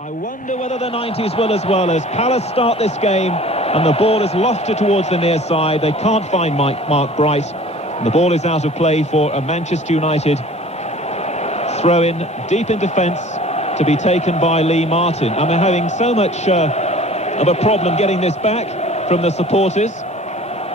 I wonder whether the 90s will as well, as Palace start this game and the ball is lofted towards the near side. They can't find Mark Bright, and the ball is out of play for a Manchester United throw in deep in defence to be taken by Lee Martin. And they're having so much of a problem getting this back from the supporters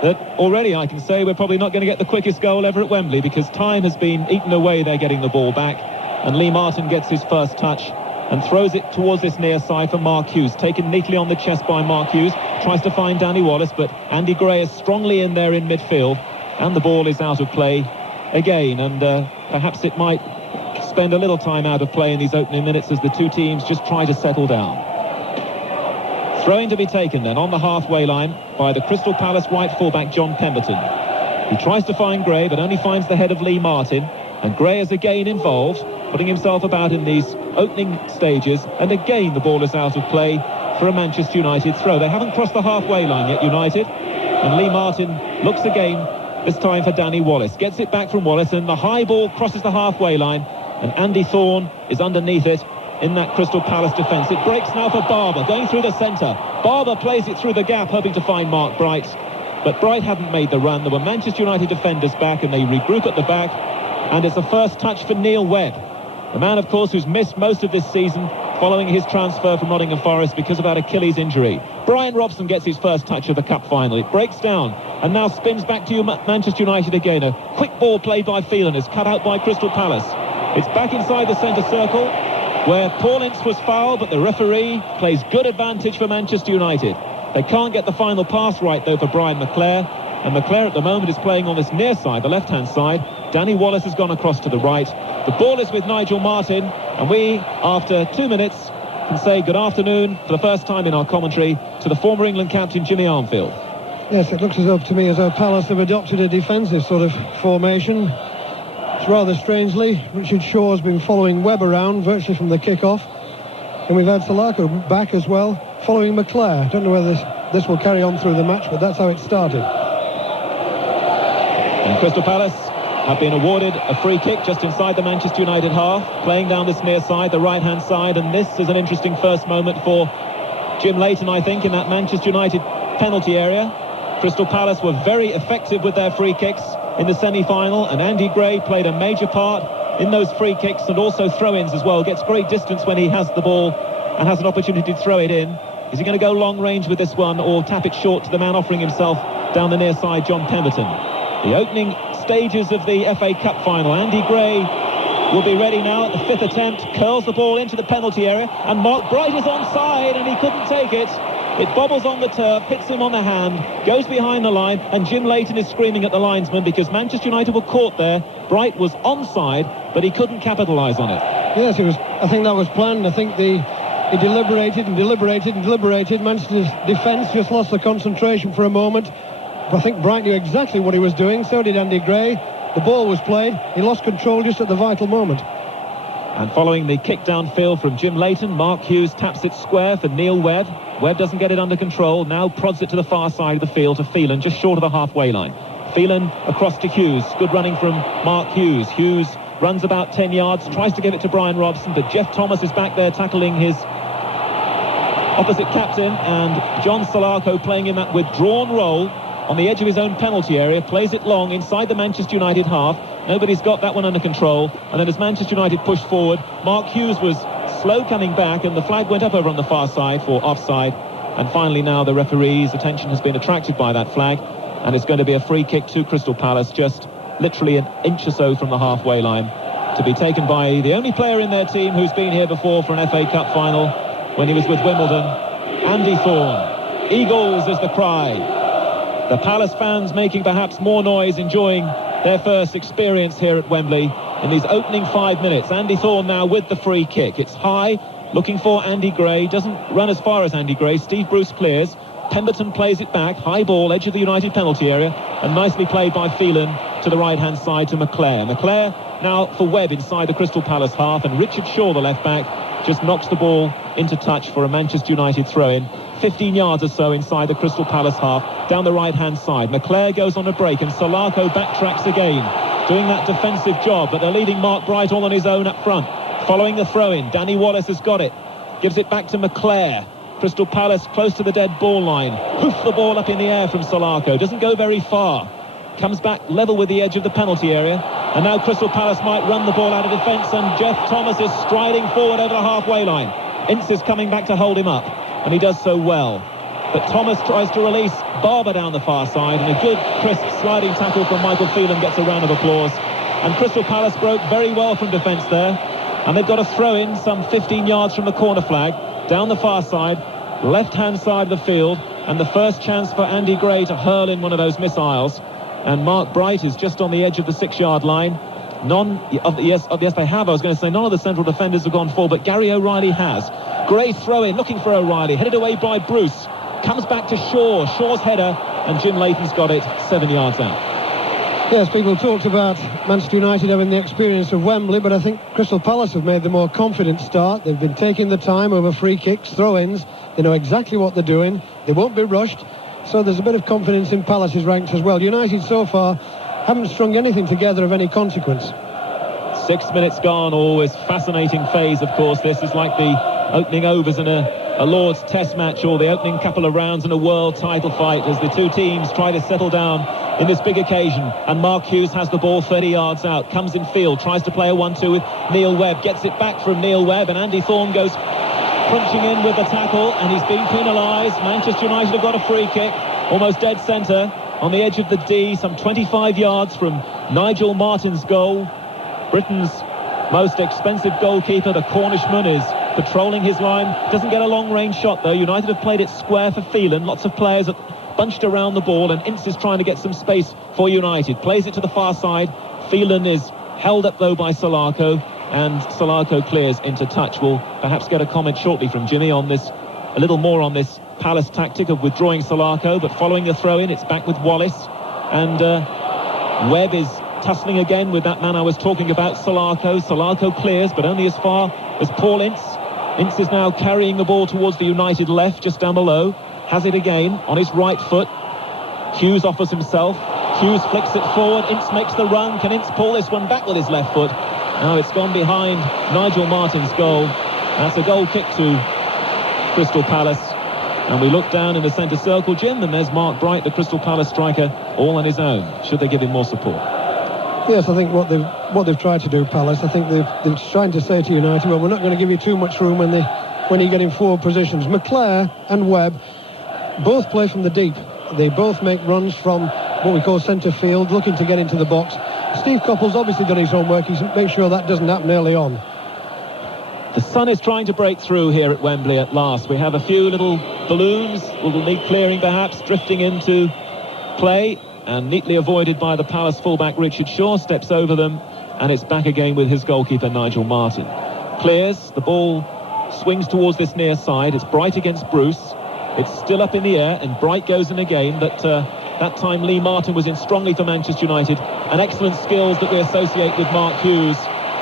that already I can say we're probably not going to get the quickest goal ever at Wembley, because time has been eaten away. They're getting the ball back, and Lee Martin gets his first touch and throws it towards this near side for Mark Hughes. Taken neatly on the chest by Mark Hughes. Tries to find Danny Wallace, but Andy Gray is strongly in there in midfield. And the ball is out of play again. And perhaps it might spend a little time out of play in these opening minutes as the two teams just try to settle down. Throw-in to be taken then on the halfway line by the Crystal Palace right fullback John Pemberton. He tries to find Gray, but only finds the head of Lee Martin. And Gray is again involved, putting himself about in these opening stages, and again the ball is out of play for a Manchester United throw. They haven't crossed the halfway line yet, United, and Lee Martin looks again, this time for Danny Wallace. Gets it back from Wallace, and the high ball crosses the halfway line, and Andy Thorne is underneath it in that Crystal Palace defence. It breaks now for Barber, going through the centre. Barber plays it through the gap, hoping to find Mark Bright, but Bright hadn't made the run. There were Manchester United defenders back, and they regroup at the back, and it's a first touch for Neil Webb. The man, of course, who's missed most of this season following his transfer from Nottingham Forest because of that Achilles injury. Brian Robson gets his first touch of the cup final. It breaks down and now spins back to Manchester United again. A quick ball played by Phelan is cut out by Crystal Palace. It's back inside the centre circle where Paul Ince was fouled, but the referee plays good advantage for Manchester United. They can't get the final pass right, though, for Brian McClare. And McClare at the moment is playing on this near side, the left-hand side. Danny Wallace has gone across to the right. The ball is with Nigel Martin, and we, after 2 minutes, can say good afternoon for the first time in our commentary to the former England captain Jimmy Armfield. Yes, it looks as though to me as though Palace have adopted a defensive sort of formation. It's rather strangely, Richard Shaw has been following Webb around virtually from the kick-off, and we've had Salako back as well, following McClare. Don't know whether this will carry on through the match, but that's how it started. And Crystal Palace have been awarded a free kick just inside the Manchester United half, playing down this near side, the right-hand side, and this is an interesting first moment for Jim Leighton, I think, in that Manchester United penalty area. Crystal Palace were very effective with their free kicks in the semi-final, and Andy Gray played a major part in those free kicks and also throw-ins as well. Gets great distance when he has the ball and has an opportunity to throw it in. Is he going to go long range with this one or tap it short to the man offering himself down the near side, John Pemberton? The opening stages of the FA Cup final. Andy Gray will be ready now at the fifth attempt, curls the ball into the penalty area, and Mark Bright is onside, and he couldn't take it. It bobbles on the turf, hits him on the hand, goes behind the line, and Jim Leighton is screaming at the linesman because Manchester United were caught there. Bright was onside, but he couldn't capitalise on it. Yes, it was. I think that was planned. I think he deliberated and deliberated and deliberated. Manchester's defence just lost the concentration for a moment. I think Bright knew exactly what he was doing, so did Andy Gray. The ball was played, he lost control just at the vital moment. And following the kick downfield from Jim Leighton, Mark Hughes taps it square for Neil Webb. Webb doesn't get it under control, now prods it to the far side of the field to Phelan, just short of the halfway line. Phelan across to Hughes, good running from Mark Hughes. Hughes runs about 10 yards, tries to give it to Brian Robson, but Jeff Thomas is back there tackling his opposite captain, and John Salako playing in that withdrawn role on the edge of his own penalty area, plays it long inside the Manchester United half. Nobody's got that one under control, and then as Manchester United pushed forward, Mark Hughes was slow coming back, and the flag went up over on the far side for offside. And finally now the referee's attention has been attracted by that flag, and it's going to be a free kick to Crystal Palace, just literally an inch or so from the halfway line, to be taken by the only player in their team who's been here before for an FA Cup final when he was with Wimbledon, Andy Thorne. Eagles is the cry. The Palace fans making perhaps more noise, enjoying their first experience here at Wembley in these opening 5 minutes. Andy Thorne now with the free kick. It's high, looking for Andy Gray. Doesn't run as far as Andy Gray. Steve Bruce clears. Pemberton plays it back. High ball, edge of the United penalty area. And nicely played by Phelan to the right-hand side to McClare. McClare now for Webb inside the Crystal Palace half. And Richard Shaw, the left-back, just knocks the ball into touch for a Manchester United throw-in. 15 yards or so inside the Crystal Palace half, down the right-hand side. McClare goes on a break, and Salako backtracks again, doing that defensive job, but they're leading Mark Bright all on his own up front. Following the throw-in, Danny Wallace has got it. gives it back to McClare. Crystal Palace close to the dead ball line. Hoof the ball up in the air from Solarco. Doesn't go very far. Comes back level with the edge of the penalty area. And now Crystal Palace might run the ball out of defence, and Jeff Thomas is striding forward over the halfway line. Ince is coming back to hold him up, and he does so well. But Thomas tries to release Barber down the far side, and a good, crisp sliding tackle from Michael Phelan gets a round of applause. And Crystal Palace broke very well from defence there. And they've got a throw-in some 15 yards from the corner flag, down the far side, left-hand side of the field, and the first chance for Andy Gray to hurl in one of those missiles. And Mark Bright is just on the edge of the 6-yard line. Yes, they have. I was going to say none of the central defenders have gone full, but Gary O'Reilly has. Gray throw-in, looking for O'Reilly, headed away by Bruce. Comes back to Shaw. Shaw's header, and Jim Leighton's got it 7 yards out. Yes, people talked about Manchester United having the experience of Wembley, but I think Crystal Palace have made the more confident start. They've been taking the time over free kicks, throw-ins. They know exactly what they're doing. They won't be rushed. So there's a bit of confidence in Palace's ranks as well. United so far haven't strung anything together of any consequence. 6 minutes gone. Always fascinating phase, of course. This is like the opening overs in a Lord's Test match, or the opening couple of rounds in a world title fight, as the two teams try to settle down in this big occasion. And Mark Hughes has the ball 30 yards out, comes in field, tries to play a 1-2 with Neil Webb, gets it back from Neil Webb, and Andy Thorne goes crunching in with the tackle, and he's been penalised. Manchester United have got a free kick, almost dead centre, on the edge of the D, some 25 yards from Nigel Martin's goal. Britain's most expensive goalkeeper, the Cornishman, is patrolling his line. Doesn't get a long-range shot, though. United have played it square for Phelan. Lots of players bunched around the ball, and Ince is trying to get some space for United. Plays it to the far side. Phelan is held up, though, by Solarco, and Solarco clears into touch. We'll perhaps get a comment shortly from Jimmy on this, a little more on this Palace tactic of withdrawing Solarco, but following the throw-in, it's back with Wallace, and Webb is tussling again with that man I was talking about, Solarco. Solarco clears, but only as far as Paul Ince. Ince is now carrying the ball towards the United left, just down below. Has it again on his right foot. Hughes offers himself. Hughes flicks it forward. Ince makes the run. Can Ince pull this one back with his left foot? Now it's gone behind Nigel Martin's goal. That's a goal kick to Crystal Palace. And we look down in the centre circle, Jim, and there's Mark Bright, the Crystal Palace striker, all on his own. Should they give him more support? Yes, I think what they've tried to do, Palace, I think they're trying to say to United, well, we're not going to give you too much room when you get in forward positions. McClare and Webb both play from the deep. They both make runs from what we call centre field, looking to get into the box. Steve Coppell's obviously done his own work. He's made sure that doesn't happen early on. The sun is trying to break through here at Wembley at last. We have a few little balloons, will need clearing perhaps, drifting into play, and neatly avoided by the Palace fullback Richard Shaw. Steps over them, and it's back again with his goalkeeper Nigel Martin. Clears, the ball swings towards this near side. It's Bright against Bruce. It's still up in the air, and Bright goes in again, but that time Lee Martin was in strongly for Manchester United, and excellent skills that we associate with Mark Hughes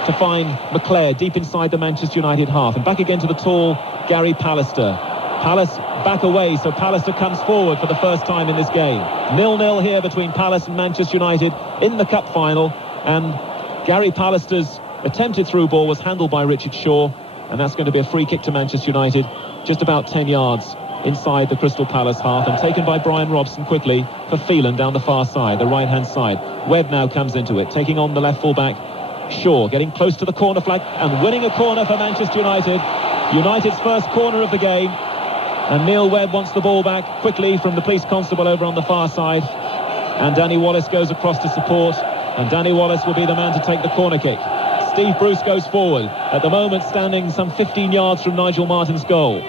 to find McClare deep inside the Manchester United half, and back again to the tall Gary Pallister. Palace back away, so Pallister comes forward for the first time in this game. 0-0 here between Palace and Manchester United in the cup final, and Gary Pallister's attempted through ball was handled by Richard Shaw, and that's going to be a free kick to Manchester United, just about 10 yards inside the Crystal Palace half, and taken by Brian Robson quickly for Phelan down the far side, the right-hand side. Webb now comes into it, taking on the left full-back Shaw, getting close to the corner flag and winning a corner for Manchester United. United's first corner of the game, and Neil Webb wants the ball back quickly from the police constable over on the far side, and Danny Wallace goes across to support, and Danny Wallace will be the man to take the corner kick. Steve Bruce goes forward, at the moment standing some 15 yards from Nigel Martin's goal.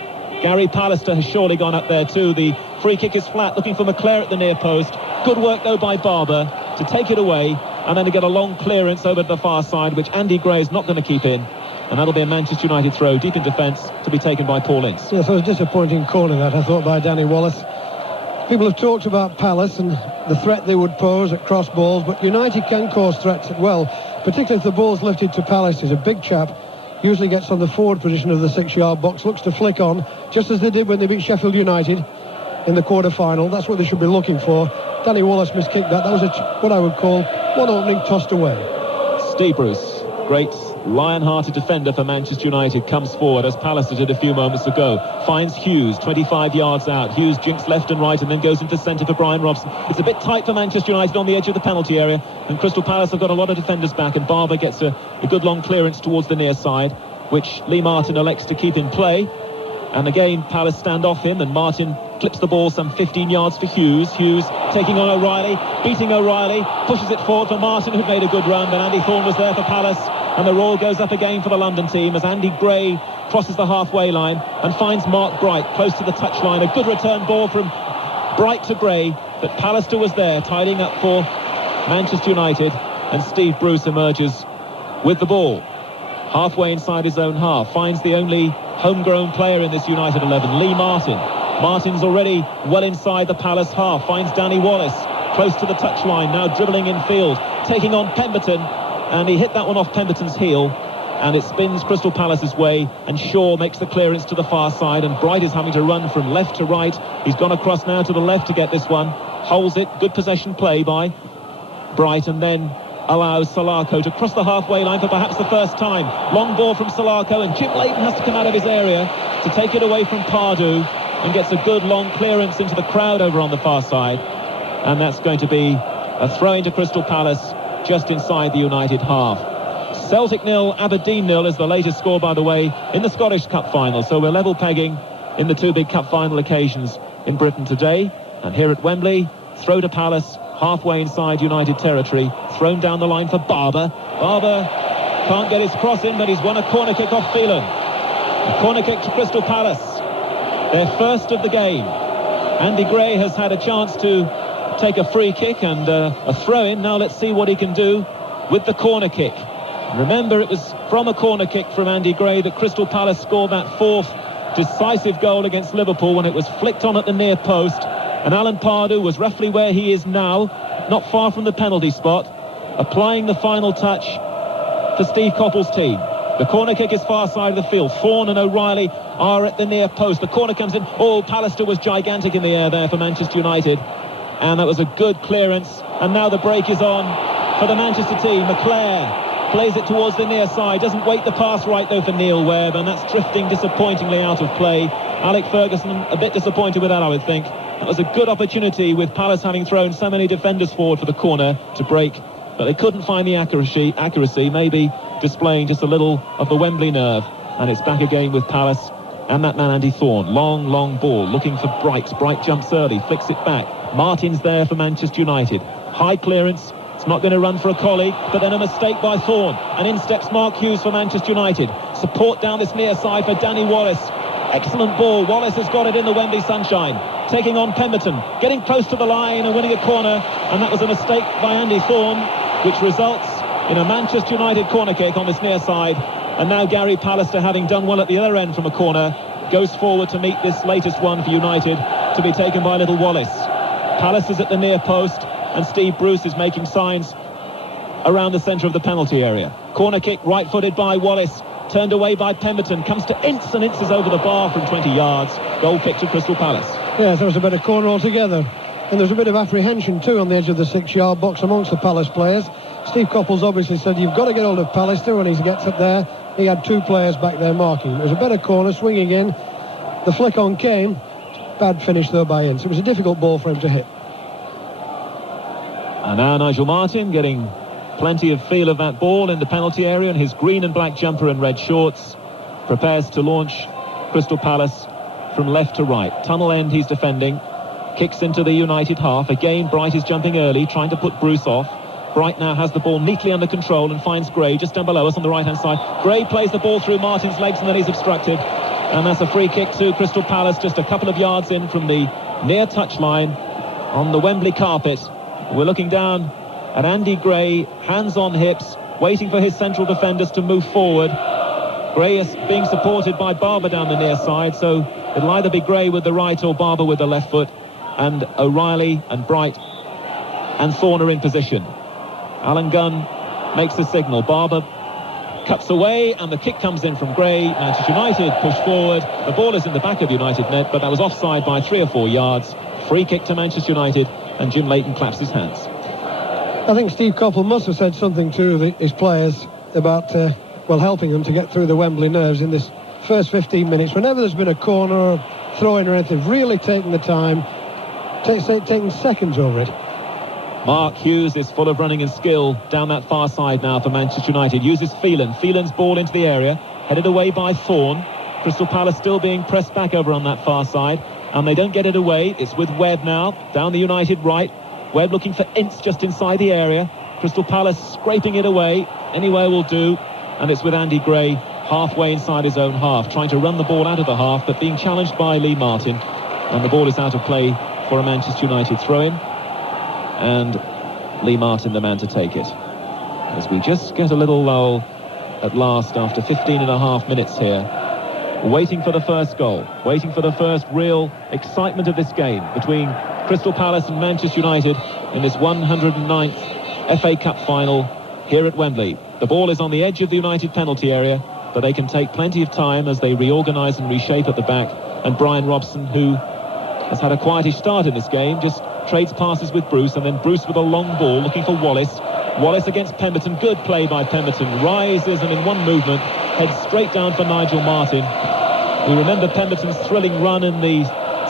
Gary Pallister has surely gone up there too. The free kick is flat, looking for McClare at the near post. Good work though by Barber to take it away, and then to get a long clearance over to the far side, which Andy Gray is not going to keep in. And that'll be a Manchester United throw deep in defence to be taken by Paul Ince. Yes, it was a disappointing corner that, I thought, by Danny Wallace. People have talked about Palace and the threat they would pose at cross balls, but United can cause threats as well, particularly if the ball's lifted to Palace. He's a big chap, usually gets on the forward position of the 6-yard box, looks to flick on, just as they did when they beat Sheffield United in the quarter-final. That's what they should be looking for. Danny Wallace miskicked that. That was what I would call one opening tossed away. Steve Bruce, great lion-hearted defender for Manchester United, comes forward, as Pallister did a few moments ago. Finds Hughes, 25 yards out. Hughes jinks left and right and then goes into centre for Brian Robson. It's a bit tight for Manchester United on the edge of the penalty area, and Crystal Palace have got a lot of defenders back, and Barber gets a good long clearance towards the near side, which Lee Martin elects to keep in play. And again, Palace stand off him, and Martin clips the ball some 15 yards for Hughes. Hughes taking on O'Reilly, beating O'Reilly, pushes it forward for Martin, who made a good run, but Andy Thorne was there for Palace, and the roll goes up again for the London team as Andy Gray crosses the halfway line and finds Mark Bright close to the touchline. A good return ball from Bright to Gray, but Pallister was there tidying up for Manchester United, and Steve Bruce emerges with the ball halfway inside his own half, finds the only homegrown player in this United 11, Lee Martin. Martin's already well inside the Palace half, finds Danny Wallace close to the touchline, now dribbling in field, taking on Pemberton, and he hit that one off Pemberton's heel, and it spins Crystal Palace's way, and Shaw makes the clearance to the far side, and Bright is having to run from left to right. He's gone across now to the left to get this one, holds it, good possession play by Bright, and then allows Salako to cross the halfway line for perhaps the first time. Long ball from Salako, and Jim Leighton has to come out of his area to take it away from Pardew, and gets a good long clearance into the crowd over on the far side, and that's going to be a throw into Crystal Palace just inside the United half. Celtic 0, Aberdeen 0 is the latest score, by the way, in the Scottish Cup final, so we're level pegging in the two big cup final occasions in Britain today. And here at Wembley, throw to Palace, halfway inside United territory, thrown down the line for Barber. Barber can't get his cross in, but he's won a corner kick off Phelan. A corner kick to Crystal Palace, their first of the game. Andy Gray has had a chance to take a free kick and a throw-in. Now let's see what he can do with the corner kick. Remember, it was from a corner kick from Andy Gray that Crystal Palace scored that fourth decisive goal against Liverpool, when it was flicked on at the near post, and Alan Pardew was roughly where he is now, not far from the penalty spot, applying the final touch for Steve Coppell's team. The corner kick is far side of the field. Thorne and O'Reilly are at the near post. The corner comes in. Oh, Pallister was gigantic in the air there for Manchester United, and that was a good clearance. And now the break is on for the Manchester team. McClare plays it towards the near side, doesn't wait the pass right though for Neil Webb, and that's drifting disappointingly out of play. Alec Ferguson a bit disappointed with that, I would think. That was a good opportunity, with Palace having thrown so many defenders forward for the corner to break, but they couldn't find the accuracy, maybe displaying just a little of the Wembley nerve. And it's back again with Palace and that man Andy Thorne. Long ball looking for Bright. Bright jumps early, flicks it back. Martin's there for Manchester United. High clearance. It's not going to run for a colleague, but then a mistake by Thorne, and in steps Mark Hughes for Manchester United. Support down this near side for Danny Wallace. Excellent ball. Wallace has got it in the Wembley sunshine, taking on Pemberton, getting close to the line and winning a corner, and that was a mistake by Andy Thorne, which results in a Manchester United corner kick on this near side. And now Gary Pallister, having done well at the other end from a corner, goes forward to meet this latest one for United, to be taken by little Wallace. Pallister's at the near post, and Steve Bruce is making signs around the centre of the penalty area. Corner kick, right-footed by Wallace, turned away by Pemberton, comes to Ince, and Ince is over the bar from 20 yards. Goal kick to Crystal Palace. Yes, there was a bit of corner altogether, and there's a bit of apprehension too on the edge of the 6-yard box amongst the Palace players. Steve Coppell's obviously said, you've got to get hold of Pallister. When he gets up there, he had two players back there marking. It was a better corner, swinging in. The flick on came. Bad finish though by Ince. It was a difficult ball for him to hit. And now Nigel Martin getting plenty of feel of that ball in the penalty area, and his green and black jumper and red shorts prepares to launch Crystal Palace from left to right. Tunnel end he's defending, kicks into the United half. Again, Bright is jumping early, trying to put Bruce off. Bright now has the ball neatly under control and finds Gray just down below us on the right hand side. Gray plays the ball through Martin's legs, and then he's obstructed, and that's a free kick to Crystal Palace, just a couple of yards in from the near touchline on the Wembley carpet. We're looking down at Andy Gray, hands on hips, waiting for his central defenders to move forward. Gray is being supported by Barber down the near side, so it'll either be Gray with the right or Barber with the left foot, and O'Reilly and Bright and Thorne are in position. Alan Gunn makes the signal. Barber cuts away, and the kick comes in from Gray. Manchester United push forward. The ball is in the back of United net, but that was offside by 3 or 4 yards. Free kick to Manchester United, and Jim Leighton claps his hands. I think Steve Coppell must have said something to his players about well, helping them to get through the Wembley nerves in this first 15 minutes. Whenever there's been a corner or throw-in or anything, really taking the time, taking seconds over it. Mark Hughes is full of running and skill down that far side now for Manchester United. Uses Phelan. Phelan's ball into the area, headed away by Thorne. Crystal Palace still being pressed back over on that far side, and they don't get it away. It's with Webb now, down the United right. Webb looking for Ince just inside the area. Crystal Palace scraping it away. Anywhere will do, and it's with Andy Gray halfway inside his own half, trying to run the ball out of the half, but being challenged by Lee Martin, and the ball is out of play for a Manchester United throw-in. And Lee Martin the man to take it. As we just get a little lull at last after 15 and a half minutes here, waiting for the first goal, waiting for the first real excitement of this game between Crystal Palace and Manchester United in this 109th FA Cup final here at Wembley. The ball is on the edge of the United penalty area, but they can take plenty of time as they reorganise and reshape at the back. And Brian Robson, who has had a quietish start in this game, just trades passes with Bruce, and then Bruce with a long ball looking for Wallace. Wallace against Pemberton. Good play by Pemberton. Rises and in one movement heads straight down for Nigel Martin. We remember Pemberton's thrilling run in the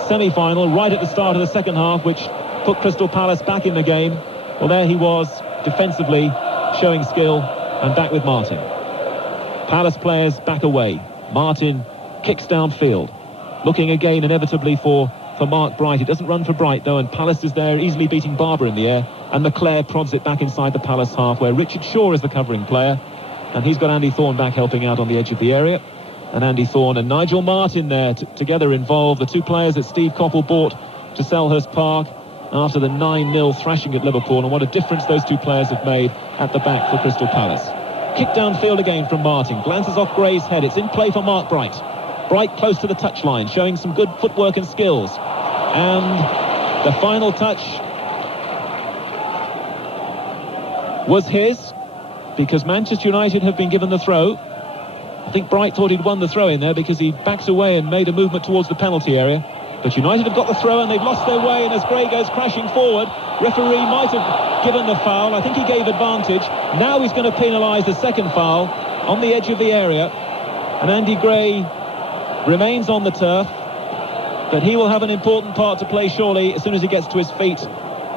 semi-final right at the start of the second half, which put Crystal Palace back in the game. Well, there he was defensively showing skill, and back with Martin. Palace players back away. Martin kicks downfield, looking again inevitably for Mark Bright. It doesn't run for Bright though, and Palace is there easily beating Barber in the air, and Leclerc prods it back inside the Palace half where Richard Shaw is the covering player, and he's got Andy Thorne back helping out on the edge of the area. And Andy Thorne and Nigel Martin there together involved, the two players that Steve Coppell bought to Selhurst Park after the 9-0 thrashing at Liverpool, and what a difference those two players have made at the back for Crystal Palace. Kick downfield again from Martin, glances off Gray's head. It's in play for Mark Bright. Bright close to the touchline, showing some good footwork and skills. And the final touch was his, because Manchester United have been given the throw. I think Bright thought he'd won the throw in there because he backs away and made a movement towards the penalty area. But United have got the throw and they've lost their way, and as Gray goes crashing forward, referee might have given the foul. I think he gave advantage. Now he's going to penalise the second foul on the edge of the area, and Andy Gray remains on the turf, but he will have an important part to play surely as soon as he gets to his feet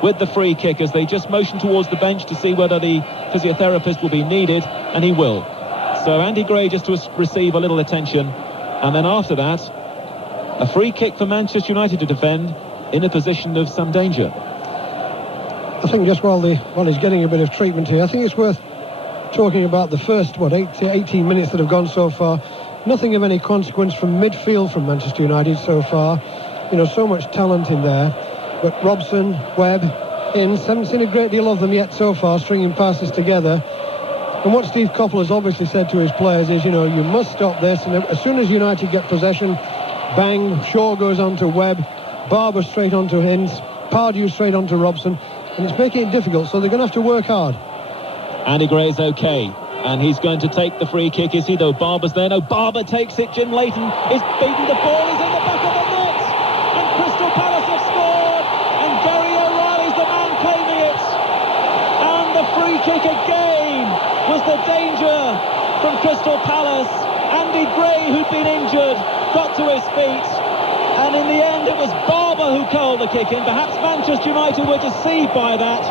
with the free kick, as they just motion towards the bench to see whether the physiotherapist will be needed, and he will. So Andy Gray just to receive a little attention, and then after that a free kick for Manchester United to defend in a position of some danger. I think just while he's getting a bit of treatment here, I think it's worth talking about the first 18 minutes that have gone so far. Nothing of any consequence from midfield from Manchester United so far. You know, so much talent in there, but Robson, Webb, Ince, haven't seen a great deal of them yet so far, stringing passes together. And what Steve Coppell has obviously said to his players is, you know, you must stop this, and as soon as United get possession, bang, Shaw goes on to Webb, Barber straight on to Ince, Pardew straight on to Robson, and it's making it difficult, so they're going to have to work hard. Andy Gray's okay, and he's going to take the free kick, is he, though? Barber's there. No, Barber takes it. Jim Leighton is beaten. The ball is in the back of the net, and Crystal Palace have scored, and Gary O'Reilly's the man claiming it. And the free kick again was the danger from Crystal Palace. Andy Gray, who'd been injured, got to his feet, and in the end it was Barber who curled the kick in. Perhaps Manchester United were deceived by that.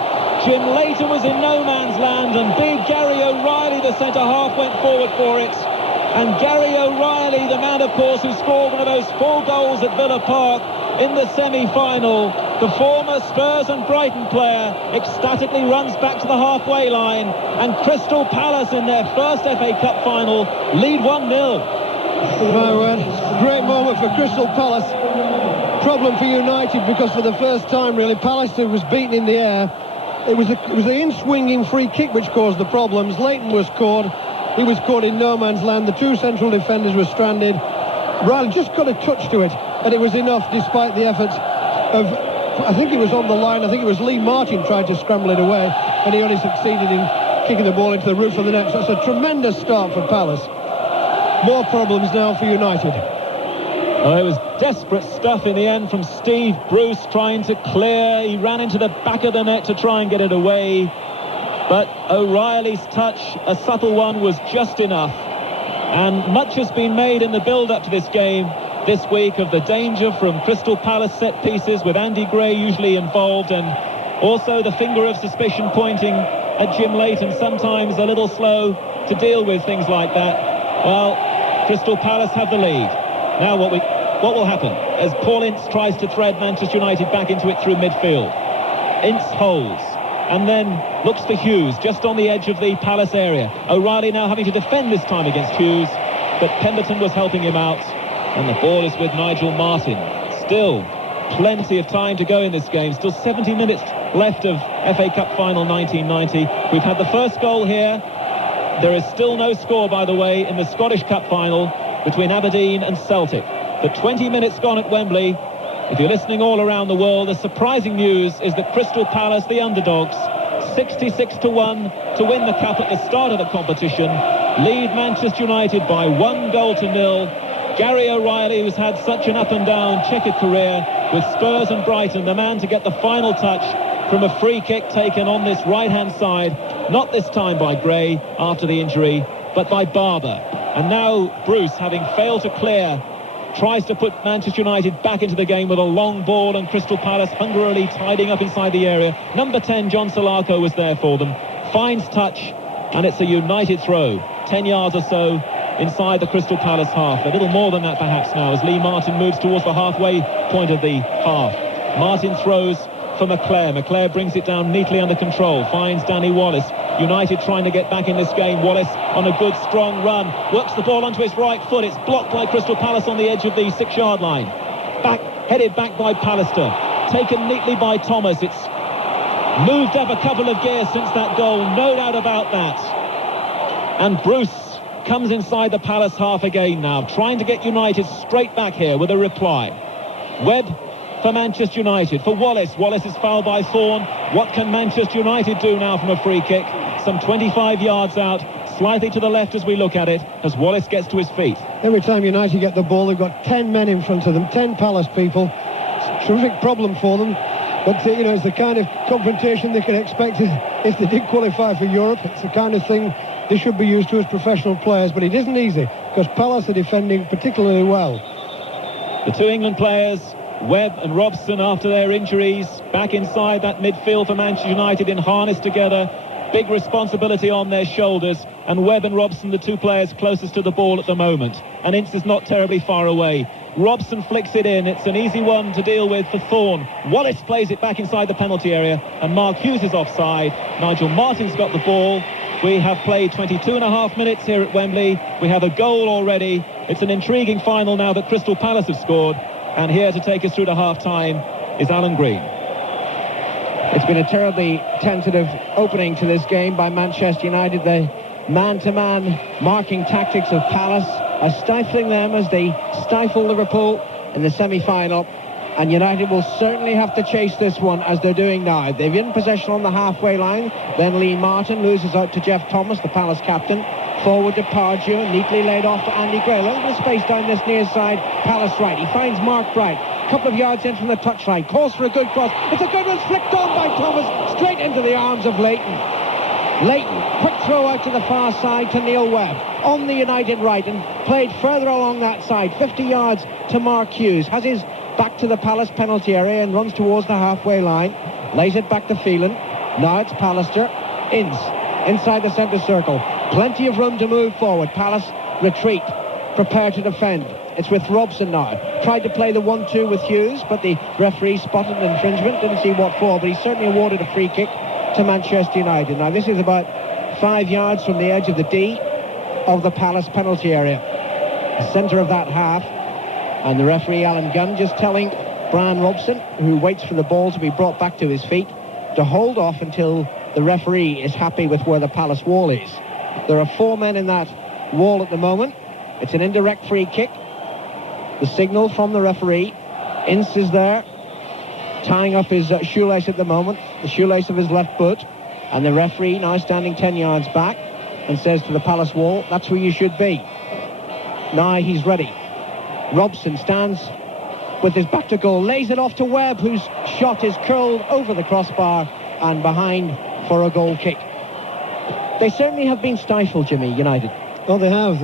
Jim Leighton was in no man's land, and big Gary O'Reilly, the centre-half, went forward for it. And Gary O'Reilly, the man, of course, who scored one of those 4 goals at Villa Park in the semi-final, the former Spurs and Brighton player, ecstatically runs back to the halfway line, and Crystal Palace, in their first FA Cup final, lead 1-0. My word, great moment for Crystal Palace. Problem for United, because for the first time, really, Palace was beaten in the air. It was the in-swinging free kick which caused the problems. Leighton was caught. He was caught in no man's land. The two central defenders were stranded. Riley just got a touch to it, and it was enough despite the efforts of, I think it was on the line, I think it was Lee Martin tried to scramble it away, and he only succeeded in kicking the ball into the roof of the net. So it's a tremendous start for Palace. More problems now for United. Oh, it was desperate stuff in the end from Steve Bruce trying to clear. He ran into the back of the net to try and get it away. but O'Reilly's touch, a subtle one, was just enough. And much has been made in the build-up to this game this week of the danger from Crystal Palace set pieces, with Andy Gray usually involved, and also the finger of suspicion pointing at Jim Leighton, sometimes a little slow to deal with things like that. Well, Crystal Palace have the lead. Now what will happen as Paul Ince tries to thread Manchester United back into it through midfield? Ince holds and then looks for Hughes just on the edge of the Palace area. O'Reilly now having to defend this time against Hughes, but Pemberton was helping him out, and the ball is with Nigel Martyn. Still plenty of time to go in this game, still 70 minutes left of FA Cup final 1990. We've had the first goal here. There is still no score, by the way, in the Scottish Cup final between Aberdeen and Celtic. The 20 minutes gone at Wembley. If you're listening all around the world, the surprising news is that Crystal Palace, the underdogs, 66-1 to win the cup at the start of the competition, lead Manchester United by 1-0. Gary O'Reilly, who's had such an up-and-down checkered career with Spurs and Brighton, the man to get the final touch from a free kick taken on this right-hand side, not this time by Gray after the injury, but by Barber. And now Bruce, having failed to clear, tries to put Manchester United back into the game with a long ball, and Crystal Palace hungrily tidying up inside the area. Number 10, John Solarco, was there for them. Finds touch, and it's a United throw, 10 yards or so inside the Crystal Palace half. A little more than that perhaps now, as Lee Martin moves towards the halfway point of the half. Martin throws for McClair. McClair brings it down neatly under control, finds Danny Wallace. United trying to get back in this game. Wallace on a good strong run, works the ball onto his right foot. It's blocked by Crystal Palace on the edge of the 6-yard line. Headed back by Pallister, taken neatly by Thomas. It's moved up a couple of gears since that goal, no doubt about that. And Bruce comes inside the Palace half again now, trying to get United straight back here with a reply. Webb for Manchester United, for Wallace. Wallace is fouled by Thorne. What can Manchester United do now from a free kick? Some 25 yards out, slightly to the left as we look at it, as Wallace gets to his feet. Every time United get the ball, they've got 10 men in front of them, 10 Palace people. It's a terrific problem for them. But, it's the kind of confrontation they can expect if they did qualify for Europe. It's the kind of thing they should be used to as professional players. But it isn't easy, because Palace are defending particularly well. The two England players, Webb and Robson, after their injuries, back inside that midfield for Manchester United in harness together. Big responsibility on their shoulders, and Webb and Robson, the two players closest to the ball at the moment. And Ince is not terribly far away. Robson flicks it in. It's an easy one to deal with for Thorne. Wallace plays it back inside the penalty area, and Mark Hughes is offside. Nigel Martin's got the ball. We have played 22.5 minutes here at Wembley. We have a goal already. It's an intriguing final now that Crystal Palace have scored. And here to take us through to half-time is Alan Green. It's been a terribly tentative opening to this game by Manchester United. The man-to-man marking tactics of Palace are stifling them as they stifle Liverpool in the semi-final. And United will certainly have to chase this one, as they're doing now. They've in possession on the halfway line. Then Lee Martin loses out to Jeff Thomas, the Palace captain. Forward to Pardew, neatly laid off to Andy Gray. A little bit of space down this near side. Palace right. He finds Mark Bright. A couple of yards in from the touchline. Calls for a good cross. It's a good one, flicked on by Thomas, straight into the arms of Leighton. Leighton, quick throw out to the far side to Neil Webb. On the United right, and played further along that side. 50 yards to Mark Hughes. Has his back to the Palace penalty area and runs towards the halfway line. Lays it back to Phelan. Now it's Pallister. Ince inside the centre circle. Plenty of room to move forward. Palace retreat, prepare to defend. It's with Robson now. Tried to play the 1-2 with Hughes, but the referee spotted an infringement. Didn't see what for, but he certainly awarded a free kick to Manchester United. Now this is about 5 yards from the edge of the D of the Palace penalty area. The centre of that half. And the referee, Alan Gunn, just telling Brian Robson, who waits for the ball to be brought back to his feet, to hold off until the referee is happy with where the Palace wall is. There are 4 men in that wall at the moment. It's an indirect free kick. The signal from the referee. Ince is there, tying up his shoelace at the moment, the shoelace of his left boot. And the referee now standing 10 yards back and says to the Palace wall, that's where you should be. Now he's ready. Robson stands with his back to goal, lays it off to Webb, whose shot is curled over the crossbar and behind for a goal kick. They certainly have been stifled, Jimmy, United. Oh, they have.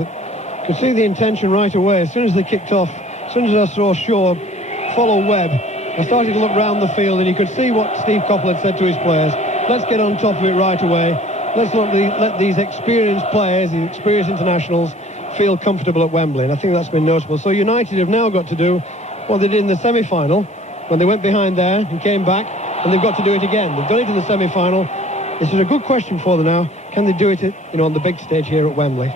Could see the intention right away. As soon as they kicked off, as soon as I saw Shaw follow Webb, I started to look round the field, and you could see what Steve Coppell had said to his players. Let's get on top of it right away. Let's let these experienced players, these experienced internationals, feel comfortable at Wembley. And I think that's been notable. So United have now got to do what they did in the semi-final, when they went behind there and came back, and they've got to do it again. They've done it in the semi-final. This is a good question for them now. Can they do it, on the big stage here at Wembley?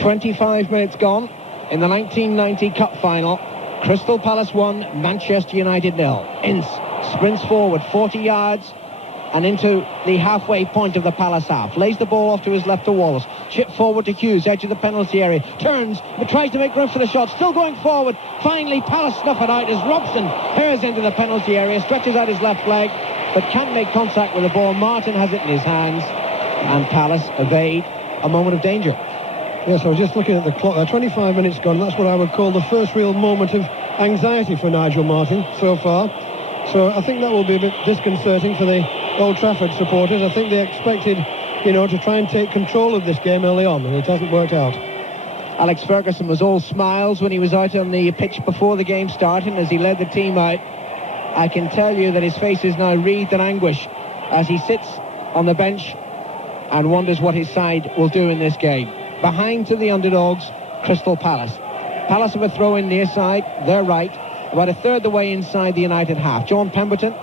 25 minutes gone in the 1990 Cup final. Crystal Palace 1, Manchester United 0. Ince sprints forward 40 yards and into the halfway point of the Palace half. Lays the ball off to his left to Wallace. Chip forward to Hughes, edge of the penalty area. Turns, but tries to make room for the shot. Still going forward. Finally, Palace snuff it out as Robson hurls into the penalty area, stretches out his left leg, but can't make contact with the ball. Martin has it in his hands, and Palace evade a moment of danger. Yes, I was just looking at the clock. 25 minutes gone. That's what I would call the first real moment of anxiety for Nigel Martin so far. So I think that will be a bit disconcerting for the Old Trafford supporters. I think they expected, to try and take control of this game early on, and it hasn't worked out. Alex Ferguson was all smiles when he was out on the pitch before the game started, as he led the team out. I can tell you that his face is now wreathed in anguish as he sits on the bench and wonders what his side will do in this game. Behind to the underdogs, Crystal Palace. Palace have a throw in near side, their right, about a third the way inside the United half. John Pemberton,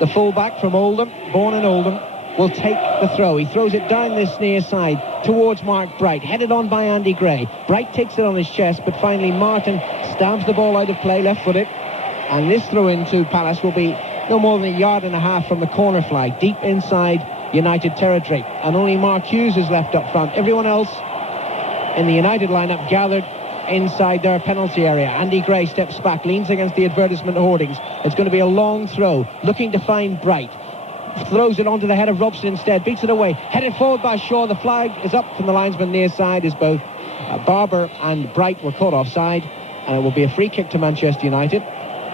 the fullback from Oldham, born in Oldham, will take the throw. He throws it down this near side towards Mark Bright, headed on by Andy Gray. Bright takes it on his chest, but finally Martin stabs the ball out of play, left-footed, and this throw into Palace will be no more than a yard and a half from the corner flag, deep inside United territory, and only Mark Hughes is left up front. Everyone else in the United lineup gathered inside their penalty area. Andy Gray steps back, leans against the advertisement hoardings. It's going to be a long throw, looking to find Bright. Throws it onto the head of Robson instead, beats it away, headed forward by Shaw. The flag is up from the linesman near side, as both Barber and Bright were caught offside, and it will be a free kick to Manchester United.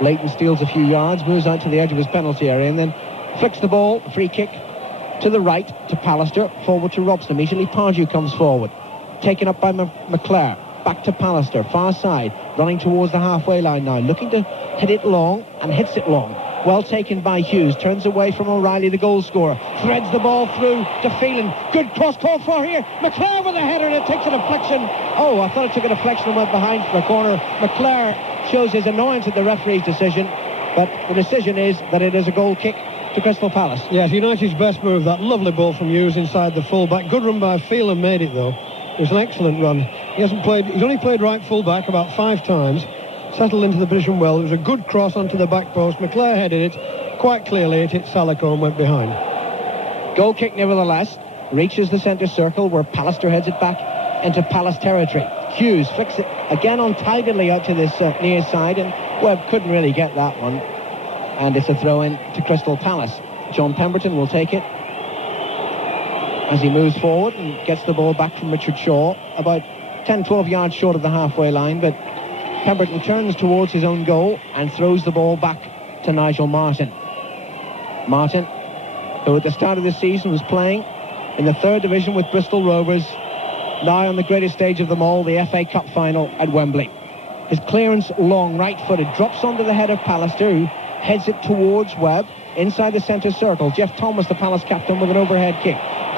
Leighton steals a few yards, moves out to the edge of his penalty area, and then flicks the ball, free kick, to the right to Pallister, forward to Robson. Immediately Pardew comes forward, taken up by McClare. Back to Pallister, far side, running towards the halfway line now, looking to hit it long, and hits it long. Well taken by Hughes, turns away from O'Reilly, the goal scorer, threads the ball through to Phelan. Good cross call for here. McClare with a header, and it takes a deflection. Oh, I thought it took a deflection and went behind for a corner. McClare shows his annoyance at the referee's decision, but the decision is that it is a goal kick to Crystal Palace. Yes, United's best move, that lovely ball from Hughes inside the full-back. Good run by Phelan, made it though. It was an excellent run. He's only played right full-back about 5 times. Settled into the position well. It was a good cross onto the back post. McClare headed it quite clearly. It hit Salico and went behind. Goal kick nevertheless. Reaches the centre circle where Pallister heads it back into Palace territory. Hughes flicks it again untidily out to this near side, and Webb couldn't really get that one. And it's a throw-in to Crystal Palace. John Pemberton will take it as he moves forward and gets the ball back from Richard Shaw, about 10-12 yards short of the halfway line, but Pemberton turns towards his own goal and throws the ball back to Nigel Martin. Martin, who at the start of the season was playing in the 3rd division with Bristol Rovers, now on the greatest stage of them all, the FA Cup final at Wembley. His clearance long, right-footed, drops onto the head of Pallister, who heads it towards Webb, inside the centre circle. Jeff Thomas, the Palace captain, with an overhead kick.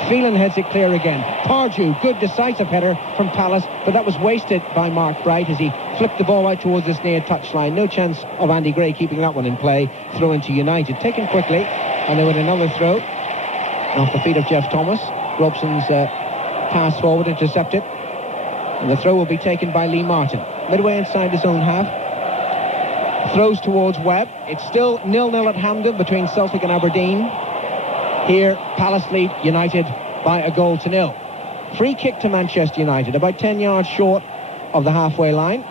Phelan heads it clear again. Pardew, good decisive header from Palace, but that was wasted by Mark Bright as he flipped the ball out towards this near touchline. No chance of Andy Gray keeping that one in play. Throw into United. Taken quickly, and there was another throw off the feet of Jeff Thomas. Robson's pass forward intercepted, and the throw will be taken by Lee Martin. Midway inside his own half. Throws towards Webb. It's still 0-0 at Hampden between Celtic and Aberdeen. Here, Palace lead United by a goal to 0. Free kick to Manchester United, about 10 yards short of the halfway line.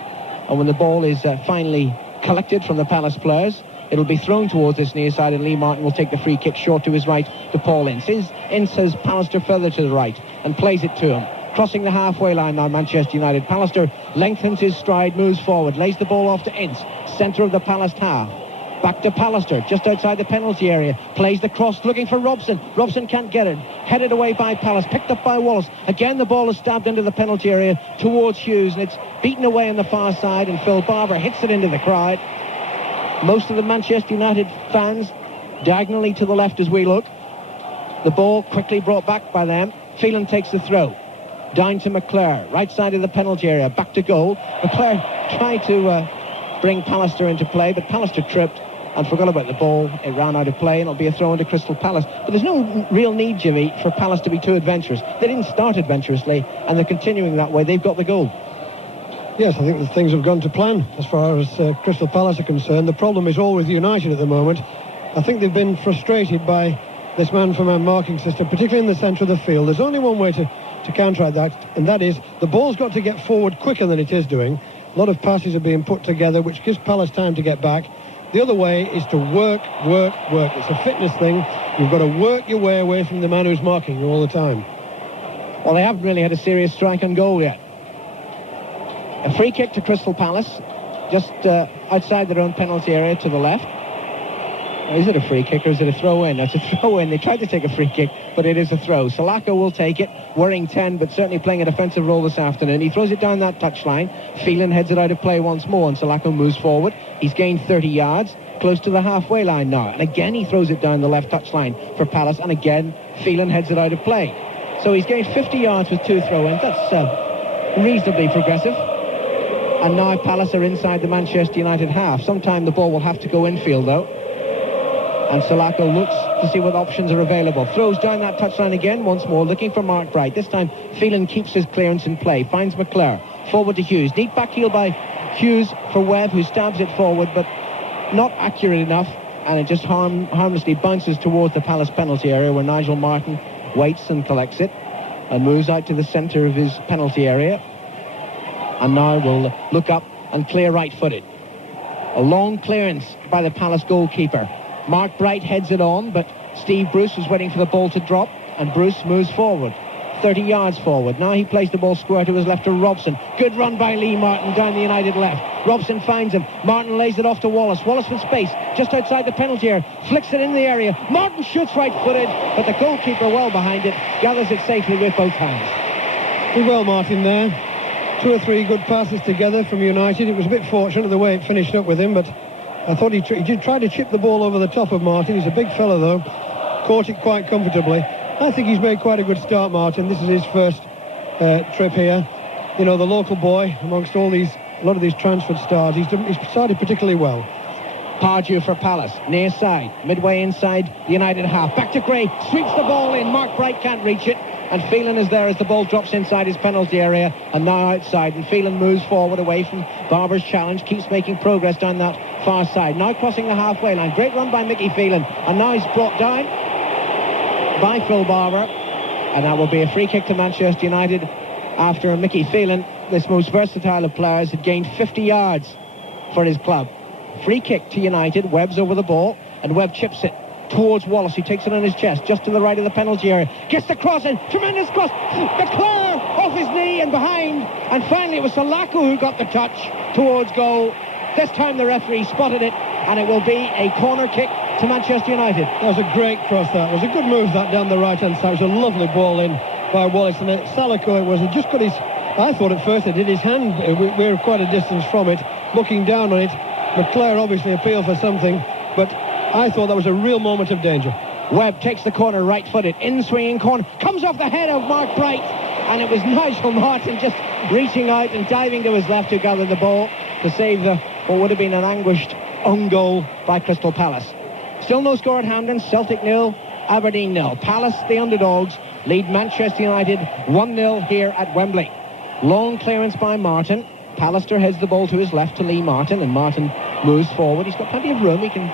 And when the ball is finally collected from the Palace players, it'll be thrown towards this near side, and Lee Martin will take the free kick short to his right to Paul Ince. Ince has Pallister further to the right and plays it to him. Crossing the halfway line now, Manchester United. Pallister lengthens his stride, moves forward, lays the ball off to Ince, centre of the Palace half. Back to Pallister, just outside the penalty area. Plays the cross, looking for Robson. Robson can't get it. Headed away by Pallas, picked up by Wallace. Again, the ball is stabbed into the penalty area towards Hughes, and it's beaten away on the far side, and Phil Barber hits it into the crowd. Most of the Manchester United fans diagonally to the left as we look. The ball quickly brought back by them. Phelan takes the throw. Down to McClure, right side of the penalty area, back to goal. McClure tried to bring Pallister into play, but Pallister tripped and forgot about the ball. It ran out of play, and it'll be a throw into Crystal Palace. But there's no real need, Jimmy, for Palace to be too adventurous. They didn't start adventurously, and they're continuing that way. They've got the goal. Yes, I think that things have gone to plan as far as Crystal Palace are concerned. The problem is all with United at the moment. I think they've been frustrated by this man-for-man marking system, particularly in the centre of the field. There's only one way to counteract that, and that is the ball's got to get forward quicker than it is doing. A lot of passes are being put together, which gives Palace time to get back. The other way is to work. It's a fitness thing. You've got to work your way away from the man who's marking you all the time. Well, they haven't really had a serious strike on goal yet. A free kick to Crystal Palace, just outside their own penalty area to the left. Is it a free kick or is it a throw-in? It's a throw-in. They tried to take a free kick, but it is a throw. Salako will take it, wearing 10, but certainly playing a defensive role this afternoon. He throws it down that touchline. Phelan heads it out of play once more, and Salako moves forward. He's gained 30 yards, close to the halfway line now. And again, he throws it down the left touchline for Palace, and again, Phelan heads it out of play. So he's gained 50 yards with 2 throw-ins. That's reasonably progressive. And now Palace are inside the Manchester United half. Sometime the ball will have to go infield, though. And Salako looks to see what options are available. Throws down that touchline again, once more, looking for Mark Bright. This time, Phelan keeps his clearance in play. Finds McClure. Forward to Hughes. Neat back heel by Hughes for Webb, who stabs it forward, but not accurate enough. And it just harmlessly bounces towards the Palace penalty area, where Nigel Martin waits and collects it. And moves out to the centre of his penalty area. And now will look up and clear right-footed. A long clearance by the Palace goalkeeper. Mark Bright heads it on, but Steve Bruce was waiting for the ball to drop, and Bruce moves forward, 30 yards forward. Now he plays the ball square to his left to Robson. Good run by Lee Martin down the United left. Robson finds him. Martin lays it off to Wallace. Wallace with space, just outside the penalty area. Flicks it in the area. Martin shoots right-footed, but the goalkeeper well behind it, gathers it safely with both hands. Did well, Martin, there. 2 or 3 good passes together from United. It was a bit fortunate the way it finished up with him, but I thought he did try to chip the ball over the top of Martin. He's a big fella, though. Caught it quite comfortably. I think he's made quite a good start, Martin. This is his first trip here. You know, the local boy amongst a lot of these transferred stars. He's started particularly well. Pardew for Palace, near side, midway inside the United half. Back to Gray, sweeps the ball in. Mark Bright can't reach it. And Phelan is there as the ball drops inside his penalty area, and now outside. And Phelan moves forward away from Barber's challenge, keeps making progress down that far side. Now crossing the halfway line. Great run by Mickey Phelan. And now he's brought down by Phil Barber. And that will be a free kick to Manchester United after Mickey Phelan, this most versatile of players, had gained 50 yards for his club. Free kick to United. Webb's over the ball, and Webb chips it towards Wallace, who takes it on his chest, just to the right of the penalty area. Gets the cross in. Tremendous cross. McClure off his knee and behind. And finally it was Salako who got the touch towards goal. This time the referee spotted it, and it will be a corner kick to Manchester United. That was a great cross, that. It was a good move, that, down the right-hand side. It was a lovely ball in by Wallace. And Salako, it just got his... I thought at first it did his hand. We were quite a distance from it, looking down on it. McClure obviously appealed for something, but I thought that was a real moment of danger. Webb takes the corner right-footed, in-swinging corner, comes off the head of Mark Bright, and it was Nigel Martin just reaching out and diving to his left to gather the ball to save what would have been an anguished own goal by Crystal Palace. Still no score at Hampden. Celtic 0, Aberdeen 0. Palace, the underdogs, lead Manchester United 1-0 here at Wembley. Long clearance by Martin. Pallister heads the ball to his left to Lee Martin, and Martin moves forward. He's got plenty of room. He can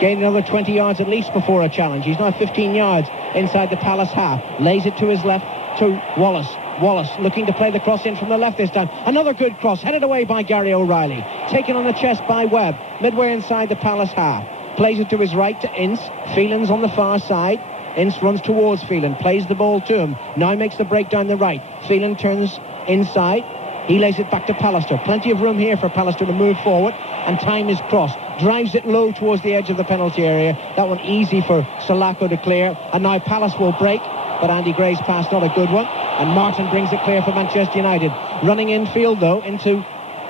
gain another 20 yards at least before a challenge. He's now 15 yards inside the Palace half. Lays it to his left to Wallace. Wallace looking to play the cross in from the left this time. Another good cross, headed away by Gary O'Reilly. Taken on the chest by Webb, midway inside the Palace half. Plays it to his right to Ince. Phelan's on the far side. Ince runs towards Phelan, plays the ball to him. Now makes the break down the right. Phelan turns inside. He lays it back to Pallister. Plenty of room here for Pallister to move forward, and time is crossed. Drives it low towards the edge of the penalty area. That one easy for Salako to clear, and now Palace will break, but Andy Gray's pass not a good one, and Martin brings it clear for Manchester United. Running infield though into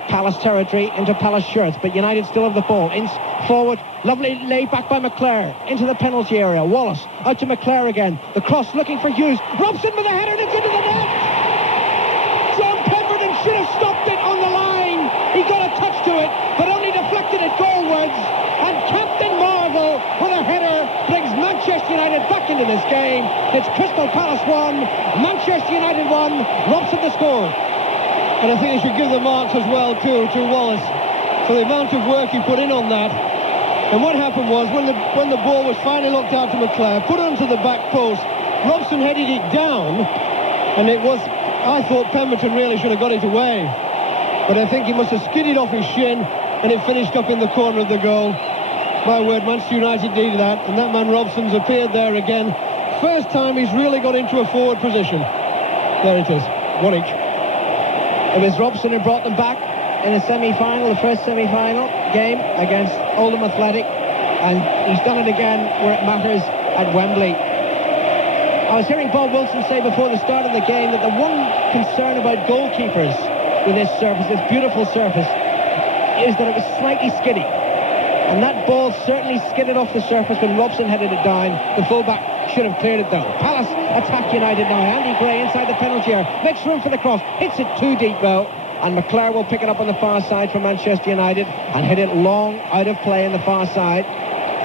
Palace territory, into Palace shirts, but United still have the ball. Forward, lovely laid back by McClare into the penalty area. Wallace out to McClare again. The cross looking for Hughes. Robson with a header, and it's into the net. John Pemberton should have stopped it on the line. He got a touch to it, but only deflected it goalwards. And Captain Marvel with a header brings Manchester United back into this game. It's Crystal Palace 1, Manchester United 1. Robson the score. And I think you should give the marks as well to Wallace for the amount of work he put in on that. And what happened was, when the ball was finally looked out to McClare, put onto the back post, Robson headed it down, and it was, I thought Pemberton really should have got it away. But I think he must have skidded off his shin, and it finished up in the corner of the goal. My word, Manchester United needed that, and that man Robson's appeared there again. First time he's really got into a forward position. There it is, 1 each. It was Robson who brought them back in the semi-final, the first semi-final game against Oldham Athletic, and he's done it again where it matters at Wembley. I was hearing Bob Wilson say before the start of the game that the one concern about goalkeepers with this surface, this beautiful surface, is that it was slightly skiddy. And that ball certainly skidded off the surface when Robson headed it down. The fullback should have cleared it down. Palace attack United now. Andy Gray inside the penalty area. Makes room for the cross. Hits it too deep though. And McClare will pick it up on the far side for Manchester United and hit it long out of play on the far side.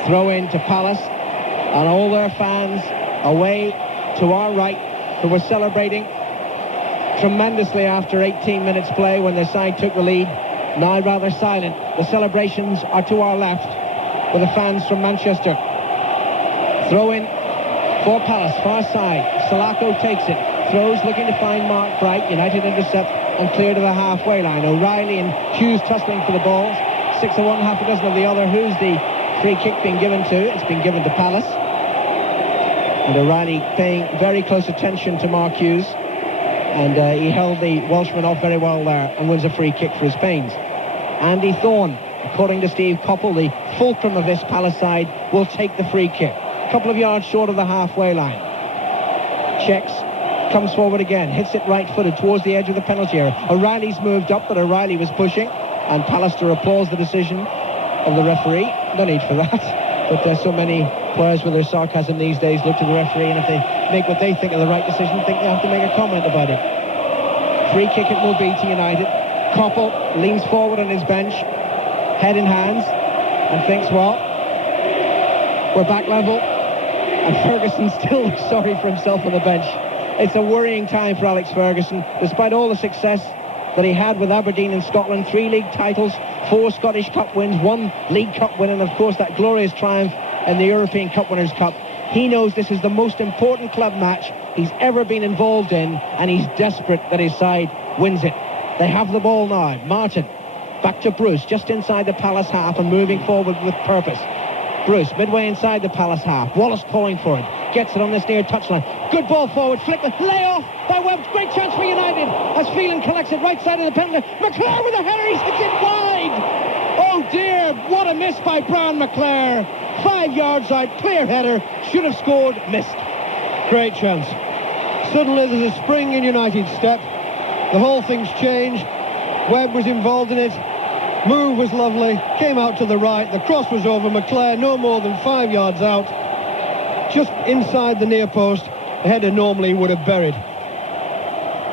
Throw in to Palace. And all their fans away to our right, who were celebrating tremendously after 18 minutes play when their side took the lead. Now rather silent. The celebrations are to our left with the fans from Manchester. Throw in for Palace, far side. Salako takes it. Throws looking to find Mark Bright. United intercept and clear to the halfway line. O'Reilly and Hughes tussling for the balls. 6 of one, half a dozen of the other. Who's the free kick being given to? It's been given to Palace. And O'Reilly paying very close attention to Mark Hughes. And he held the Welshman off very well there and wins a free kick for his pains. Andy Thorne, according to Steve Coppell, the fulcrum of this Palace side, will take the free kick. A couple of yards short of the halfway line. Checks, comes forward again, hits it right-footed towards the edge of the penalty area. O'Reilly's moved up, but O'Reilly was pushing, and Pallister applauds the decision of the referee. No need for that. But there's so many players with their sarcasm these days look to the referee, and if they make what they think are the right decision, think they have to make a comment about it. Free kick it will be to United. Coppell leans forward on his bench, head in hands, and thinks, well, we're back level. And Ferguson still sorry for himself on the bench. It's a worrying time for Alex Ferguson, despite all the success that he had with Aberdeen in Scotland. 3 league titles, 4 Scottish Cup wins, 1 League Cup win, and of course that glorious triumph in the European Cup Winners' Cup. He knows this is the most important club match he's ever been involved in, and he's desperate that his side wins it. They have the ball now. Martin, back to Bruce, just inside the Palace half and moving forward with purpose. Bruce, midway inside the Palace half. Wallace calling for it. Gets it on this near touchline. Good ball forward. Flick the lay off by Webb. Great chance for United as Phelan collects it right side of the penalty. McClare with a header. He's hit it wide. Oh dear, what a miss by Brown McClare. 5 yards out, clear header. Should have scored, missed. Great chance. Suddenly there's a spring in United's step. The whole thing's changed. Webb was involved in it. Move was lovely. Came out to the right. The cross was over. McClare no more than 5 yards out. Just inside the near post. The header normally would have buried.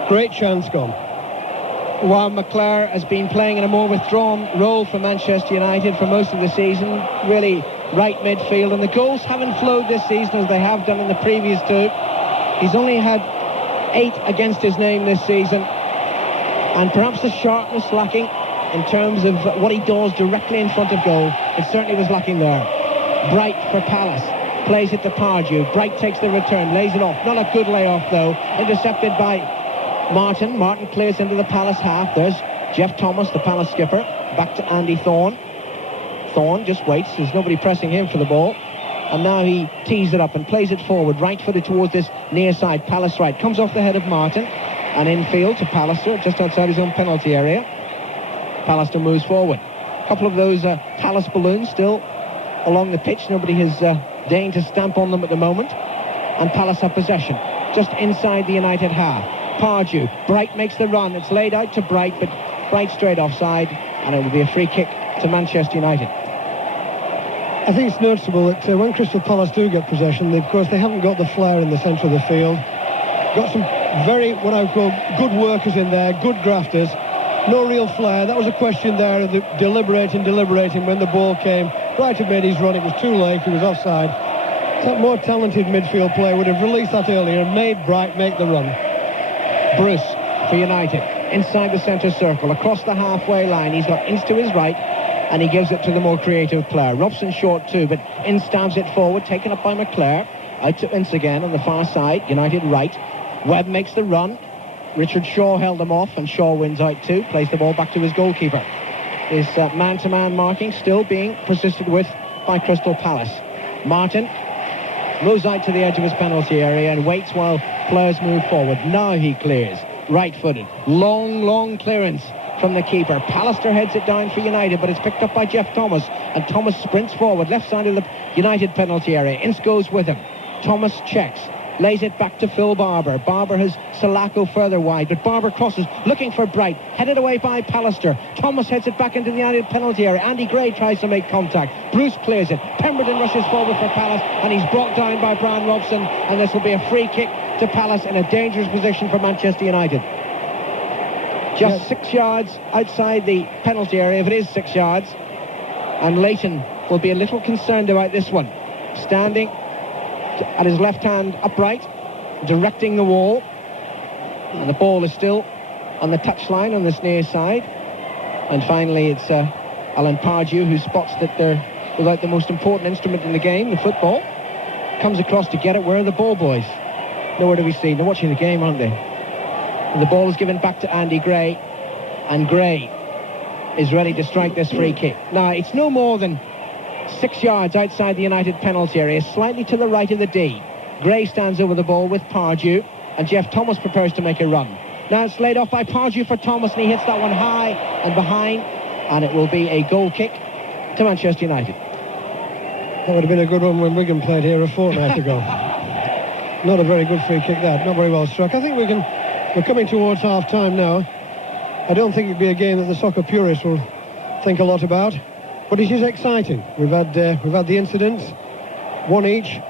Great chance gone. While McClare has been playing in a more withdrawn role for Manchester United for most of the season, really right midfield, and the goals haven't flowed this season as they have done in the previous 2. He's only had 8 against his name this season, and perhaps the sharpness lacking in terms of what he does directly in front of goal. It certainly was lacking there. Bright for Palace. Plays it to Pardew. Bright takes the return, lays it off. Not a good layoff though. Intercepted by Martin. Martin clears into the Palace half. There's Jeff Thomas, the Palace skipper. Back to Andy Thorne. Thorne just waits. There's nobody pressing him for the ball. And now he tees it up and plays it forward, right-footed towards this near side. Palace right. Comes off the head of Martin. And infield to Pallister, just outside his own penalty area. Pallister moves forward. A couple of those Palace balloons still along the pitch. Nobody has deigned to stamp on them at the moment. And Palace have possession, just inside the United half. Pardew, Bright makes the run. It's laid out to Bright, but Bright straight offside, and it will be a free kick to Manchester United. I think it's noticeable that when Crystal Palace do get possession, of course, they haven't got the flair in the centre of the field. Got some very, what I would call, good workers in there, good grafters. No real flair. That was a question there of the deliberating when the ball came. Bright had made his run. It was too late. He was offside. That more talented midfield player would have released that earlier and made Bright make the run. Bruce for United, inside the centre circle, across the halfway line. He's got Ince to his right, and he gives it to the more creative player. Robson short too, but Ince stabs it forward, taken up by McClare. Out to Ince again on the far side, United right. Webb makes the run. Richard Shaw held him off, and Shaw wins out too, plays the ball back to his goalkeeper. His man-to-man marking still being persisted with by Crystal Palace. Martin moves out to the edge of his penalty area and waits while players move forward. Now he clears, right-footed. Long clearance from the keeper. Pallister heads it down for United, but it's picked up by Jeff Thomas, and Thomas sprints forward, left side of the United penalty area. Ince goes with him. Thomas checks, lays it back to Phil Barber. Barber has Salako further wide, but Barber crosses, looking for Bright, headed away by Pallister. Thomas heads it back into the United penalty area. Andy Gray tries to make contact. Bruce clears it. Pemberton rushes forward for Palace, and he's brought down by Brian Robson, and this will be a free kick to Palace in a dangerous position for Manchester United. Just 6 yards outside the penalty area, if it is 6 yards, and Leighton will be a little concerned about this one. Standing at his left hand upright, directing the wall, and the ball is still on the touchline on this near side. And finally it's Alan Pardew who spots that they're without the most important instrument in the game, the football. Comes across to get it. Where are the ball boys? Nowhere to be seen. They're watching the game, aren't they? And the ball is given back to Andy Gray, and Gray is ready to strike this free kick. Now it's no more than 6 yards outside the United penalty area, slightly to the right of the D. Gray stands over the ball with Pardew, and Jeff Thomas prepares to make a run. Now it's laid off by Pardew for Thomas, and he hits that one high and behind, and it will be a goal kick to Manchester United. That would have been a good one when Wigan played here a fortnight ago. Not a very good free kick that, not very well struck. I think we're coming towards half-time now. I don't think it'd be a game that the soccer purists will think a lot about. But it is exciting. We've had the incidents, one each.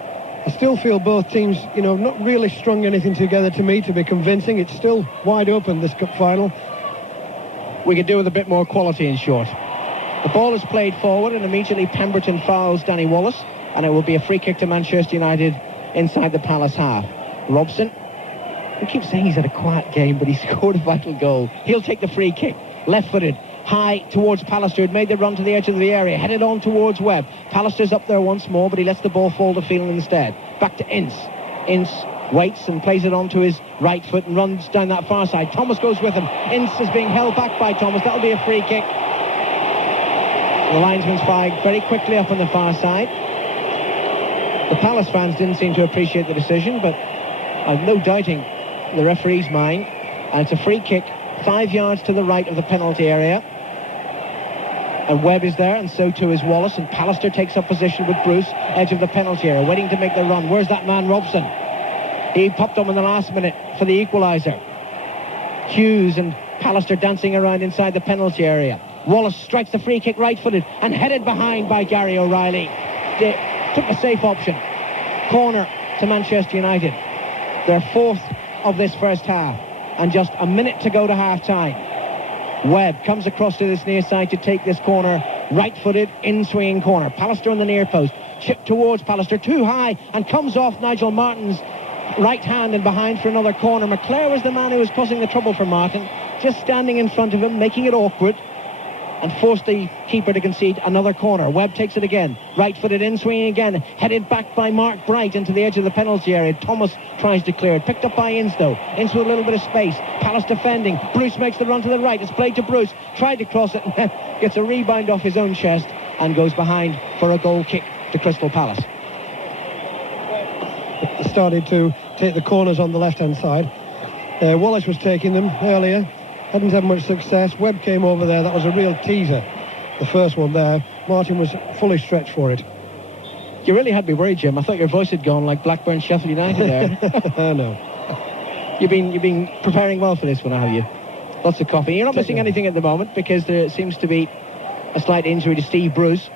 I still feel both teams, not really strung anything together to me to be convincing. It's still wide open, this cup final. We could do with a bit more quality, in short. The ball is played forward, and immediately Pemberton fouls Danny Wallace, and it will be a free kick to Manchester United inside the Palace half. Robson, we keep saying he's had a quiet game, but he scored a vital goal. He'll take the free kick, left-footed. High towards Pallister, who'd made the run to the edge of the area, headed on towards Webb. Pallister's up there once more, but he lets the ball fall to Phelan instead. Back to Ince. Ince waits and plays it on to his right foot and runs down that far side. Thomas goes with him. Ince is being held back by Thomas. That'll be a free kick. The linesman's flag very quickly up on the far side. The Palace fans didn't seem to appreciate the decision, but I've no doubting the referee's mind. And it's a free kick 5 yards to the right of the penalty area. And Webb is there, and so too is Wallace, and Pallister takes up position with Bruce, edge of the penalty area, waiting to make the run. Where's that man, Robson? He popped up in the last minute for the equaliser. Hughes and Pallister dancing around inside the penalty area. Wallace strikes the free kick right-footed and headed behind by Gary O'Reilly. They took the safe option. Corner to Manchester United. Their fourth of this first half, and just a minute to go to half-time. Webb comes across to this near side to take this corner, right-footed, in-swinging corner. Pallister on the near post, chipped towards Pallister, too high, and comes off Nigel Martin's right hand and behind for another corner. McClare was the man who was causing the trouble for Martin, just standing in front of him, making it awkward, and forced the keeper to concede another corner. Webb takes it again, right-footed, in-swinging again, headed back by Mark Bright into the edge of the penalty area. Thomas tries to clear it, picked up by Ince though. Ince with a little bit of space, Palace defending. Bruce makes the run to the right, it's played to Bruce, tried to cross it, gets a rebound off his own chest and goes behind for a goal kick to Crystal Palace. Started to take the corners on the left-hand side. Wallace was taking them earlier, hadn't had much success. Webb came over there, that was a real teaser, the first one there. Martin was fully stretched for it. You really had me worried, Jim. I thought your voice had gone like Blackburn Sheffield United there. No. You've been preparing well for this one, have you? Lots of coffee. You're not missing anything at the moment because there seems to be a slight injury to Steve Bruce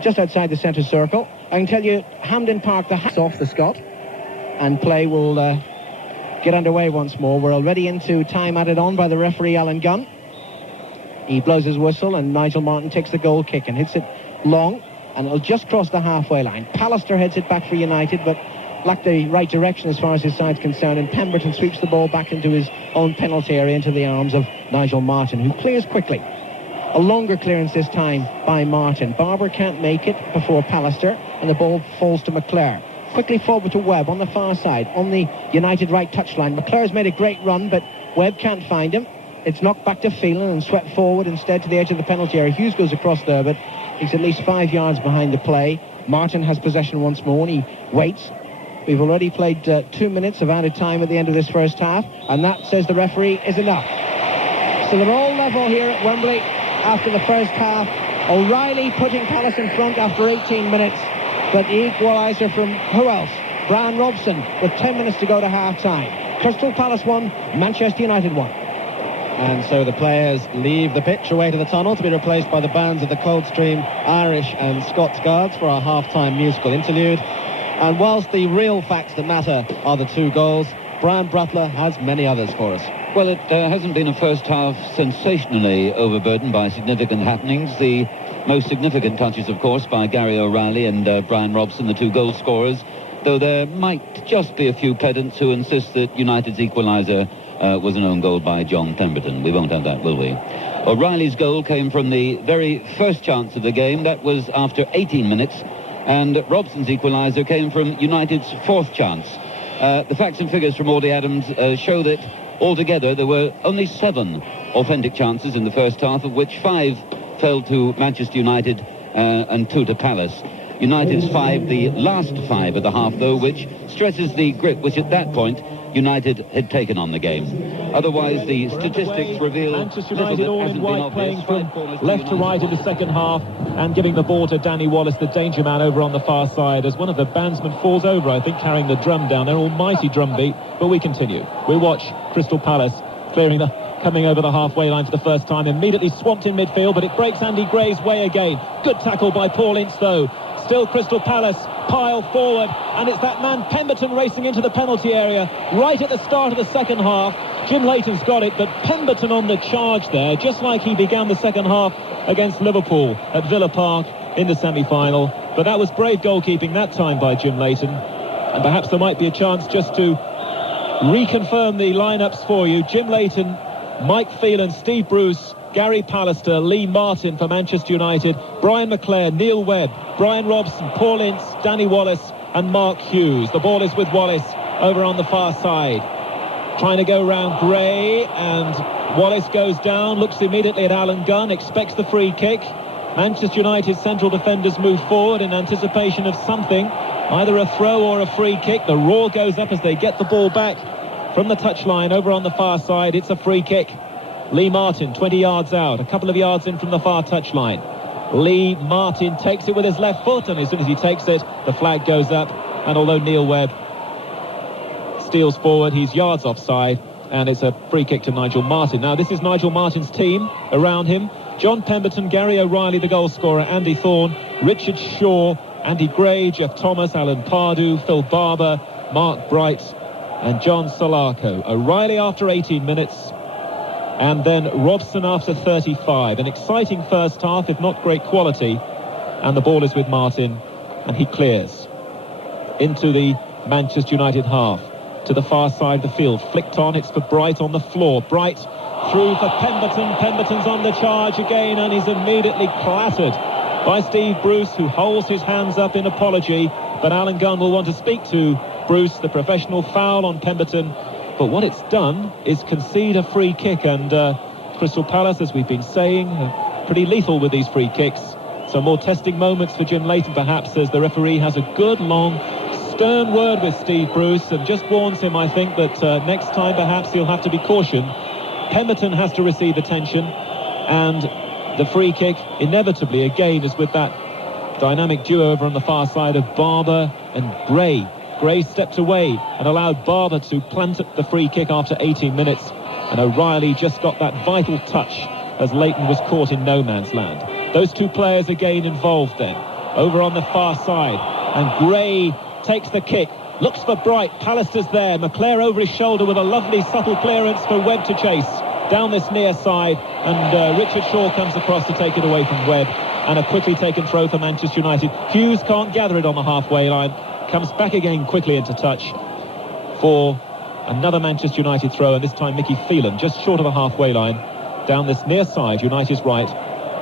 just outside the centre circle. I can tell you, Hampden Park, the hat's off the Scot, and play will get underway once more. We're already into time added on by the referee, Alan Gunn. He blows his whistle and Nigel Martin takes the goal kick and hits it long, and it'll just cross the halfway line. Pallister heads it back for United, but lacked the right direction as far as his side's concerned, and Pemberton sweeps the ball back into his own penalty area into the arms of Nigel Martin, who clears quickly. A longer clearance this time by Martin. Barber can't make it before Pallister, and the ball falls to McClare. Quickly forward to Webb on the far side, on the United right touchline. McClare's made a great run, but Webb can't find him. It's knocked back to Phelan and swept forward instead to the edge of the penalty area. Hughes goes across there, but he's at least 5 yards behind the play. Martin has possession once more, and he waits. We've already played 2 minutes of added time at the end of this first half, and that, says the referee, is enough. So they're all level here at Wembley after the first half. O'Reilly putting Palace in front after 18 minutes, but the equaliser from who else? Brian Robson with 10 minutes to go to half-time. Crystal Palace 1, Manchester United 1. And so the players leave the pitch away to the tunnel to be replaced by the bands of the Coldstream Irish and Scots Guards for our half-time musical interlude. And whilst the real facts that matter are the 2 goals, Brian Brutler has many others for us. Well, it hasn't been a first half sensationally overburdened by significant happenings. The most significant touches, of course, by Gary O'Reilly and Brian Robson, the 2 goal scorers, though there might just be a few pedants who insist that United's equaliser was an own goal by John Pemberton. We won't have that, will we? O'Reilly's goal came from the very first chance of the game. That was after 18 minutes. And Robson's equaliser came from United's 4th chance. The facts and figures from Audie Adams show that altogether there were only 7 authentic chances in the first half, of which 5 fell to Manchester United and 2 to Palace. United's 5, the last 5 of the half, though, which stresses the grip which at that point United had taken on the game. Otherwise, the statistics reveal Manchester United all in white, playing from left to right in the second half and giving the ball to Danny Wallace, the danger man, over on the far side, as one of the bandsmen falls over, I think, carrying the drum down. Their almighty drum beat, but we continue. We watch Crystal Palace coming over the halfway line for the first time, immediately swamped in midfield, but it breaks Andy Gray's way again. Good tackle by Paul Ince, though. Still Crystal Palace pile forward, and it's that man Pemberton racing into the penalty area right at the start of the second half. Jim Leighton's got it, but Pemberton on the charge there, just like he began the second half against Liverpool at Villa Park in the semi-final. But that was brave goalkeeping that time by Jim Leighton, and perhaps there might be a chance just to reconfirm the lineups for you. Jim Leighton, Mike Phelan, Steve Bruce, Gary Pallister, Lee Martin for Manchester United, Brian McClare, Neil Webb, Brian Robson, Paul Ince, Danny Wallace and Mark Hughes. The ball is with Wallace over on the far side, trying to go round Gray, and Wallace goes down, looks immediately at Alan Gunn, expects the free kick. Manchester United central defenders move forward in anticipation of something, either a throw or a free kick. The roar goes up as they get the ball back from the touchline over on the far side. It's a free kick. Lee Martin, 20 yards out, a couple of yards in from the far touchline. Lee Martin takes it with his left foot, and as soon as he takes it, the flag goes up. And although Neil Webb steals forward, he's yards offside, and it's a free kick to Nigel Martin. Now, this is Nigel Martin's team around him. John Pemberton, Gary O'Reilly, the goal scorer, Andy Thorne, Richard Shaw, Andy Gray, Jeff Thomas, Alan Pardew, Phil Barber, Mark Bright, and John Solarco. O'Reilly after 18 minutes. And then Robson after 35. An exciting first half, if not great quality. And the ball is with Martin, and he clears into the Manchester United half, to the far side of the field. Flicked on, it's for Bright on the floor. Bright through for Pemberton. Pemberton's on the charge again, and he's immediately clattered by Steve Bruce, who holds his hands up in apology. But Alan Gunn will want to speak to Bruce. The professional foul on Pemberton. But what it's done is concede a free kick, and Crystal Palace, as we've been saying, pretty lethal with these free kicks. So more testing moments for Jim Leighton, perhaps, as the referee has a good long stern word with Steve Bruce and just warns him, I think, that next time perhaps he'll have to be cautioned. Pemberton has to receive attention, and the free kick inevitably again is with that dynamic duo over on the far side of Barber and Gray. Gray stepped away and allowed Barber to plant the free kick after 18 minutes, and O'Reilly just got that vital touch as Leighton was caught in no man's land. Those two players again involved then, over on the far side, and Gray takes the kick, looks for Bright, Pallister's there, McClare over his shoulder with a lovely subtle clearance for Webb to chase down this near side, and Richard Shaw comes across to take it away from Webb, and a quickly taken throw for Manchester United. Hughes can't gather it on the halfway line, comes back again quickly into touch for another Manchester United throw, and this time Mickey Phelan just short of the halfway line down this near side, United's right,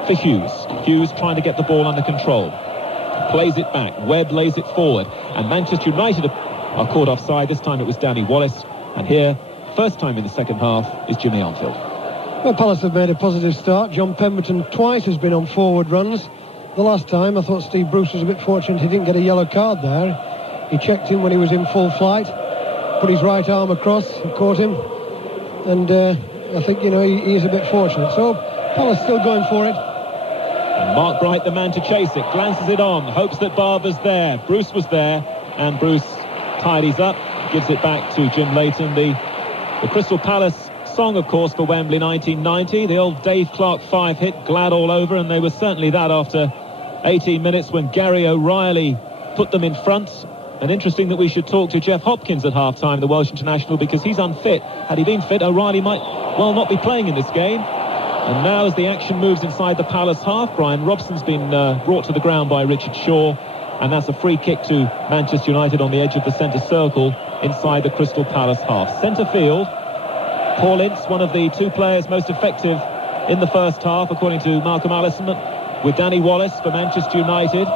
for Hughes. Hughes trying to get the ball under control, plays it back, Webb lays it forward, and Manchester United are caught offside. This time it was Danny Wallace, and here, first time in the second half, is Jimmy Armfield. Well, Palace have made a positive start. John Pemberton twice has been on forward runs. The last time I thought Steve Bruce was a bit fortunate he didn't get a yellow card there. He checked him when he was in full flight, put his right arm across and caught him, and I think, you know, he is a bit fortunate. So Palace still going for it. And Mark Bright, the man to chase it, glances it on, hopes that Barber's there. Bruce was there, and Bruce tidies up, gives it back to Jim Leighton. The Crystal Palace song, of course, for Wembley 1990, the old Dave Clark 5 hit, Glad All Over, and they were certainly that after 18 minutes when Gary O'Reilly put them in front. And interesting that we should talk to Jeff Hopkins at half-time, the Welsh international, because he's unfit. Had he been fit, O'Reilly might well not be playing in this game. And now as the action moves inside the Palace half, Brian Robson's been brought to the ground by Richard Shaw, and that's a free kick to Manchester United on the edge of the centre circle inside the Crystal Palace half. Centre field, Paul Ince, one of the two players most effective in the first half, according to Malcolm Allison, with Danny Wallace for Manchester United.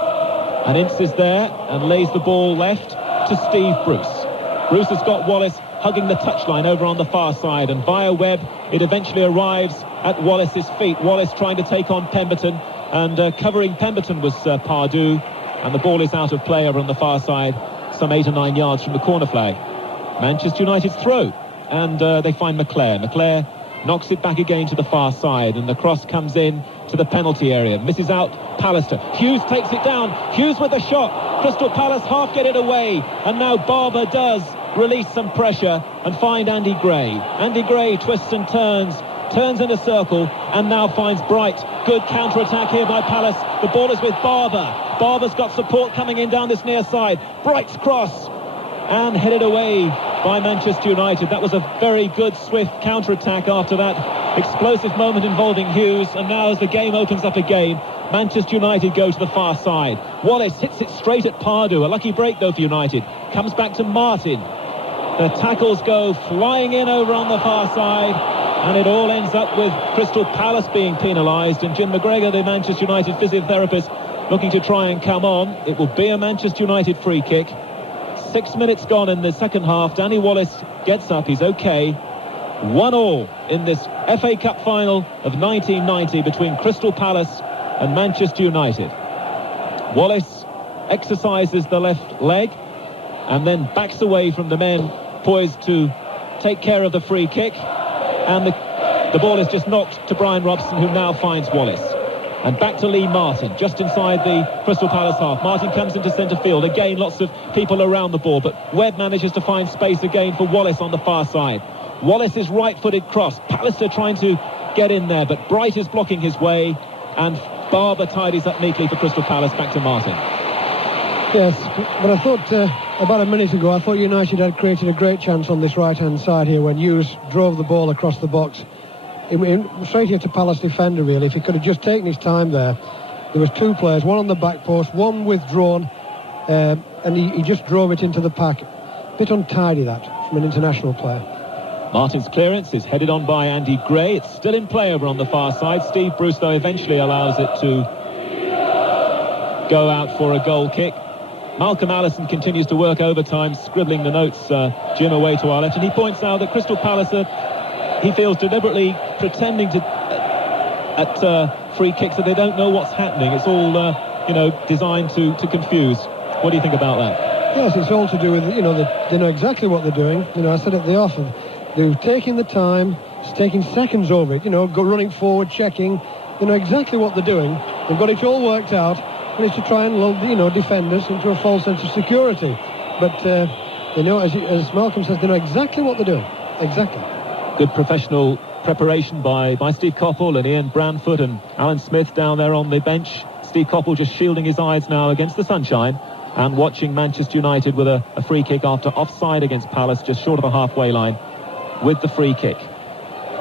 And Ince is there and lays the ball left to Steve Bruce. Bruce has got Wallace hugging the touchline over on the far side, and via Webb it eventually arrives at Wallace's feet. Wallace trying to take on Pemberton, and covering Pemberton was Pardew, and the ball is out of play over on the far side, some 8 or 9 yards from the corner flag. Manchester United's throw, and they find McClare. McClare knocks it back again to the far side, and the cross comes in to the penalty area, misses out Pallister. Hughes takes it down, Hughes with the shot, Crystal Palace half get it away, and now Barber does release some pressure and find Andy Gray. Andy Gray twists and turns in a circle, and now finds Bright. Good counter-attack here by Palace. The ball is with Barber. Barber's got support coming in down this near side. Bright's cross, and headed away by Manchester United. That was a very good, swift counter-attack after that explosive moment involving Hughes, and now as the game opens up again, Manchester United go to the far side. Wallace hits it straight at Pardew. A lucky break though for United. Comes back to Martin. The tackles go flying in over on the far side, and it all ends up with Crystal Palace being penalised, and Jim McGregor, the Manchester United physiotherapist, looking to try and come on. It will be a Manchester United free kick. 6 minutes gone in the second half. Danny Wallace gets up, he's okay. 1-1 in this FA Cup final of 1990 between Crystal Palace and Manchester United. Wallace exercises the left leg and then backs away from the men poised to take care of the free kick, and the ball is just knocked to Brian Robson, who now finds Wallace. And back to Lee Martin, just inside the Crystal Palace half. Martin comes into centre field. Again, lots of people around the ball, but Webb manages to find space again for Wallace on the far side. Wallace's right-footed cross. Pallister trying to get in there, but Bright is blocking his way, and Barber tidies up neatly for Crystal Palace. Back to Martin. Yes, but I thought about a minute ago, I thought United had created a great chance on this right-hand side here when Hughes drove the ball across the box. Straight here to Palace defender, really. If he could have just taken his time there. There was two players, one on the back post, one withdrawn, and he just drove it into the pack. Bit untidy, that, from an international player. Martin's clearance is headed on by Andy Gray. It's still in play over on the far side. Steve Bruce, though, eventually allows it to go out for a goal kick. Malcolm Allison continues to work overtime, scribbling the notes, Jim, away to our left, and he points out that Crystal Palace he feels deliberately pretending to at free kicks that they don't know what's happening. It's all designed to confuse. What do you think about that? Yes, it's all to do with, they know exactly what they're doing. I said at the off, they're taking the time, it's taking seconds over it, go running forward, checking. They know exactly what they're doing. They've got it all worked out, and it's to try and lull, defenders into a false sense of security. But they know, as Malcolm says, they know exactly what they're doing. Exactly. Good professional preparation by Steve Coppell and Ian Branfoot and Alan Smith down there on the bench. Steve Coppell just shielding his eyes now against the sunshine and watching Manchester United with a free kick after offside against Palace, just short of the halfway line with the free kick.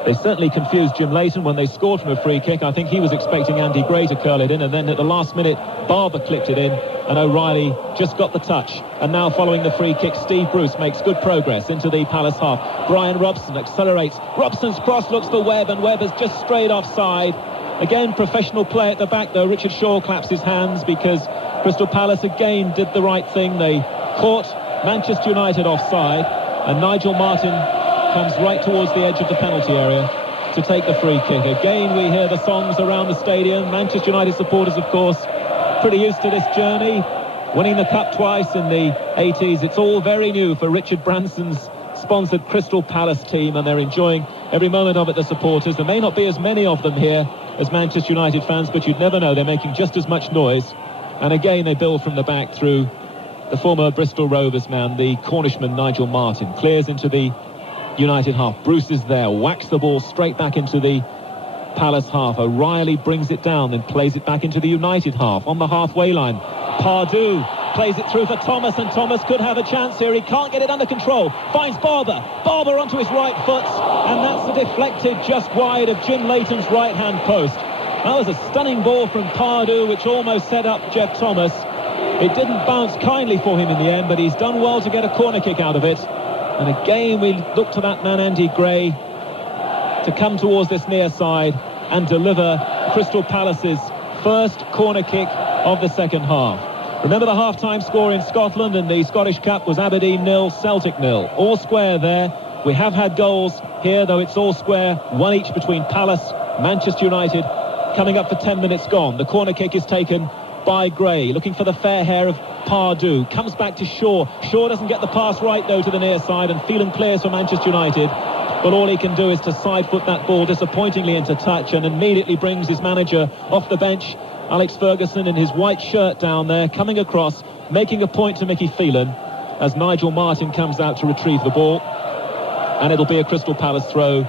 They certainly confused Jim Leighton when they scored from a free kick. I think he was expecting Andy Gray to curl it in, and then at the last minute Barber clipped it in and O'Reilly just got the touch. And now following the free kick, Steve Bruce makes good progress into the Palace half. Brian Robson accelerates. Robson's cross looks for Webb, and Webb has just strayed offside. Again, professional play at the back though. Richard Shaw claps his hands because Crystal Palace again did the right thing. They caught Manchester United offside, and Nigel Martin comes right towards the edge of the penalty area to take the free kick. Again, we hear the songs around the stadium. Manchester United supporters, of course, pretty used to this journey, winning the cup twice in the 80s. It's all very new for Richard Branson's sponsored Crystal Palace team, and they're enjoying every moment of it, the supporters. There may not be as many of them here as Manchester United fans, but you'd never know. They're making just as much noise. And again, they build from the back through the former Bristol Rovers man, the Cornishman Nigel Martin. Clears into the United half. Bruce is there, whacks the ball straight back into the Palace half. O'Reilly brings it down, then plays it back into the United half on the halfway line. Pardew plays it through for Thomas, and Thomas could have a chance here. He can't get it under control. Finds Barber onto his right foot, and that's a deflected just wide of Jim Leighton's right-hand post. That was a stunning ball from Pardew, which almost set up Jeff Thomas. It didn't bounce kindly for him in the end, but he's done well to get a corner kick out of it. And again, we look to that man, Andy Gray, to come towards this near side and deliver Crystal Palace's first corner kick of the second half. Remember, the half-time score in Scotland in the Scottish Cup was Aberdeen 0, Celtic 0. All square there. We have had goals here, though it's all square. One each between Palace, Manchester United, coming up for 10 minutes gone. The corner kick is taken by Gray, looking for the fair hair of Pardew. Comes back to Shaw. Shaw doesn't get the pass right, though, to the near side, and Phelan clears for Manchester United. But all he can do is to side-foot that ball disappointingly into touch, and immediately brings his manager off the bench, Alex Ferguson, in his white shirt down there, coming across, making a point to Mickey Phelan as Nigel Martin comes out to retrieve the ball. And it'll be a Crystal Palace throw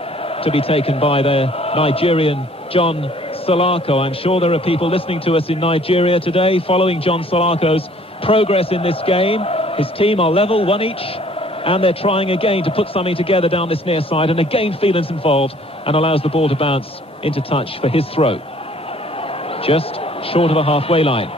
to be taken by the Nigerian John Salako. I'm sure there are people listening to us in Nigeria today following John Salako's progress in this game. His team are level, one each, and they're trying again to put something together down this near side, and again Phelan's involved and allows the ball to bounce into touch for his throw. Just short of a halfway line.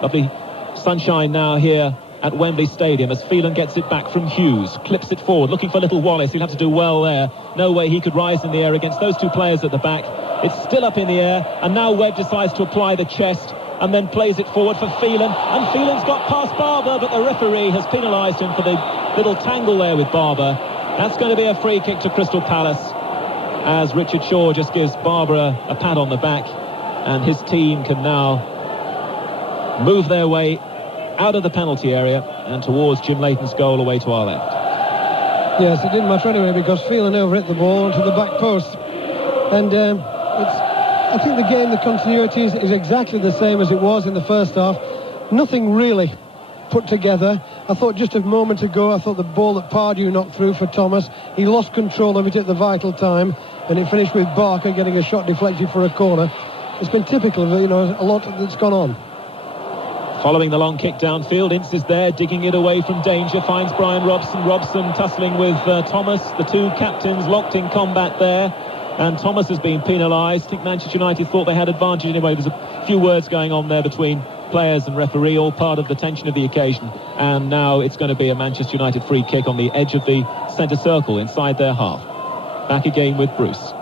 Lovely sunshine now here at Wembley Stadium as Phelan gets it back from Hughes, clips it forward, looking for little Wallace. He'll have to do well there. No way he could rise in the air against those two players at the back. It's still up in the air, and now Webb decides to apply the chest and then plays it forward for Phelan, and Phelan's got past Barber, but the referee has penalised him for the little tangle there with Barber. That's going to be a free kick to Crystal Palace as Richard Shaw just gives Barber a pat on the back, and his team can now move their way out of the penalty area and towards Jim Leighton's goal away to our left. Yes, it didn't matter anyway because Phelan overhit the ball onto the back post. And I think the game, the continuity is exactly the same as it was in the first half. Nothing really put together. I thought just a moment ago, I thought the ball that Pardew knocked through for Thomas, he lost control of it at the vital time, and it finished with Barker getting a shot deflected for a corner. It's been typical of, a lot that's gone on. Following the long kick downfield, Ince is there, digging it away from danger, finds Brian Robson. Robson tussling with Thomas, the two captains locked in combat there. And Thomas has been penalised. I think Manchester United thought they had advantage anyway. There's a few words going on there between players and referee, all part of the tension of the occasion. And now it's going to be a Manchester United free kick on the edge of the centre circle inside their half. Back again with Bruce.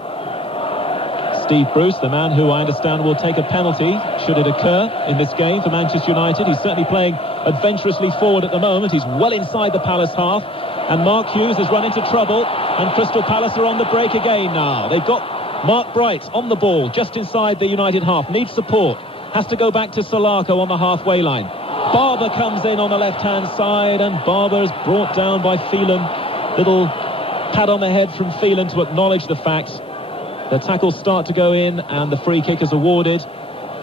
Steve Bruce, the man who I understand will take a penalty should it occur in this game for Manchester United. He's certainly playing adventurously forward at the moment. He's well inside the Palace half. And Mark Hughes has run into trouble, and Crystal Palace are on the break again now. They've got Mark Bright on the ball, just inside the United half. Needs support. Has to go back to Salako on the halfway line. Barber comes in on the left-hand side, and Barber is brought down by Phelan. Little pat on the head from Phelan to acknowledge the fact. The tackles start to go in, and the free kick is awarded.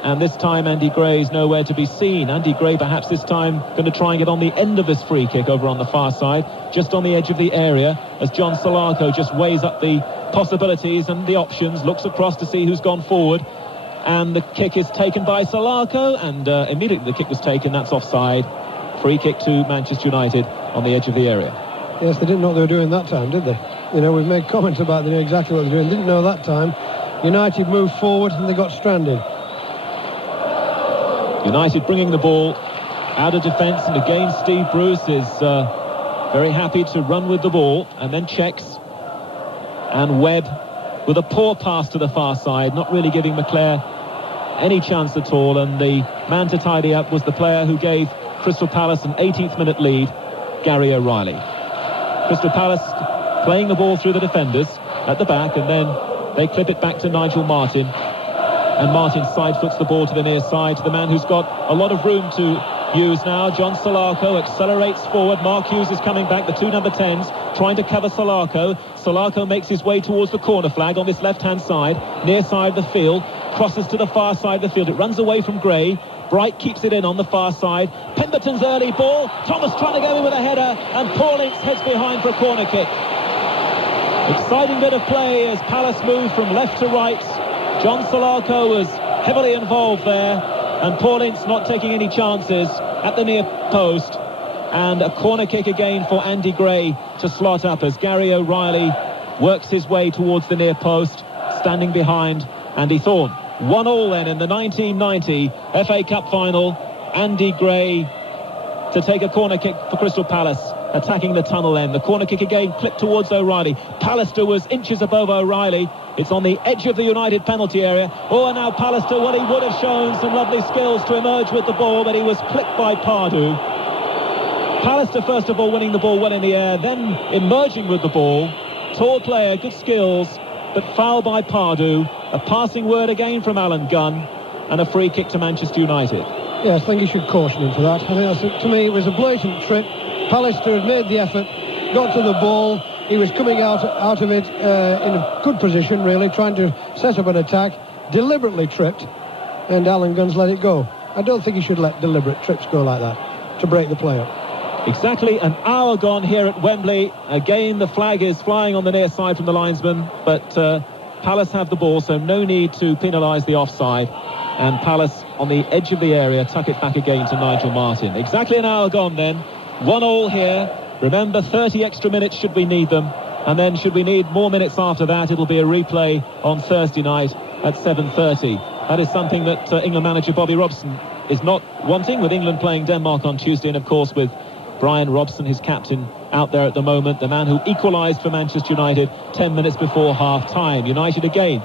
And this time Andy Gray is nowhere to be seen. Andy Gray perhaps this time going to try and get on the end of this free kick over on the far side, just on the edge of the area, as John Solarco just weighs up the possibilities and the options, looks across to see who's gone forward. And the kick is taken by Solarco, and immediately the kick was taken. That's offside. Free kick to Manchester United on the edge of the area. Yes, they didn't know what they were doing that time, did they? You know, we've made comments about they knew exactly what they were doing. Didn't know that time. United moved forward and they got stranded. United bringing the ball out of defence, and again Steve Bruce is very happy to run with the ball, and then checks. And Webb with a poor pass to the far side, not really giving McClare any chance at all, and the man to tidy up was the player who gave Crystal Palace an 18th minute lead, Gary O'Reilly. Crystal Palace playing the ball through the defenders at the back, and then they clip it back to Nigel Martin, and Martin side-foots the ball to the near side, to the man who's got a lot of room to use now. John Solarco accelerates forward. Mark Hughes is coming back, the two number 10s, trying to cover Solarco. Solarco makes his way towards the corner flag on this left-hand side, near side of the field, crosses to the far side of the field. It runs away from Gray. Bright keeps it in on the far side. Pemberton's early ball. Thomas trying to go in with a header, and Paul Ince heads behind for a corner kick. Exciting bit of play as Palace move from left to right. John Solarco was heavily involved there, and Paul Ince not taking any chances at the near post. And a corner kick again for Andy Gray to slot up as Gary O'Reilly works his way towards the near post, standing behind Andy Thorne. 1-1 then in the 1990 FA Cup final. Andy Gray to take a corner kick for Crystal Palace, attacking the tunnel end. The corner kick again clipped towards O'Reilly. Pallister was inches above O'Reilly. It's on the edge of the United penalty area. Oh, and now Pallister, well, he would have shown some lovely skills to emerge with the ball, but he was clipped by Pardew. Pallister, first of all, winning the ball well in the air, then emerging with the ball. Tall player, good skills, but foul by Pardew. A passing word again from Alan Gunn, and a free kick to Manchester United. Yes, I think you should caution him for that. I think that's, to me, it was a blatant trip. Pallister had made the effort, got to the ball. He was coming out of it in a good position, really, trying to set up an attack. Deliberately tripped, and Alan Gunn's let it go. I don't think he should let deliberate trips go like that to break the play up. Exactly an hour gone here at Wembley. Again, the flag is flying on the near side from the linesman, but Palace have the ball, so no need to penalise the offside. And Palace on the edge of the area tuck it back again to Nigel Martin. Exactly an hour gone then. 1-1 here. Remember, 30 extra minutes should we need them. And then should we need more minutes after that, it'll be a replay on Thursday night at 7:30. That is something that England manager Bobby Robson is not wanting, with England playing Denmark on Tuesday, and of course with Brian Robson, his captain, out there at the moment, the man who equalised for Manchester United 10 minutes before half-time. United again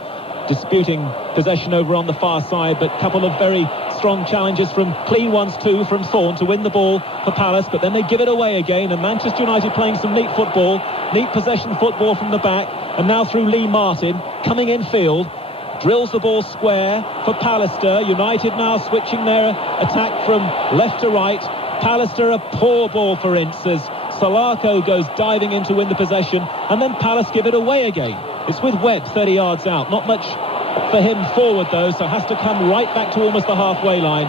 disputing possession over on the far side, but a couple of very strong challenges, from clean ones too, from Thorne to win the ball for Palace, but then they give it away again, and Manchester United playing some neat football, neat possession football from the back, and now through Lee Martin, coming in field, drills the ball square for Pallister. United now switching their attack from left to right. Pallister, a poor ball for Ince as Solarco goes diving in to win the possession, and then Palace give it away again. It's with Webb 30 yards out. Not much for him forward though, so has to come right back to almost the halfway line,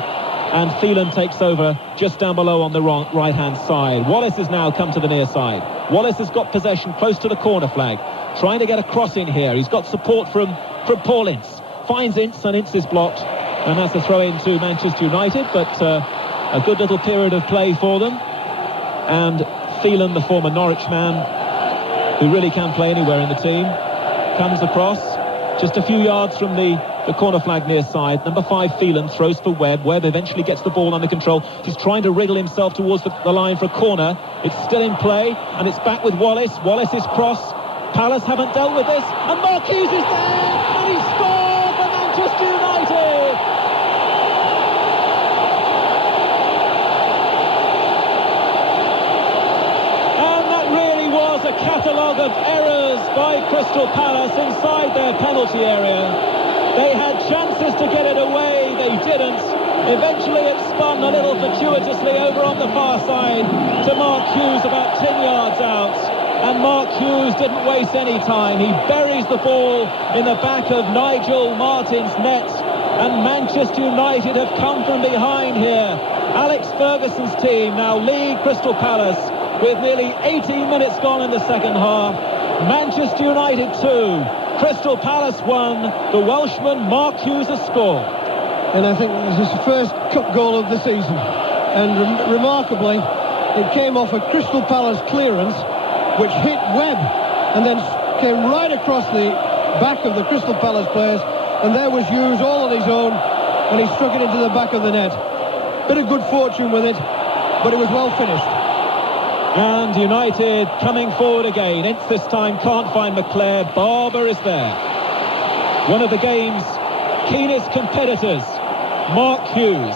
and Phelan takes over just down below on the right hand side. Wallace has now come to the near side. Wallace has got possession close to the corner flag, trying to get a cross in here. He's got support from Paul Ince. Finds Ince, and Ince is blocked, and that's a throw in to Manchester United, but a good little period of play for them. And Phelan, the former Norwich man, who really can play anywhere in the team, comes across just a few yards from the corner flag near side. Number 5, Phelan, throws for Webb. Webb eventually gets the ball under control. He's trying to wriggle himself towards the line for a corner. It's still in play, and it's back with Wallace. Wallace's cross. Palace haven't dealt with this, and Mark Hughes is there, and he scored for Manchester United! And that really was a catalogue of errors by Crystal Palace inside their penalty area. They had chances to get it away, they didn't. Eventually it spun a little fortuitously over on the far side to Mark Hughes about 10 yards out. And Mark Hughes didn't waste any time. He buries the ball in the back of Nigel Martin's net. And Manchester United have come from behind here. Alex Ferguson's team now lead Crystal Palace with nearly 18 minutes gone in the second half. Manchester United 2, Crystal Palace 1. The Welshman Mark Hughes has scored. And I think this is the first cup goal of the season. And remarkably, it came off a Crystal Palace clearance, which hit Webb and then came right across the back of the Crystal Palace players. And there was Hughes all on his own, and he struck it into the back of the net. Bit of good fortune with it, but it was well finished. And United coming forward again. Ince this time can't find McClair. Barber is there. One of the game's keenest competitors, Mark Hughes,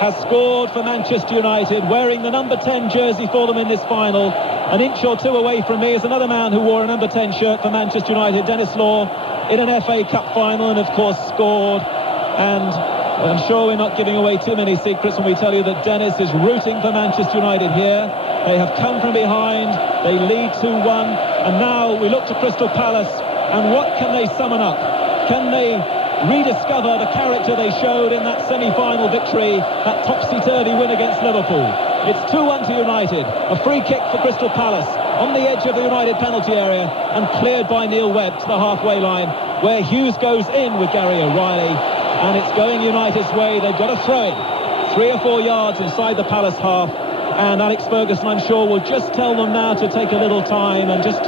has scored for Manchester United, wearing the number 10 jersey for them in this final. An inch or two away from me is another man who wore a number 10 shirt for Manchester United, Dennis Law, in an FA Cup final, and of course scored. And I'm sure we're not giving away too many secrets when we tell you that Dennis is rooting for Manchester United here. They have come from behind, they lead 2-1, and now we look to Crystal Palace, and what can they summon up? Can they rediscover the character they showed in that semi-final victory, that topsy-turvy win against Liverpool? It's 2-1 to United, a free kick for Crystal Palace on the edge of the United penalty area and cleared by Neil Webb to the halfway line, where Hughes goes in with Gary O'Reilly, and it's going United's way. They've got to throw it 3 or 4 yards inside the Palace half, and Alex Ferguson, I'm sure, will just tell them now to take a little time and just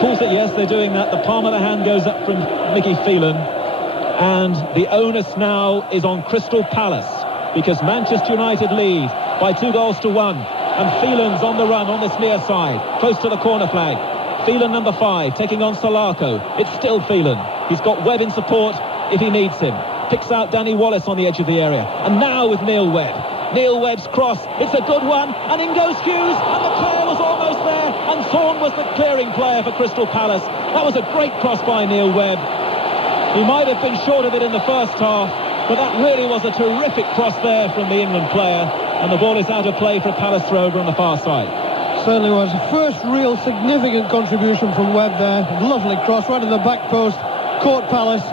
pulls it. Yes, they're doing that. The palm of the hand goes up from Mickey Phelan, and the onus now is on Crystal Palace because Manchester United lead by 2-1, and Phelan's on the run on this near side, close to the corner flag. Phelan number 5 taking on Salako. It's still Phelan. He's got Webb in support if he needs him. Picks out Danny Wallace on the edge of the area, and now with Neil Webb. Neil Webb's cross, it's a good one, and in goes Hughes, and McClair was almost there, and Thorne was the clearing player for Crystal Palace. That was a great cross by Neil Webb. He might have been short of it in the first half, but that really was a terrific cross there from the England player, and the ball is out of play for a Palace throw over on the far side. Certainly was. First real significant contribution from Webb there. Lovely cross right to the back post, caught Palace.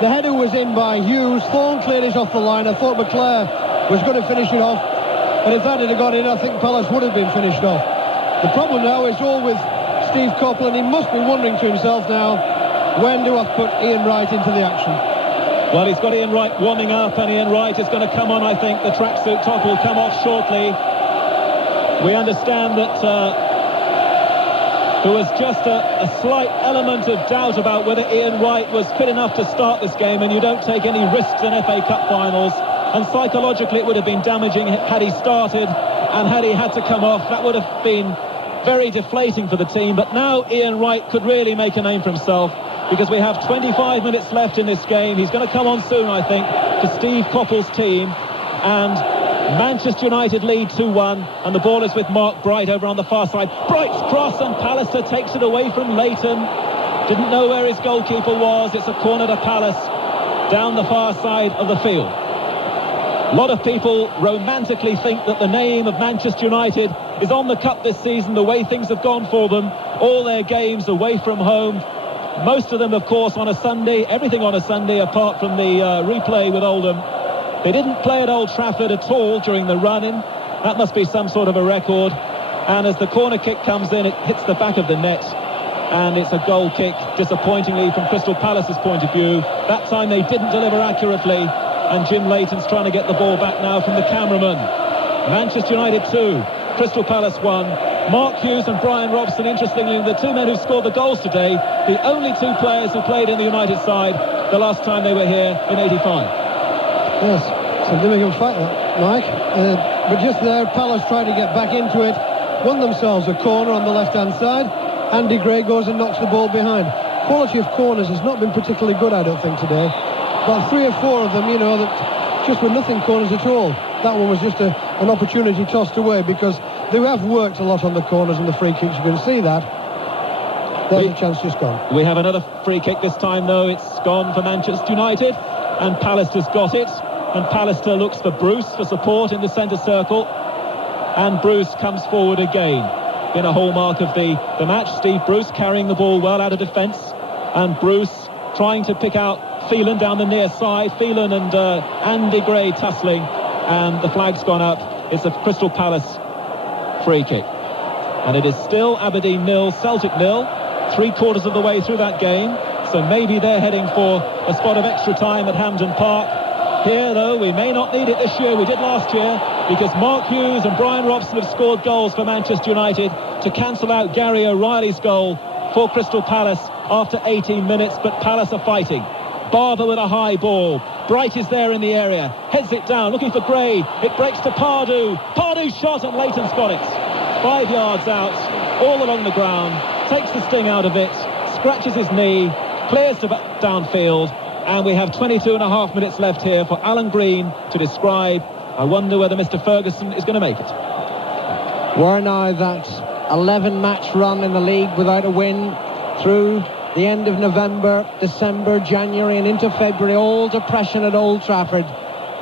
The header was in by Hughes. Thorne cleared it off the line. I thought McClair was going to finish it off, and if that had got in, I think Palace would have been finished off. The problem now is all with Steve Coppell, and he must be wondering to himself now, when do I put Ian Wright into the action? Well, he's got Ian Wright warming up, and Ian Wright is going to come on, I think. The tracksuit top will come off shortly. We understand that there was just a slight element of doubt about whether Ian Wright was fit enough to start this game, and you don't take any risks in FA Cup finals. And psychologically it would have been damaging had he started, and had he had to come off, that would have been very deflating for the team. But now Ian Wright could really make a name for himself, because we have 25 minutes left in this game. He's going to come on soon, I think, to Steve Coppell's team. And Manchester United lead 2-1, and the ball is with Mark Bright over on the far side. Bright's cross, and Pallister takes it away from Leighton. Didn't know where his goalkeeper was. It's a corner to Palace down the far side of the field. A lot of people romantically think that the name of Manchester United is on the cup this season, the way things have gone for them. All their games away from home. Most of them, of course, on a Sunday. Everything on a Sunday apart from the replay with Oldham. They didn't play at Old Trafford at all during the run-in. That must be some sort of a record. And as the corner kick comes in, it hits the back of the net. And it's a goal kick, disappointingly, from Crystal Palace's point of view. That time they didn't deliver accurately. And Jim Leighton's trying to get the ball back now from the cameraman. Manchester United 2, Crystal Palace 1. Mark Hughes and Brian Robson, interestingly, the two men who scored the goals today, the only two players who played in the United side the last time they were here in 85. Yes, significant fact, that, Mike. But just there, Palace tried to get back into it, won themselves a corner on the left-hand side. Andy Gray goes and knocks the ball behind. Quality of corners has not been particularly good, I don't think, today. About 3 or 4 of them, you know, that just were nothing corners at all. That one was just an opportunity tossed away, because they have worked a lot on the corners and the free kicks. You can see that. There's a chance just gone. We have another free kick this time, though. It's gone for Manchester United, and Palace has got it. and Pallister looks for Bruce for support in the centre circle. And Bruce comes forward again. Been a hallmark of the match. Steve Bruce carrying the ball well out of defence. And Bruce trying to pick out Phelan down the near side. Phelan and Andy Gray tussling. And the flag's gone up. It's a Crystal Palace free kick. And it is still Aberdeen 0, Celtic 0. 3/4 of the way through that game. So maybe they're heading for a spot of extra time at Hampden Park. Here, though, we may not need it this year. We did last year, because Mark Hughes and Brian Robson have scored goals for Manchester United to cancel out Gary O'Reilly's goal for Crystal Palace after 18 minutes. But Palace are fighting. Barber with a high ball. Bright is there in the area. Heads it down, looking for Gray. It breaks to Pardew. Pardew's shot, and Leighton's got it. 5 yards out, all along the ground. Takes the sting out of it. Scratches his knee. Clears to downfield. And we have 22.5 minutes left here for Alan Green to describe. I wonder whether Mr. Ferguson is going to make it. We're now that 11-match run in the league without a win through the end of November, December, January and into February. All depression at Old Trafford.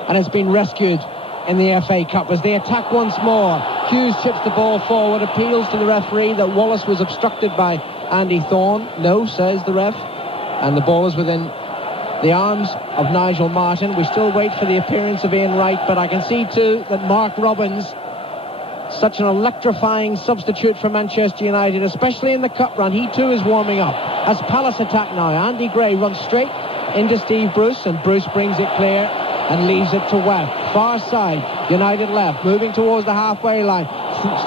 And it's been rescued in the FA Cup as they attack once more. Hughes chips the ball forward, appeals to the referee that Wallace was obstructed by Andy Thorne. No, says the ref. And the ball is within the arms of Nigel Martin. We still wait for the appearance of Ian Wright, but I can see too that Mark Robins, such an electrifying substitute for Manchester United, especially in the cup run, he too is warming up. As Palace attack now, Andy Gray runs straight into Steve Bruce, and Bruce brings it clear and leaves it to Webb. Far side, United left, moving towards the halfway line.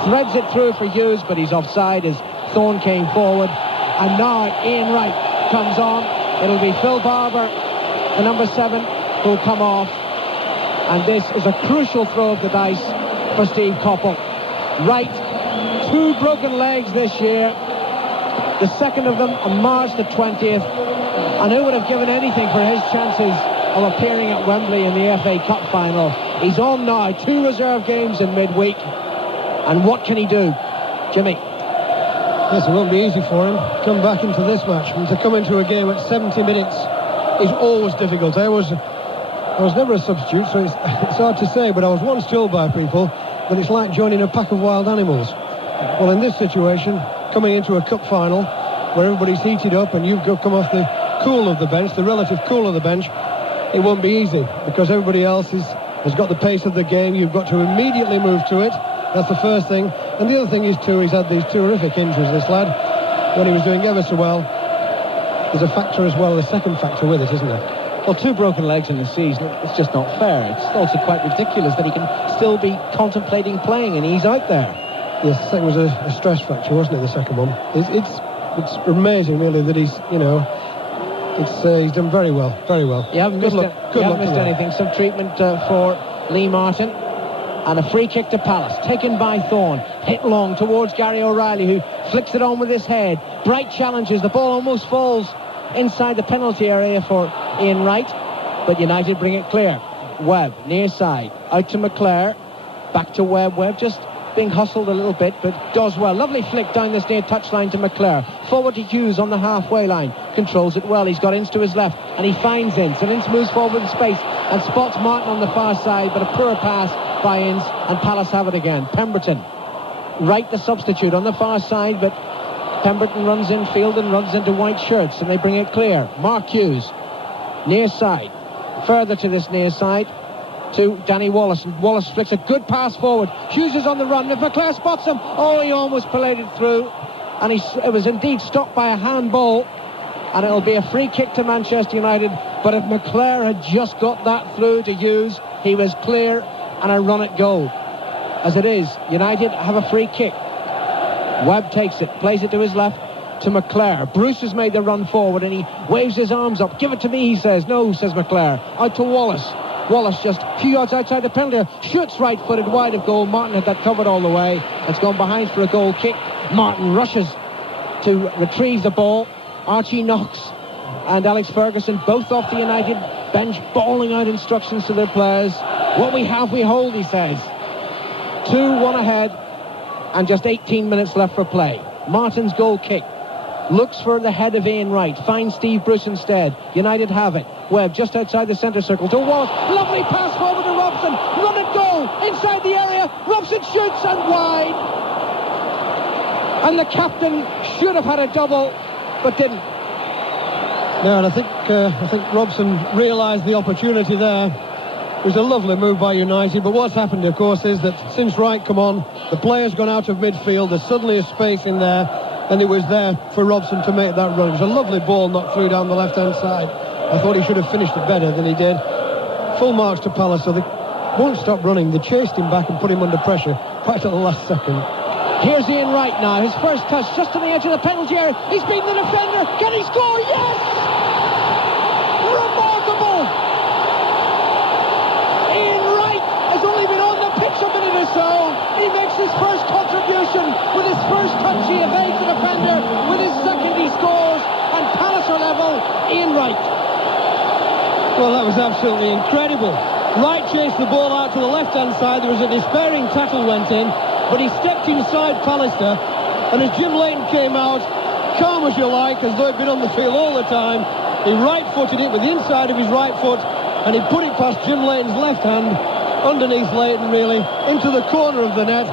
Threads it through for Hughes, but he's offside as Thorne came forward. And now Ian Wright comes on. It'll be Phil Barber, the number 7, who'll come off. And this is a crucial throw of the dice for Steve Coppell. Wright, 2 broken legs this year. The second of them on March the 20th. And who would have given anything for his chances of appearing at Wembley in the FA Cup final? He's on now, 2 reserve games in midweek. And what can he do? Jimmy? Yes, it won't be easy for him to come back into this match. And to come into a game at 70 minutes is always difficult. I was never a substitute, so it's hard to say, but I was once told by people that it's like joining a pack of wild animals. Well, in this situation, coming into a cup final where everybody's heated up and you've come off the cool of the bench, the relative cool of the bench, it won't be easy because everybody else has got the pace of the game. You've got to immediately move to it. That's the first thing. And the other thing is, too, he's had these terrific injuries, this lad. When he was doing ever so well, there's a factor as well, the second factor with it, isn't there? Well, 2 broken legs in the season, it's just not fair. It's also quite ridiculous that he can still be contemplating playing and he's out there. Yes, the second was a stress fracture, wasn't it, the second one? It's amazing, really, that he's done very well, very well. You haven't missed anything. Some treatment for Lee Martin. And a free kick to Palace, taken by Thorne, hit long towards Gary O'Reilly, who flicks it on with his head. Bright challenges, the ball almost falls inside the penalty area for Ian Wright, but United bring it clear. Webb, near side, out to McClare, back to Webb. Webb just being hustled a little bit, but does well. Lovely flick down this near touchline to McClare. Forward to Hughes on the halfway line, controls it well. He's got Ince to his left, and he finds Ince, and Ince moves forward in space and spots Martin on the far side, but a poor pass by Ince, and Palace have it again. Pemberton, Wright the substitute on the far side, but Pemberton runs infield and runs into white shirts, and they bring it clear. Mark Hughes, near side, further to this near side to Danny Wallace, and Wallace flicks a good pass forward. Hughes is on the run. If McClare spots him, he almost paraded through, and it was indeed stopped by a handball, and it'll be a free kick to Manchester United. But if McClare had just got that through to Hughes, he was clear and a run at goal. As it is, United have a free kick. Webb takes it, plays it to his left to McClare. Bruce has made the run forward and he waves his arms up. Give it to me, he says. No, says McClare. Out to Wallace. Wallace just a few yards outside the penalty area. Shoots right-footed wide of goal. Martin had that covered all the way. It's gone behind for a goal kick. Martin rushes to retrieve the ball. Archie Knox and Alex Ferguson both off the United bench, bawling out instructions to their players. What we have, we hold, he says. 2-1 ahead and just 18 minutes left for play. Martin's goal kick. looks for the head of Ian Wright, finds Steve Bruce instead. United have it. Webb just outside the centre circle to Wallace. Lovely pass forward to Robson. Run and goal inside the area. Robson shoots and wide. And the captain should have had a double, but didn't. No, and I think Robson realised the opportunity there. It was a lovely move by United, but what's happened, of course, is that since Wright come on, the player's gone out of midfield. There's suddenly a space in there, and it was there for Robson to make that run. It was a lovely ball knocked through down the left-hand side. I thought he should have finished it better than he did. Full marks to Palace, so they won't stop running. They chased him back and put him under pressure right at the last second. Here's Ian Wright now, his first touch, just on the edge of the penalty area. He's beaten the defender. Can he score? Yes! Remarkable! Ian Wright has only been on the pitch a minute or so. He makes his first contribution. With his first touch, he evades the defender. With his second, he scores. And Palace are level. Ian Wright. Well, that was absolutely incredible. Wright chased the ball out to the left-hand side. There was a despairing tackle went in, but he stepped inside Pallister, and as Jim Leighton came out, calm as you like, as though he'd been on the field all the time, he right-footed it with the inside of his right foot, and he put it past Jim Leighton's left hand, underneath Leighton really, into the corner of the net.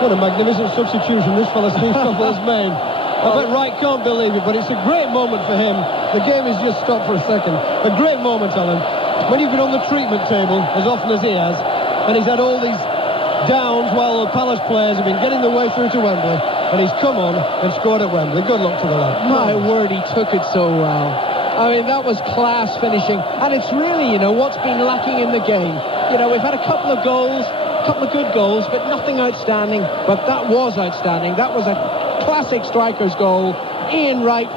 What a magnificent substitution this fella Steve Coppell has made. I bet Wright can't believe it, but it's a great moment for him. The game has just stopped for a second. A great moment, Alan. When you've been on the treatment table as often as he has, and he's had all these downs while the Palace players have been getting their way through to Wembley, and he's come on and scored at Wembley. Good luck to the lad. My word, he took it so well. I mean, that was class finishing, and it's really, you know, what's been lacking in the game. You know, we've had a couple of goals, a couple of good goals, but nothing outstanding. But that was outstanding. That was a classic striker's goal. Ian Wright,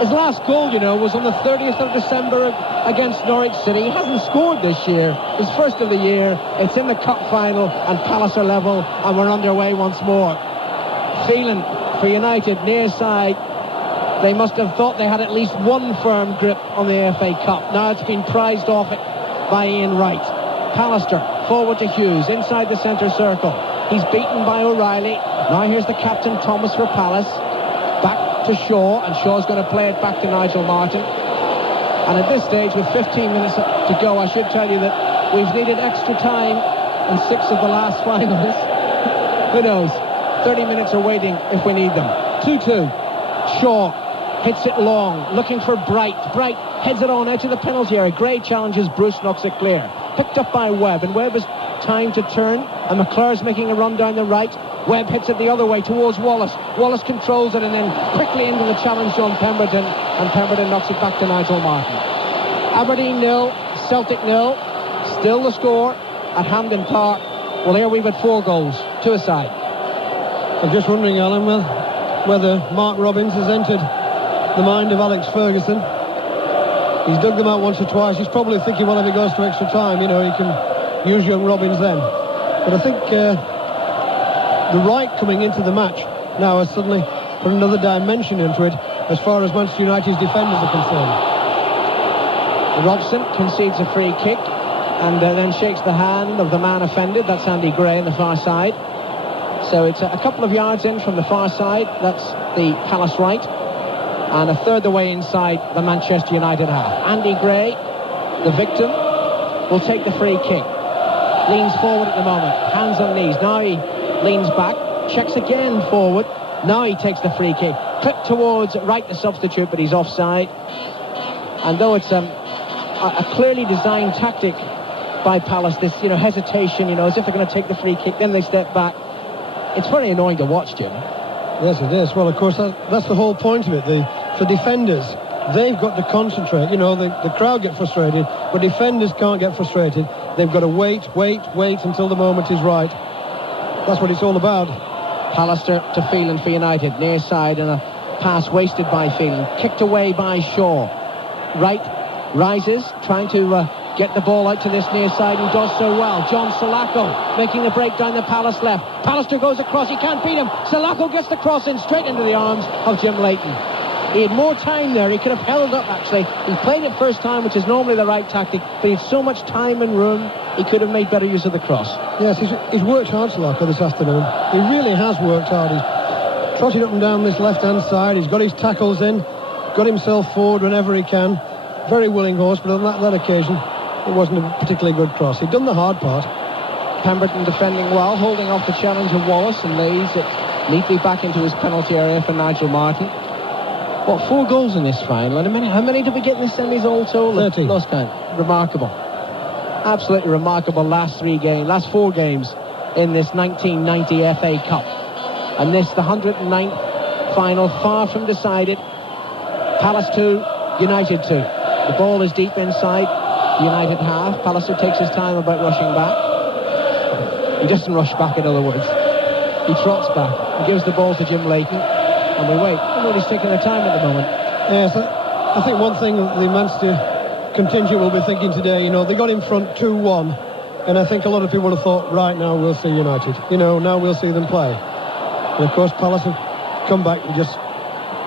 his last goal, you know, was on the 30th of December against Norwich City. He hasn't scored this year. His first of the year. It's in the cup final, and Palace are level, and we're underway once more. Phelan for United, near side. They must have thought they had at least one firm grip on the FA Cup. Now it's been prized off it by Ian Wright. Pallister forward to Hughes, inside the centre circle. He's beaten by O'Reilly. Now here's the captain, Thomas, for Palace. Back to Shaw, and Shaw's going to play it back to Nigel Martin. And at this stage, with 15 minutes to go, I should tell you that we've needed extra time in 6 of the last finals. Who knows? 30 minutes are waiting if we need them. 2-2. Shaw hits it long, looking for Bright. Bright heads it on out to the penalty area. Gray challenges Bruce, knocks it clear. Picked up by Webb, and Webb has time to turn, and McClure's making a run down the right. Webb hits it the other way towards Wallace. Wallace controls it, and then quickly into the challenge on Pemberton, and Pemberton knocks it back to Nigel Martin. Aberdeen 0, Celtic 0. Still the score at Hampden Park. Well, here we've had 4 goals, 2 aside. I'm just wondering, Alan, whether Mark Robins has entered the mind of Alex Ferguson. He's dug them out once or twice. He's probably thinking, well, if it goes to extra time, you know, he can use young Robins then. But I think the Wright coming into the match now has suddenly put another dimension into it as far as Manchester United's defenders are concerned. Robson concedes a free kick and then shakes the hand of the man offended. That's Andy Gray on the far side. So it's a couple of yards in from the far side. That's the Palace right. And a third the way inside the Manchester United half. Andy Gray, the victim, will take the free kick. Leans forward at the moment. Hands on knees. Now he leans back. Checks again forward. Now he takes the free kick. Clipped towards Wright, the substitute, but he's offside. And though it's a clearly designed tactic by Palace, this, you know, hesitation, you know, as if they're going to take the free kick, then they step back. It's very annoying to watch, Jim. Yes, it is. Well, of course, that's the whole point of it. For defenders, they've got to concentrate. You know, the crowd get frustrated, but defenders can't get frustrated. They've got to wait until the moment is right. That's what it's all about. Pallister to Phelan for United, near side, and a pass wasted by Phelan. Kicked away by Shaw. Wright rises, trying to get the ball out to this near side, and does so well. John Salako making the break down the Palace left. Pallister goes across, he can't beat him. Salako gets the cross in straight into the arms of Jim Leighton. He had more time there, he could have held up actually. He played it first time, which is normally the right tactic, but he had so much time and room, he could have made better use of the cross. Yes, he's worked hard, Salako, this afternoon. He really has worked hard. trotted up and down this left-hand side. He's got his tackles in, got himself forward whenever he can. Very willing horse, but on that occasion, it wasn't a particularly good cross. He'd done the hard part. Pemberton defending well, holding off the challenge of Wallace, and lays it neatly back into his penalty area for Nigel Martin. What, 4 goals in this final? And how many did we get in the semis all told? 13. Lost count. Remarkable. Absolutely remarkable last 4 games in this 1990 FA Cup. And this, the 109th final, far from decided. Palace 2, United 2. The ball is deep inside United half. Palliser takes his time about rushing back. He doesn't rush back, in other words. He trots back. He gives the ball to Jim Leighton. And we wait. Everybody's taking their time at the moment. Yes, I think one thing the Manchester contingent will be thinking today, you know, they got in front 2-1. And I think a lot of people have thought, right, now we'll see United. You know, now we'll see them play. And of course, Palace have come back and just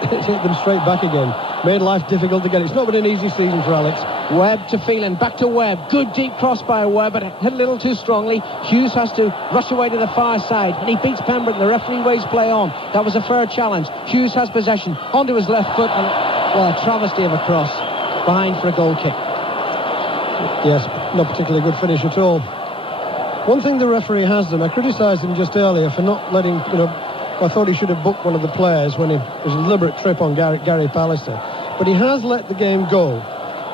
hit them straight back again. Made life difficult to get. It's not been an easy season for Alex. Webb to Phelan, back to Webb. Good deep cross by Webb, but hit a little too strongly. Hughes has to rush away to the far side, and he beats Pemberton. The referee waves play on. That was a fair challenge. Hughes has possession onto his left foot, and well, a travesty of a cross behind for a goal kick. Yes, not particularly good finish at all. One thing the referee has done, I criticised him just earlier for not letting, you know, I thought he should have booked one of the players when it was a deliberate trip on Gary Pallister. But he has let the game go.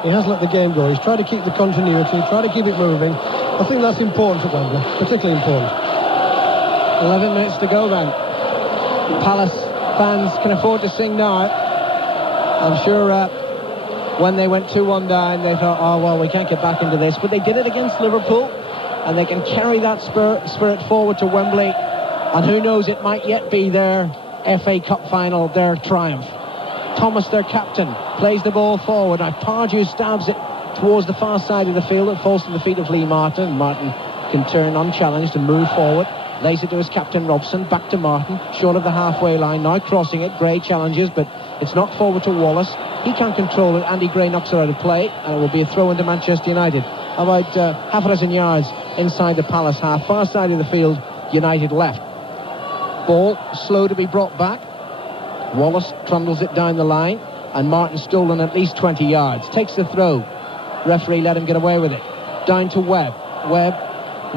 He has let the game go. He's tried to keep the continuity, tried to keep it moving. I think that's important for Gambler, particularly important. 11 minutes to go then. Palace fans can afford to sing now. I'm sure when they went 2-1 down, they thought, oh, well, we can't get back into this. But they did it against Liverpool, and they can carry that spirit forward to Wembley. And who knows, it might yet be their FA Cup final, their triumph. Thomas, their captain, plays the ball forward. Now Pardew stabs it towards the far side of the field. It falls to the feet of Lee Martin. Martin can turn unchallenged and move forward. Lays it to his captain, Robson. Back to Martin, short of the halfway line. Now crossing it. Gray challenges, but it's knocked forward to Wallace. He can't control it. Andy Gray knocks it out of play, and it will be a throw into Manchester United. About half a dozen yards inside the Palace half. Far side of the field, United left. Ball slow to be brought back. Wallace trundles it down the line, and Martin stolen at least 20 yards. Takes the throw. Referee let him get away with it. Down to Webb. Webb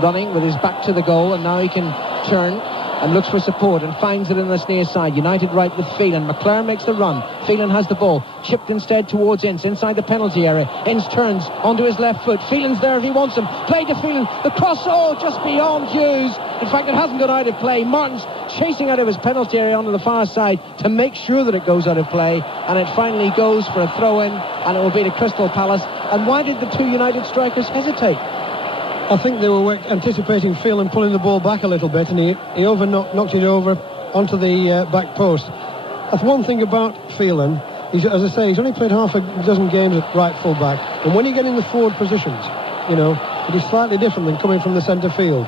running with his back to the goal, and now he can turn and looks for support and finds it in the near side. United right with Phelan. McClare makes the run. Phelan has the ball. Chipped instead towards Ince, inside the penalty area. Ince turns onto his left foot. Phelan's there if he wants him. Play to Phelan. The cross, just beyond Hughes. In fact, it hasn't gone out of play. Martin's chasing out of his penalty area onto the far side to make sure that it goes out of play. And it finally goes for a throw-in, and it will be to Crystal Palace. And why did the two United strikers hesitate? I think they were anticipating Phelan pulling the ball back a little bit, and he knocked it over onto the back post. That's one thing about Phelan. As I say, he's only played half a dozen games at right full back, and when you get in the forward positions, you know, it is slightly different than coming from the centre field.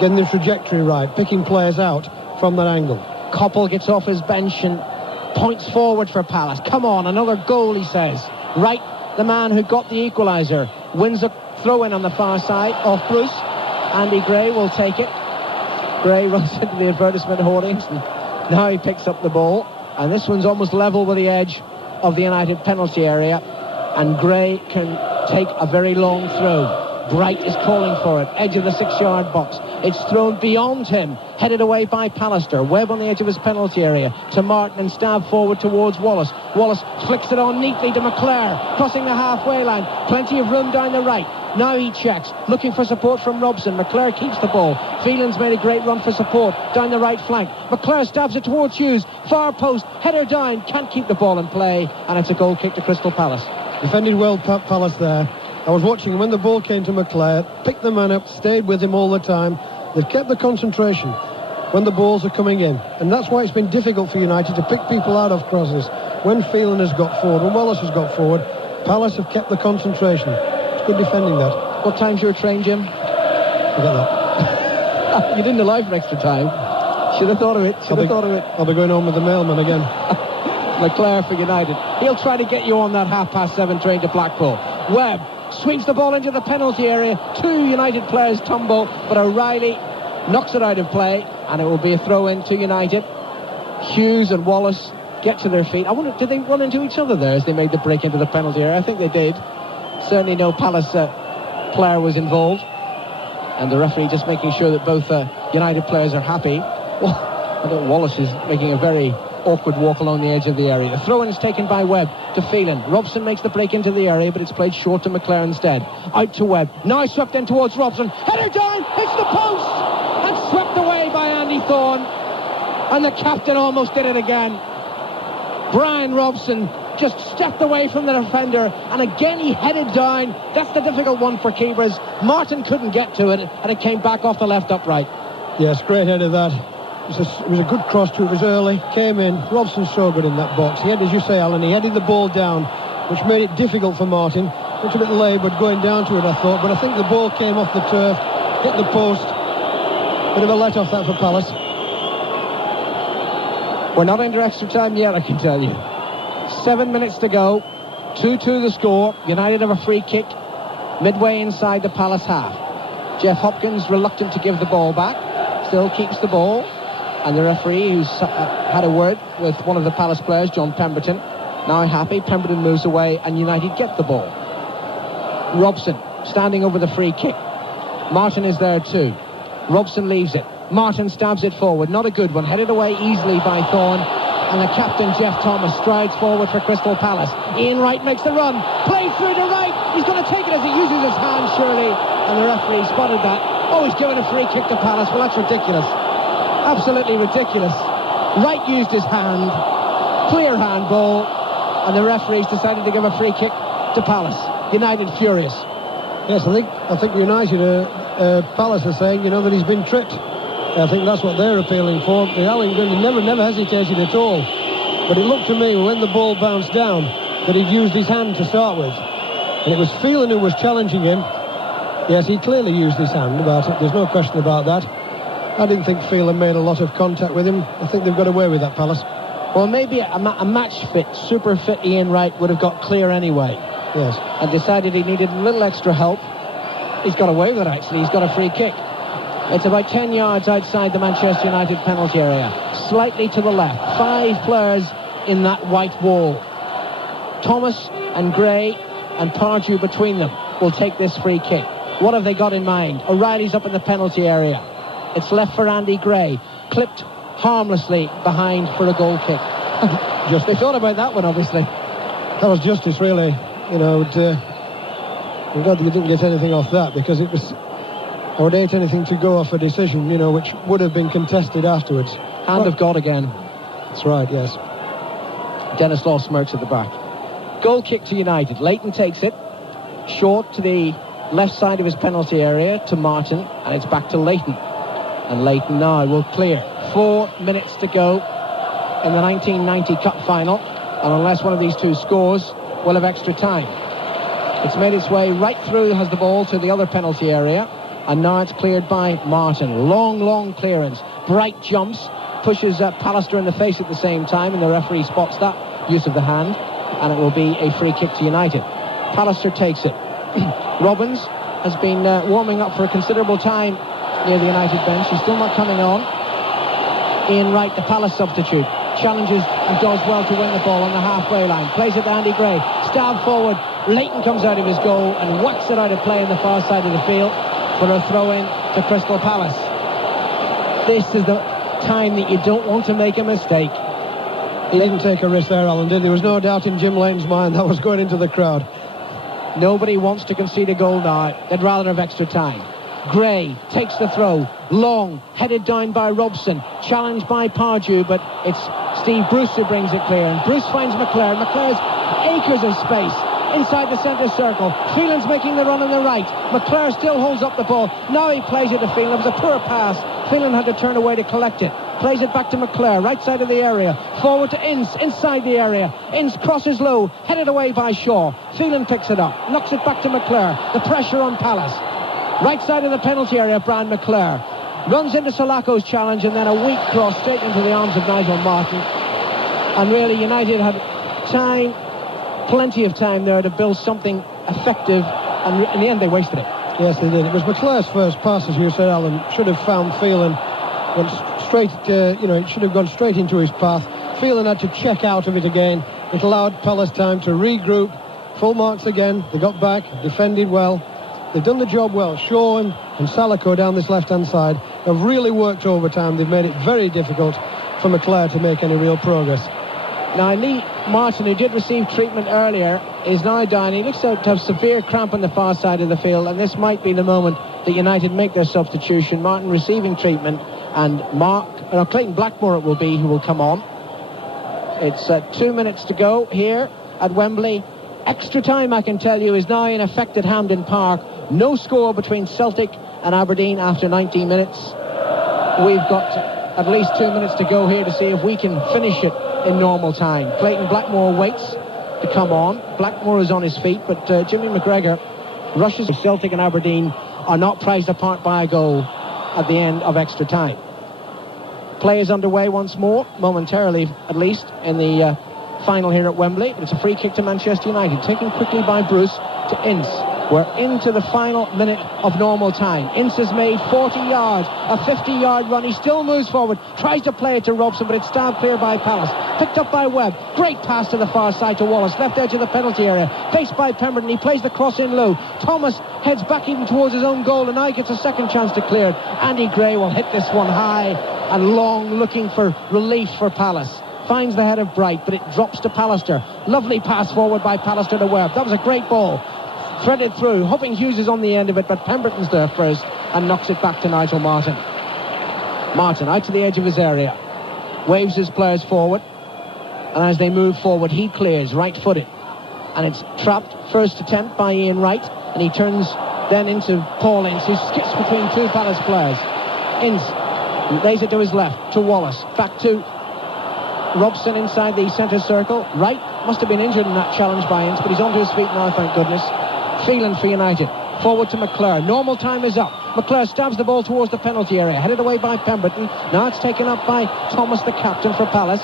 Getting the trajectory right, picking players out from that angle. Coppell gets off his bench and points forward for Palace. Come on, another goal, he says. Right, the man who got the equaliser, wins a throw-in on the far side off Bruce. Andy Gray will take it. Gray runs into the advertisement hoardings, and now he picks up the ball. And this one's almost level with the edge of the United penalty area. And Gray can take a very long throw. Bright is calling for it. Edge of the 6-yard box. It's thrown beyond him. Headed away by Pallister. Webb on the edge of his penalty area to Martin and stabbed forward towards Wallace. Wallace flicks it on neatly to McClare. Crossing the halfway line. Plenty of room down the right. Now he checks. Looking for support from Robson. McClare keeps the ball. Phelan's made a great run for support down the right flank. McClare stabs it towards Hughes. Far post. Header down. Can't keep the ball in play. And it's a goal kick to Crystal Palace. Defended well, Palace there. I was watching him when the ball came to McClare, picked the man up, stayed with him all the time. They've kept the concentration when the balls are coming in. And that's why it's been difficult for United to pick people out of crosses. When Phelan has got forward, when Wallace has got forward, Palace have kept the concentration. It's good defending that. What time's your train, Jim? Forget that. You didn't allow for extra time. Should have thought of it. I'll be going home with the mailman again. McClare for United. He'll try to get you on that 7:30 train to Blackpool. Webb sweeps the ball into the penalty area. Two United players tumble, but O'Reilly knocks it out of play, and it will be a throw-in to United. Hughes and Wallace get to their feet. I wonder, did they run into each other there as they made the break into the penalty area? I think they did. Certainly no Palace player was involved. And the referee just making sure that both United players are happy. Well, I think Wallace is making a very awkward walk along the edge of the area. The throw-in is taken by Webb to Phelan. Robson makes the break into the area, but it's played short to McClare instead. Out to Webb. Now swept in towards Robson. Header down, hits the post, and swept away by Andy Thorne. And the captain almost did it again. Brian Robson just stepped away from the defender, and again he headed down. That's the difficult one for keepers. Martin couldn't get to it, and it came back off the left upright. Yes, great header that. It was a good cross to it. It was early, came in. Robson's so good in that box. He had, as you say, Alan, he headed the ball down, which made it difficult for Martin. Looked a bit laboured going down to it, I thought, but I think the ball came off the turf, hit the post. Bit of a let-off that for Palace. We're not into extra time yet, I can tell you. 7 minutes to go. 2-2 the score. United have a free kick midway inside the Palace half. Jeff Hopkins reluctant to give the ball back. Still keeps the ball. And the referee, who's had a word with one of the Palace players, John Pemberton, now happy. Pemberton moves away and United get the ball. Robson standing over the free kick. Martin is there too. Robson leaves it. Martin stabs it forward. Not a good one. Headed away easily by Thorne. And the captain, Jeff Thomas, strides forward for Crystal Palace. Ian Wright makes the run. Play through to Wright. He's going to take it as he uses his hand, surely. And the referee spotted that. Oh, he's given a free kick to Palace. Well, that's ridiculous. Absolutely ridiculous. Wright used his hand. Clear handball. And the referees decided to give a free kick to Palace. United furious. Yes, I think United, Palace are saying, that he's been tricked. I think that's what they're appealing for. Alan Gundy never hesitated at all. But it looked to me, when the ball bounced down, that he'd used his hand to start with. And it was Phelan who was challenging him. Yes, he clearly used his hand about it. There's no question about that. I didn't think Phelan made a lot of contact with him. I think they've got away with that, Palace. Well, maybe a match-fit, super-fit Ian Wright would have got clear anyway. Yes. And decided he needed a little extra help. He's got away with it, actually. He's got a free kick. It's about 10 yards outside the Manchester United penalty area. Slightly to the left. 5 players in that white wall. Thomas and Gray and Pardew between them will take this free kick. What have they got in mind? O'Reilly's up in the penalty area. It's left for Andy Gray. Clipped harmlessly behind for a goal kick. They thought about that one, obviously. That was justice, really. I'm glad that you didn't get anything off that, because it was... I would hate anything to go off a decision, which would have been contested afterwards. Hand of God again. That's right, yes. Dennis Law smirks at the back. Goal kick to United. Leighton takes it. Short to the left side of his penalty area to Martin, and it's back to Leighton. And Leighton now will clear. 4 minutes to go in the 1990 Cup final, and unless one of these two scores, we'll have extra time. It's made its way right through, has the ball to the other penalty area. And now it's cleared by Martin. Long clearance. Bright jumps. Pushes Pallister in the face at the same time. And the referee spots that use of the hand. And it will be a free kick to United. Pallister takes it. Robbins has been warming up for a considerable time near the United bench. He's still not coming on. Ian Wright, the Palace substitute, challenges and does well to win the ball on the halfway line. Plays it to Andy Gray. Stab forward. Leighton comes out of his goal and whacks it out of play in the far side of the field for a throw-in to Crystal Palace. This is the time that you don't want to make a mistake. He didn't take a risk there, Alan, did he? There was no doubt in Jim Lane's mind that was going into the crowd. Nobody wants to concede a goal now. They'd rather have extra time. Gray takes the throw. Long, headed down by Robson. Challenged by Pardew, but it's Steve Bruce who brings it clear. And Bruce finds McClare. McClare's acres of space inside the centre circle. Phelan's making the run on the right. McClare still holds up the ball. Now he plays it to Phelan. It was a poor pass. Phelan had to turn away to collect it. Plays it back to McClare, right side of the area. Forward to Ince, inside the area. Ince crosses low, headed away by Shaw. Phelan picks it up, knocks it back to McClare. The pressure on Palace. Right side of the penalty area, Brian McClare. Runs into Sulako's challenge, and then a weak cross straight into the arms of Nigel Martin. And really, United had time, plenty of time there to build something effective, and in the end they wasted it. Yes, they did. It was McClare's first pass, as you said, Alan. Should have found Phelan. Went straight, it should have gone straight into his path. Phelan had to check out of it again. It allowed Palace time to regroup. Full marks again. They got back, defended well. They've done the job well. Shaw and Salako down this left-hand side have really worked overtime. They've made it very difficult for McClare to make any real progress. Now, Lee Martin, who did receive treatment earlier, is now down. He looks to have severe cramp on the far side of the field, and this might be the moment that United make their substitution. Martin receiving treatment, and Clayton Blackmore it will be who will come on. It's 2 minutes to go here at Wembley. Extra time, I can tell you, is now in effect at Hampden Park. No score between Celtic and Aberdeen after 90 minutes. We've got at least 2 minutes to go here to see if we can finish it in normal time. Clayton Blackmore waits to come on. Blackmore is on his feet, but Jimmy McGregor rushes. Celtic and Aberdeen are not prized apart by a goal at the end of extra time. Play is underway once more, momentarily at least, in the final here at Wembley. It's a free kick to Manchester United, taken quickly by Bruce to Ince. We're into the final minute of normal time. Ince has made 40 yards, a 50-yard run. He still moves forward, tries to play it to Robson, but it's stabbed clear by Palace. Picked up by Webb. Great pass to the far side to Wallace, left edge of the penalty area. Faced by Pemberton, he plays the cross in low. Thomas heads back even towards his own goal, and now he gets a second chance to clear it. Andy Gray will hit this one high and long, looking for relief for Palace. Finds the head of Bright, but it drops to Pallister. Lovely pass forward by Pallister to Webb. That was a great ball. Threaded through, hoping Hughes is on the end of it, but Pemberton's there first and knocks it back to Nigel Martin. Martin out to the edge of his area, waves his players forward, and as they move forward, he clears right-footed, and it's trapped. First attempt by Ian Wright, and he turns then into Paul Ince, who skips between two Palace players. Ince lays it to his left, to Wallace, back to Robson inside the centre circle. Wright must have been injured in that challenge by Ince, but he's onto his feet now, thank goodness. Phelan for United. Forward to McClare. Normal time is up. McClare stabs the ball towards the penalty area. Headed away by Pemberton. Now it's taken up by Thomas, the captain for Palace.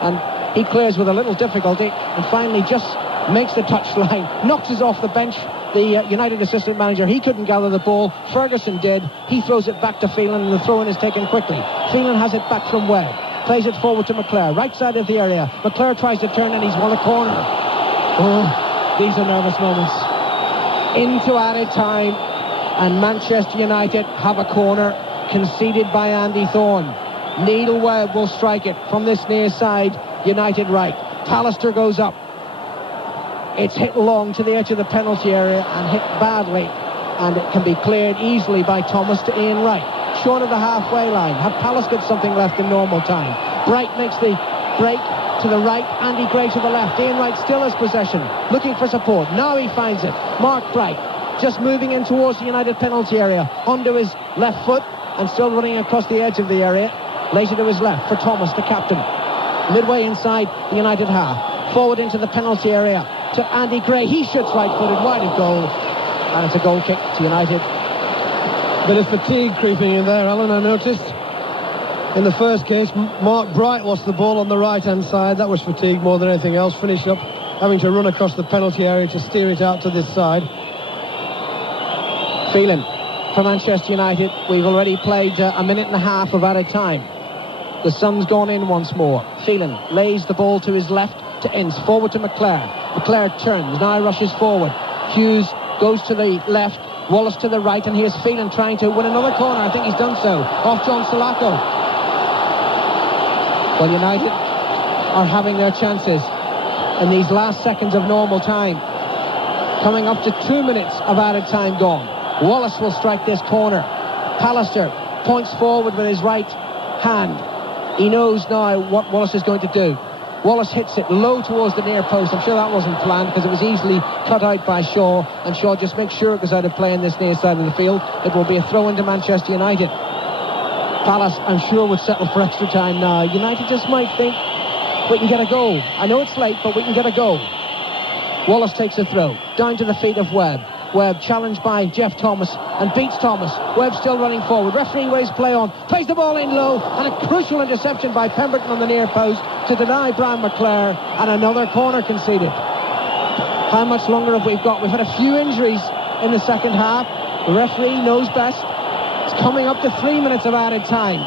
And he clears with a little difficulty and finally just makes the touchline. Knocks us off the bench. The United assistant manager, he couldn't gather the ball. Ferguson did. He throws it back to Phelan, and the throw-in is taken quickly. Phelan has it back from Webb. Plays it forward to McClare. Right side of the area. McClare tries to turn and he's won a corner. Oh, these are nervous moments. Into added time, and Manchester United have a corner conceded by Andy Thorne. Neil Webb will strike it from this near side, United right. Pallister goes up. It's hit long to the edge of the penalty area and hit badly, and it can be cleared easily by Thomas to Ian Wright. Short of the halfway line. Have Palace got something left in normal time? Bright makes the break to the right, Andy Gray to the left. Ian Wright still has possession, looking for support. Now he finds it. Mark Bright just moving in towards the United penalty area, onto his left foot and still running across the edge of the area. Later to his left for Thomas, the captain. Midway inside the United half. Forward into the penalty area to Andy Gray. He shoots right-footed, wide of goal, and it's a goal kick to United. Bit of fatigue creeping in there, Alan, I noticed. In the first case, Mark Bright lost the ball on the right-hand side. That was fatigue more than anything else. Finished up having to run across the penalty area to steer it out to this side. Phelan for Manchester United. We've already played a minute and a half of added time. The sun's gone in once more. Phelan lays the ball to his left to Ince. Forward to McClare. McClare turns, now rushes forward. Hughes goes to the left. Wallace to the right, and here's Phelan trying to win another corner. I think he's done so. Off John Salako. Well, United are having their chances in these last seconds of normal time. Coming up to 2 minutes of added time gone. Wallace will strike this corner. Pallister points forward with his right hand. He knows now what Wallace is going to do. Wallace hits it low towards the near post. I'm sure that wasn't planned because it was easily cut out by Shaw, and Shaw just makes sure it goes out of play in this near side of the field. It will be a throw into Manchester United. Palace, I'm sure, would settle for extra time now. United just might think, we can get a goal. I know it's late, but we can get a goal. Wallace takes a throw, down to the feet of Webb. Webb challenged by Jeff Thomas and beats Thomas. Webb still running forward. Referee waves play on. Plays the ball in low, and a crucial interception by Pemberton on the near post to deny Brian McClare, and another corner conceded. How much longer have we got? We've had a few injuries in the second half. The referee knows best. It's coming up to 3 minutes of added time.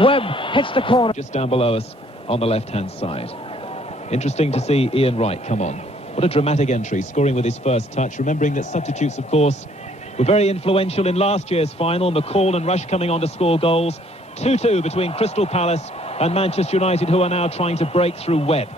Webb hits the corner. Just down below us on the left-hand side. Interesting to see Ian Wright come on. What a dramatic entry, scoring with his first touch. Remembering that substitutes, of course, were very influential in last year's final. McCall and Rush coming on to score goals. 2-2 between Crystal Palace and Manchester United, who are now trying to break through Webb.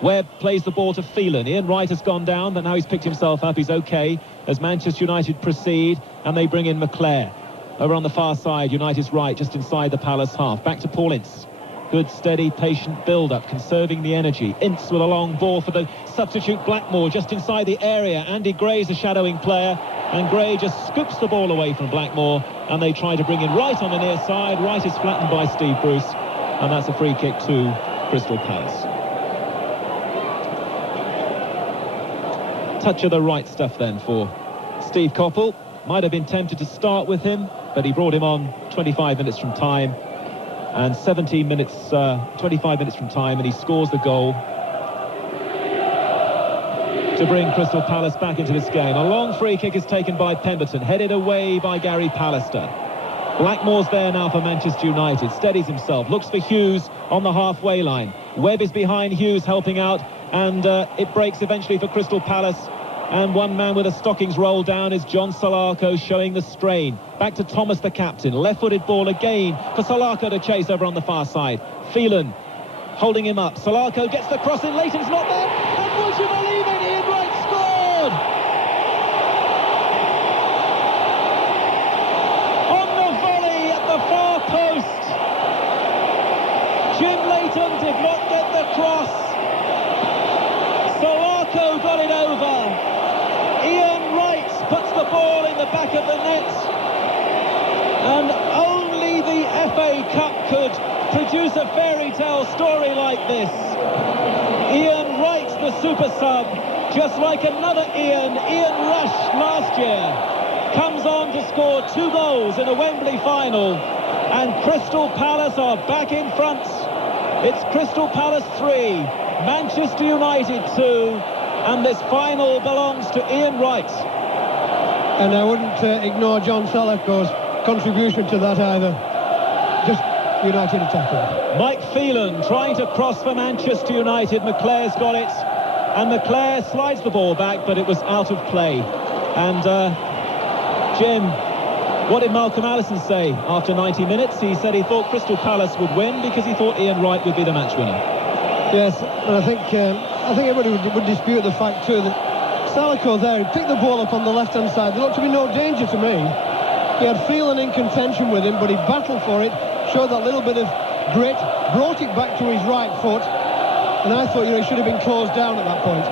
Webb plays the ball to Phelan. Ian Wright has gone down, but now he's picked himself up. He's okay as Manchester United proceed, and they bring in McClare. Over on the far side, United's right, just inside the Palace half. Back to Paul Ince. Good, steady, patient build-up, conserving the energy. Ince with a long ball for the substitute Blackmore, just inside the area. Andy Gray's a shadowing player, and Gray just scoops the ball away from Blackmore, and they try to bring in Wright on the near side. Wright is flattened by Steve Bruce, and that's a free kick to Crystal Palace. Touch of the right stuff then for Steve Coppell. Might have been tempted to start with him, but he brought him on 25 minutes from time, and 25 minutes from time, and he scores the goal to bring Crystal Palace back into this game. A long free kick is taken by Pemberton, headed away by Gary Pallister. Blackmore's there now for Manchester United, steadies himself, looks for Hughes on the halfway line. Webb is behind Hughes helping out, and it breaks eventually for Crystal Palace. And one man with a stockings roll down is John Solarco, showing the strain. Back to Thomas, the captain. Left-footed ball again for Solarco to chase over on the far side. Phelan holding him up. Solarco gets the cross in. Leighton's not there. And would you believe it? Ian Wright scored! On the volley at the far post. Jim Leighton did not get the cross. Solarco got it over. Ian Wright puts the ball in the back of the net, and only the FA Cup could produce a fairy tale story like this. Ian Wright, the super sub, just like another Ian Rush last year, comes on to score 2 goals in a Wembley final, and Crystal Palace are back in front. It's Crystal Palace 3, Manchester United 2, and this final belongs to Ian Wright. And I wouldn't ignore John Solarco's contribution to that either. Just United attacking. Mike Phelan trying to cross for Manchester United. McClare's got it, and McClare slides the ball back, but it was out of play. And Jim, what did Malcolm Allison say after 90 minutes? He said he thought Crystal Palace would win because he thought Ian Wright would be the match winner. Yes, and I think everybody would dispute the fact too that Solarco there, he picked the ball up on the left-hand side. There looked to be no danger to me. He had Phelan in contention with him, but he battled for it, showed that little bit of grit, brought it back to his right foot, and I thought, he should have been closed down at that point.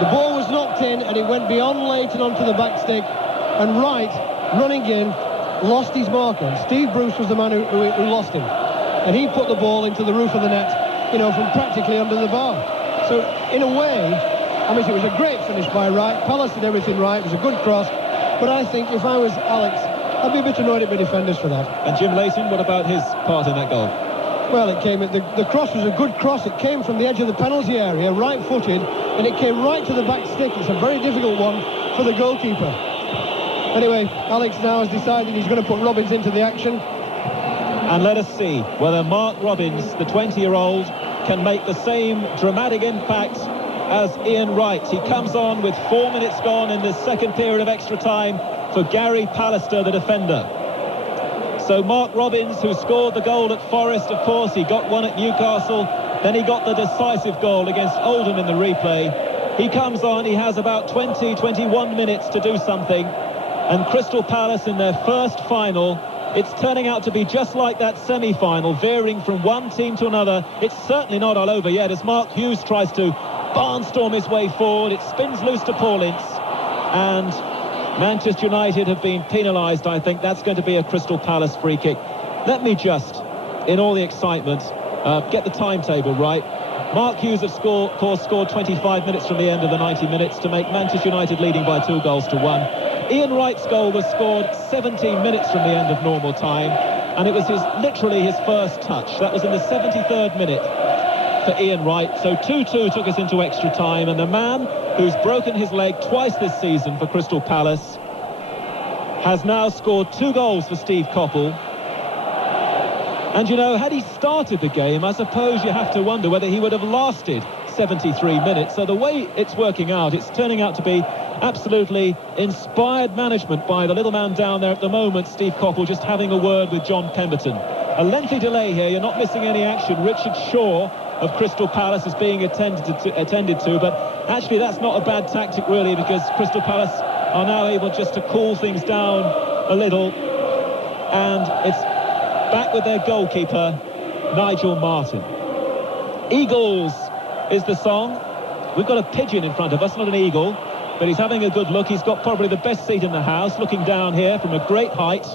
The ball was knocked in, and it went beyond Leighton onto the back stick, and Wright, running in, lost his marker. Steve Bruce was the man who lost him, and he put the ball into the roof of the net, from practically under the bar. So, in a way, it was a great finish by Wright. Palace did everything right. It was a good cross. But I think if I was Alex, I'd be a bit annoyed at my defenders for that. And Jim Leighton, what about his part in that goal? Well, the cross was a good cross. It came from the edge of the penalty area, right-footed, and it came right to the back stick. It's a very difficult one for the goalkeeper. Anyway, Alex now has decided he's going to put Robbins into the action. And let us see whether Mark Robbins, the 20-year-old, can make the same dramatic impact as Ian Wright. He comes on with 4 minutes gone in this second period of extra time for Gary Pallister, the defender. So Mark Robbins, who scored the goal at Forest, of course, he got one at Newcastle, then he got the decisive goal against Oldham in the replay. He comes on, he has about 21 minutes to do something, and Crystal Palace in their first final, it's turning out to be just like that semi-final, varying from one team to another. It's certainly not all over yet as Mark Hughes tries to barnstorm his way forward. It spins loose to Paul Ince, and Manchester United have been penalised. I think that's going to be a Crystal Palace free kick. Let me just, in all the excitement, get the timetable right. Mark Hughes, of course, scored 25 minutes from the end of the 90 minutes to make Manchester United leading by 2-1. Ian Wright's goal was scored 17 minutes from the end of normal time, and it was literally his first touch. That was in the 73rd minute for Ian Wright. So 2-2 took us into extra time, and the man who's broken his leg twice this season for Crystal Palace has now scored 2 goals for Steve Coppell. And, you know, had he started the game, I suppose you have to wonder whether he would have lasted 73 minutes. So the way it's working out, it's turning out to be absolutely inspired management by the little man down there at the moment, Steve Coppell, just having a word with John Pemberton. A lengthy delay here, you're not missing any action. Richard Shaw of Crystal Palace is being attended to, but actually that's not a bad tactic really, because Crystal Palace are now able just to cool things down a little, and it's back with their goalkeeper, Nigel Martyn. Eagles is the song. We've got a pigeon in front of us, not an eagle, but he's having a good look. He's got probably the best seat in the house, looking down here from a great height,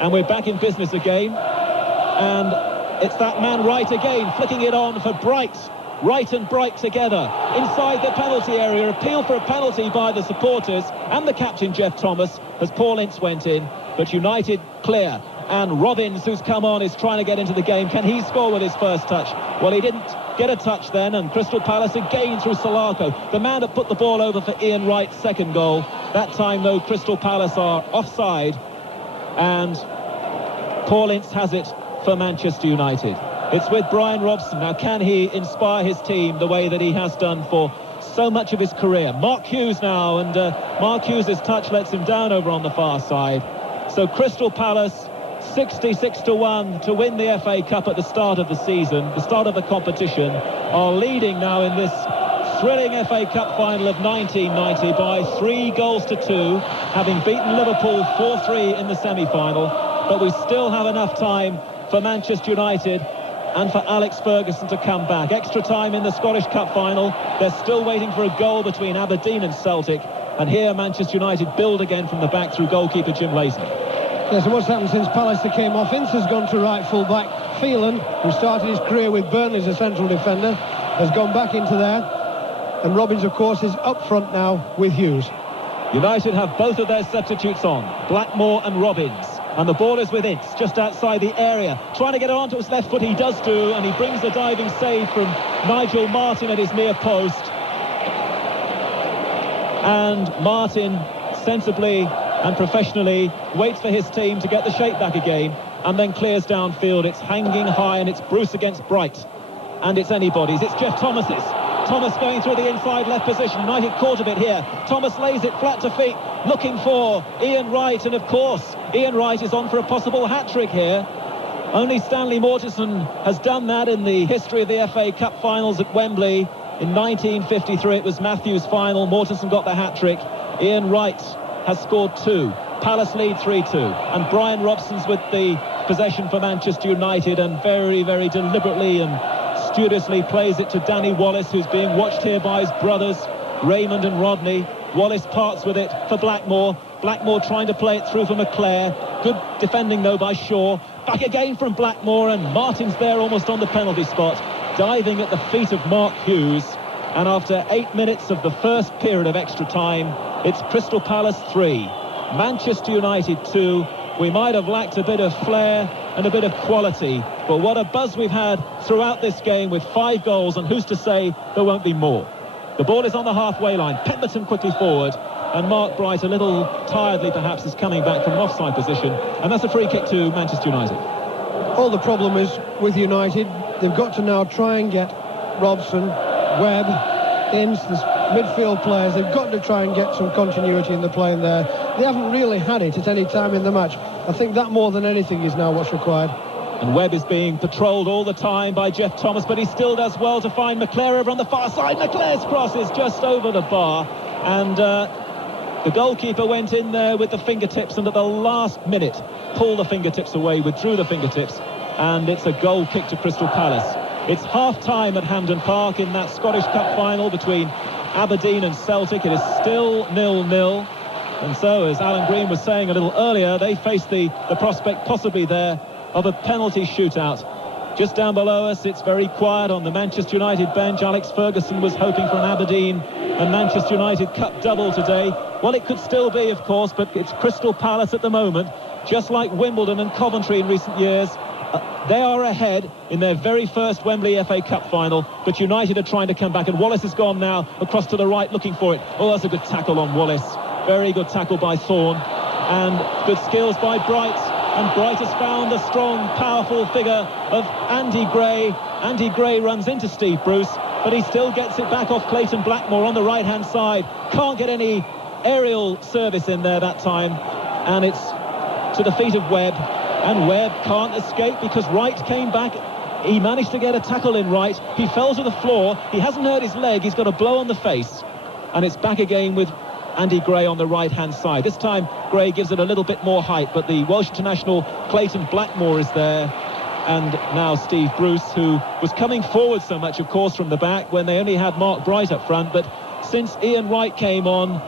and we're back in business again. And it's that man Wright again, flicking it on for Bright. Wright and Bright together inside the penalty area. Appeal for a penalty by the supporters and the captain, Jeff Thomas, as Paul Ince went in. But United clear. And Robbins, who's come on, is trying to get into the game. Can he score with his first touch? Well, he didn't get a touch then, and Crystal Palace again through Solarco, the man that put the ball over for Ian Wright's second goal. That time, though, Crystal Palace are offside, and Paul Ince has it for Manchester United. It's with Brian Robson. Now, can he inspire his team the way that he has done for so much of his career? Mark Hughes now, and Mark Hughes' touch lets him down over on the far side. So Crystal Palace 66-1 to win the FA Cup at the start of the season, the start of the competition, are leading now in this thrilling FA Cup final of 1990 by 3-2, having beaten Liverpool 4-3 in the semi-final. But we still have enough time for Manchester United and for Alex Ferguson to come back. Extra time in the Scottish Cup final. They're still waiting for a goal between Aberdeen and Celtic. And here Manchester United build again from the back through goalkeeper Jim Layson. Yes, and what's happened since Palace came off? Ince has gone to right full-back. Phelan, who started his career with Burnley as a central defender, has gone back into there. And Robbins, of course, is up front now with Hughes. United have both of their substitutes on, Blackmore and Robbins. And the ball is with Ince, just outside the area. Trying to get it onto his left foot, he does do, and he brings the diving save from Nigel Martyn at his near post. And Martyn sensibly and professionally waits for his team to get the shape back again, and then clears downfield. It's hanging high, and it's Bruce against Bright. And it's anybody's. It's Jeff Thomas's. Thomas going through the inside left position. United caught a bit here. Thomas lays it flat to feet, looking for Ian Wright, and of course Ian Wright is on for a possible hat-trick here. Only Stanley Mortensen has done that in the history of the FA Cup finals at Wembley. In 1953 it was Matthews' final. Mortensen got the hat-trick. Ian Wright has scored 2. Palace lead 3-2, and Brian Robson's with the possession for Manchester United, and very, very deliberately and studiously plays it to Danny Wallace, who's being watched here by his brothers Raymond and Rodney. Wallace parts with it for Blackmore. Blackmore trying to play it through for McClare. Good defending though by Shaw. Back again from Blackmore, and Martin's there almost on the penalty spot, diving at the feet of Mark Hughes. And after 8 minutes of the first period of extra time, it's Crystal Palace 3, Manchester United 2. We might have lacked a bit of flair and a bit of quality, but what a buzz we've had throughout this game with 5 goals, and who's to say there won't be more. The ball is on the halfway line. Pemberton quickly forward, and Mark Bright, a little tiredly perhaps, is coming back from an offside position, and that's a free kick to Manchester United. All the problem is with United, they've got to now try and get Robson, Webb, Ince, the midfield players. They've got to try and get some continuity in the play in there. They haven't really had it at any time in the match. I think that more than anything is now what's required. And Webb is being patrolled all the time by Jeff Thomas, but he still does well to find McClare over on the far side. McClare's cross is just over the bar, and the goalkeeper went in there with the fingertips, and at the last minute pulled the fingertips away, withdrew the fingertips, and it's a goal kick to Crystal Palace. It's half-time at Hampden Park in that Scottish Cup final between Aberdeen and Celtic. It is still 0-0. And so, as Alan Green was saying a little earlier, they face the prospect possibly there of a penalty shootout. Just down below us, it's very quiet on the Manchester United bench. Alex Ferguson was hoping for an Aberdeen and Manchester United Cup double today. Well, it could still be, of course, but it's Crystal Palace at the moment, just like Wimbledon and Coventry in recent years. They are ahead in their very first Wembley FA Cup final, but United are trying to come back, and Wallace has gone now across to the right looking for it. Oh, that's a good tackle on Wallace. Very good tackle by Thorne, and good skills by Bright. and Bright has found the strong, powerful figure of Andy Gray. Andy Gray runs into Steve Bruce, but he still gets it back off Clayton Blackmore on the right-hand side. Can't get any aerial service in there that time, and it's to the feet of Webb, and Webb can't escape because Wright came back. He managed to get a tackle in Wright. He fell to the floor. He hasn't hurt his leg. He's got a blow on the face, and it's back again with Andy Gray on the right-hand side. This time, Gray gives it a little bit more height, but the Welsh international Clayton Blackmore is there. And now Steve Bruce, who was coming forward so much, of course, from the back when they only had Mark Bright up front. But since Ian Wright came on,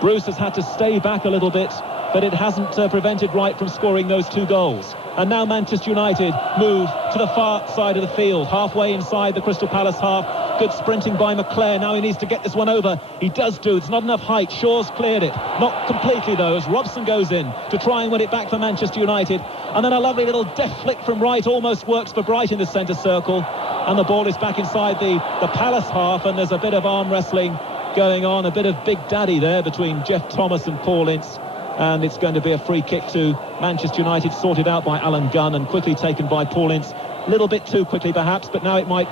Bruce has had to stay back a little bit, but it hasn't prevented Wright from scoring those 2 goals. And now Manchester United move to the far side of the field, halfway inside the Crystal Palace half. Good sprinting by McClair. Now he needs to get this one over. He does do. It's not enough height. Shaw's cleared it. Not completely, though, as Robson goes in to try and win it back for Manchester United. And then a lovely little deft flick from Wright almost works for Bright in the centre circle. And the ball is back inside the Palace half, and there's a bit of arm wrestling going on, a bit of Big Daddy there between Jeff Thomas and Paul Ince. And it's going to be a free kick to Manchester United, sorted out by Alan Gunn and quickly taken by Paul Ince. A little bit too quickly, perhaps, but now it might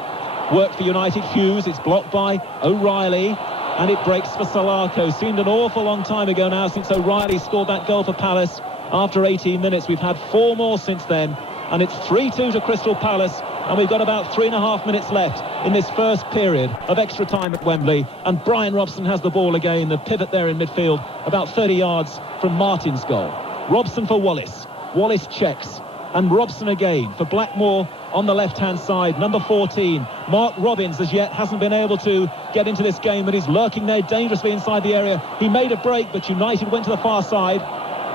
work for United. Hughes, it's blocked by O'Reilly, and it breaks for Salako. Seemed an awful long time ago now since O'Reilly scored that goal for Palace after 18 minutes. We've had 4 more since then, and it's 3-2 to Crystal Palace, and we've got about 3.5 minutes left in this first period of extra time at Wembley. And Brian Robson has the ball again, the pivot there in midfield, about 30 yards from Martin's goal. Robson for Wallace. Wallace checks, and Robson again for Blackmore on the left-hand side. Number 14, Mark Robbins, as yet hasn't been able to get into this game, but he's lurking there dangerously inside the area. He made a break, but United went to the far side,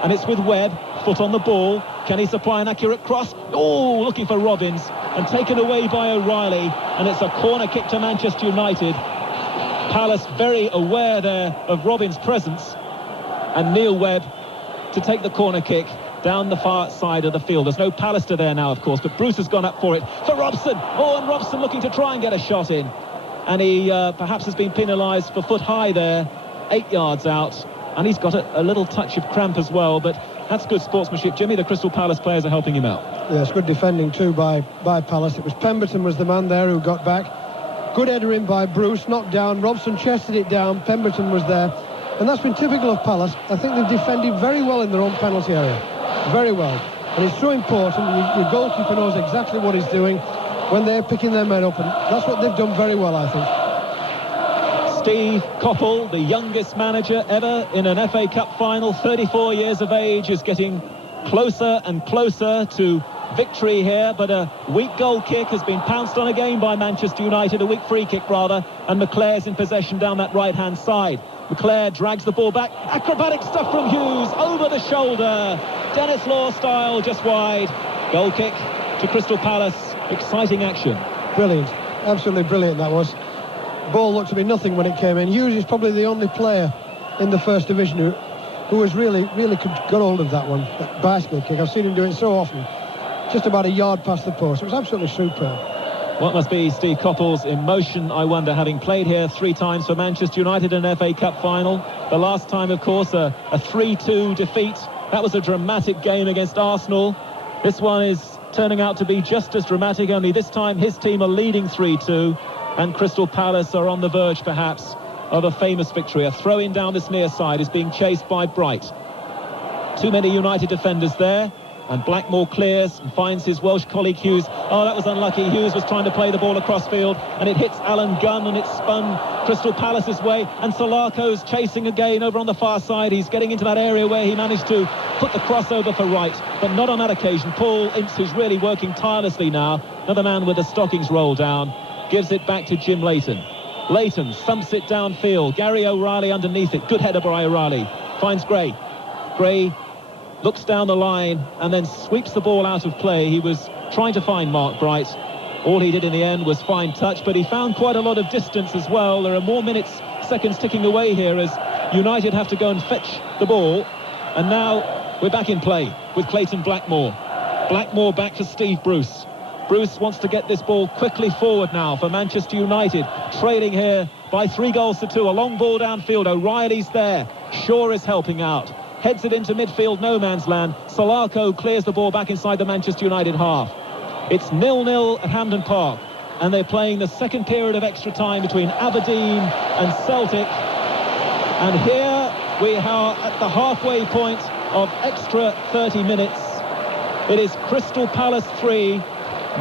and it's with Webb, foot on the ball. Can he supply an accurate cross? Oh, looking for Robbins, and taken away by O'Reilly, and it's a corner kick to Manchester United. Palace very aware there of Robbins' presence, and Neil Webb to take the corner kick down the far side of the field. There's no Pallister there now, of course, but Bruce has gone up for it for Robson. Oh, and Robson looking to try and get a shot in, and he perhaps has been penalised for foot high there, 8 yards out, and he's got a little touch of cramp as well, but that's good sportsmanship. Jimmy, the Crystal Palace players are helping him out. Yes, good defending too by Palace. It was Pemberton was the man there who got back. Good header in by Bruce, knocked down. Robson chested it down. Pemberton was there, and that's been typical of Palace. I think they've defended very well in their own penalty area, very well, and it's so important. Your goalkeeper knows exactly what he's doing when they're picking their men up, and that's what they've done very well, I think. Steve Coppell, the youngest manager ever in an FA Cup final, 34 years of age, is getting closer and closer to victory here, but a weak goal kick has been pounced on again by Manchester United, a weak free kick rather, and McClair's in possession down that right-hand side. McClair drags the ball back, acrobatic stuff from Hughes, over the shoulder, Dennis Law style, just wide. Goal kick to Crystal Palace, exciting action. Brilliant, absolutely brilliant that was. Ball looked to be nothing when it came in. Hughes is probably the only player in the First Division who has really got hold of that one, that bicycle kick. I've seen him do it so often, just about a yard past the post. It was absolutely superb. What must be Steve Coppell's emotion, I wonder, having played here 3 times for Manchester United in an FA Cup final. The last time, of course, a 3-2 defeat. That was a dramatic game against Arsenal. This one is turning out to be just as dramatic, only this time his team are leading 3-2, and Crystal Palace are on the verge, perhaps, of a famous victory. A throw-in down this near side is being chased by Bright. Too many United defenders there, and Blackmore clears and finds his Welsh colleague Hughes. Oh, that was unlucky. Hughes was trying to play the ball across field, and it hits Alan Gunn, and it's spun Crystal Palace's way, and Salako's chasing again over on the far side. He's getting into that area where he managed to put the crossover for Wright, but not on that occasion. Paul Ince, who's really working tirelessly now, another man with the stockings rolled down, gives it back to Jim Leighton. Leighton thumps it downfield. Gary O'Reilly underneath it. Good header by O'Reilly. Finds Gray. Gray looks down the line and then sweeps the ball out of play. He was trying to find Mark Bright. All he did in the end was fine touch, but he found quite a lot of distance as well. There are more seconds ticking away here as United have to go and fetch the ball. And now we're back in play with Clayton Blackmore. Blackmore back to Steve Bruce. Bruce wants to get this ball quickly forward now for Manchester United, trailing here by 3-2. A long ball downfield. O'Reilly's there. Shaw is helping out. heads it into midfield no man's land. Solarco clears the ball back inside the Manchester United half. It's 0-0 at Hampden Park, and they're playing the second period of extra time between Aberdeen and Celtic. And here we are at the halfway point of extra 30 minutes. It is Crystal Palace 3,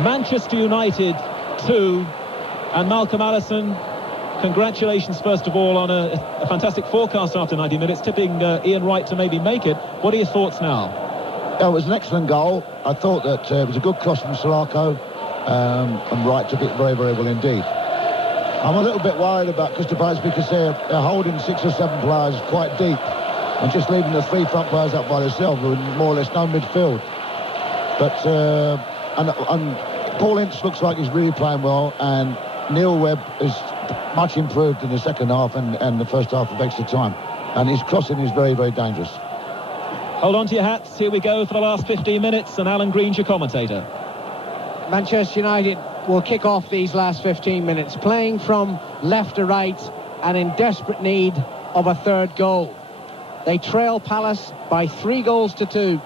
Manchester United 2, and Malcolm Allison, congratulations first of all on a fantastic forecast after 90 minutes, tipping Ian Wright to maybe make it. What are your thoughts now? It was an excellent goal. I thought that it was a good cross from Solarco, and Wright took it very, very well indeed. I'm a little bit worried about Crystal Palace because they're holding 6 or 7 players quite deep and just leaving the 3 front players up by themselves with more or less no midfield. But and Paul Ince looks like he's really playing well, and Neil Webb is much improved in the second half and the first half of extra time, and his crossing is very, very dangerous. Hold on to your hats. Here we go for the last 15 minutes, and Alan Green's your commentator. Manchester United will kick off these last 15 minutes, playing from left to right and in desperate need of a third goal. They trail Palace by 3 goals to 2.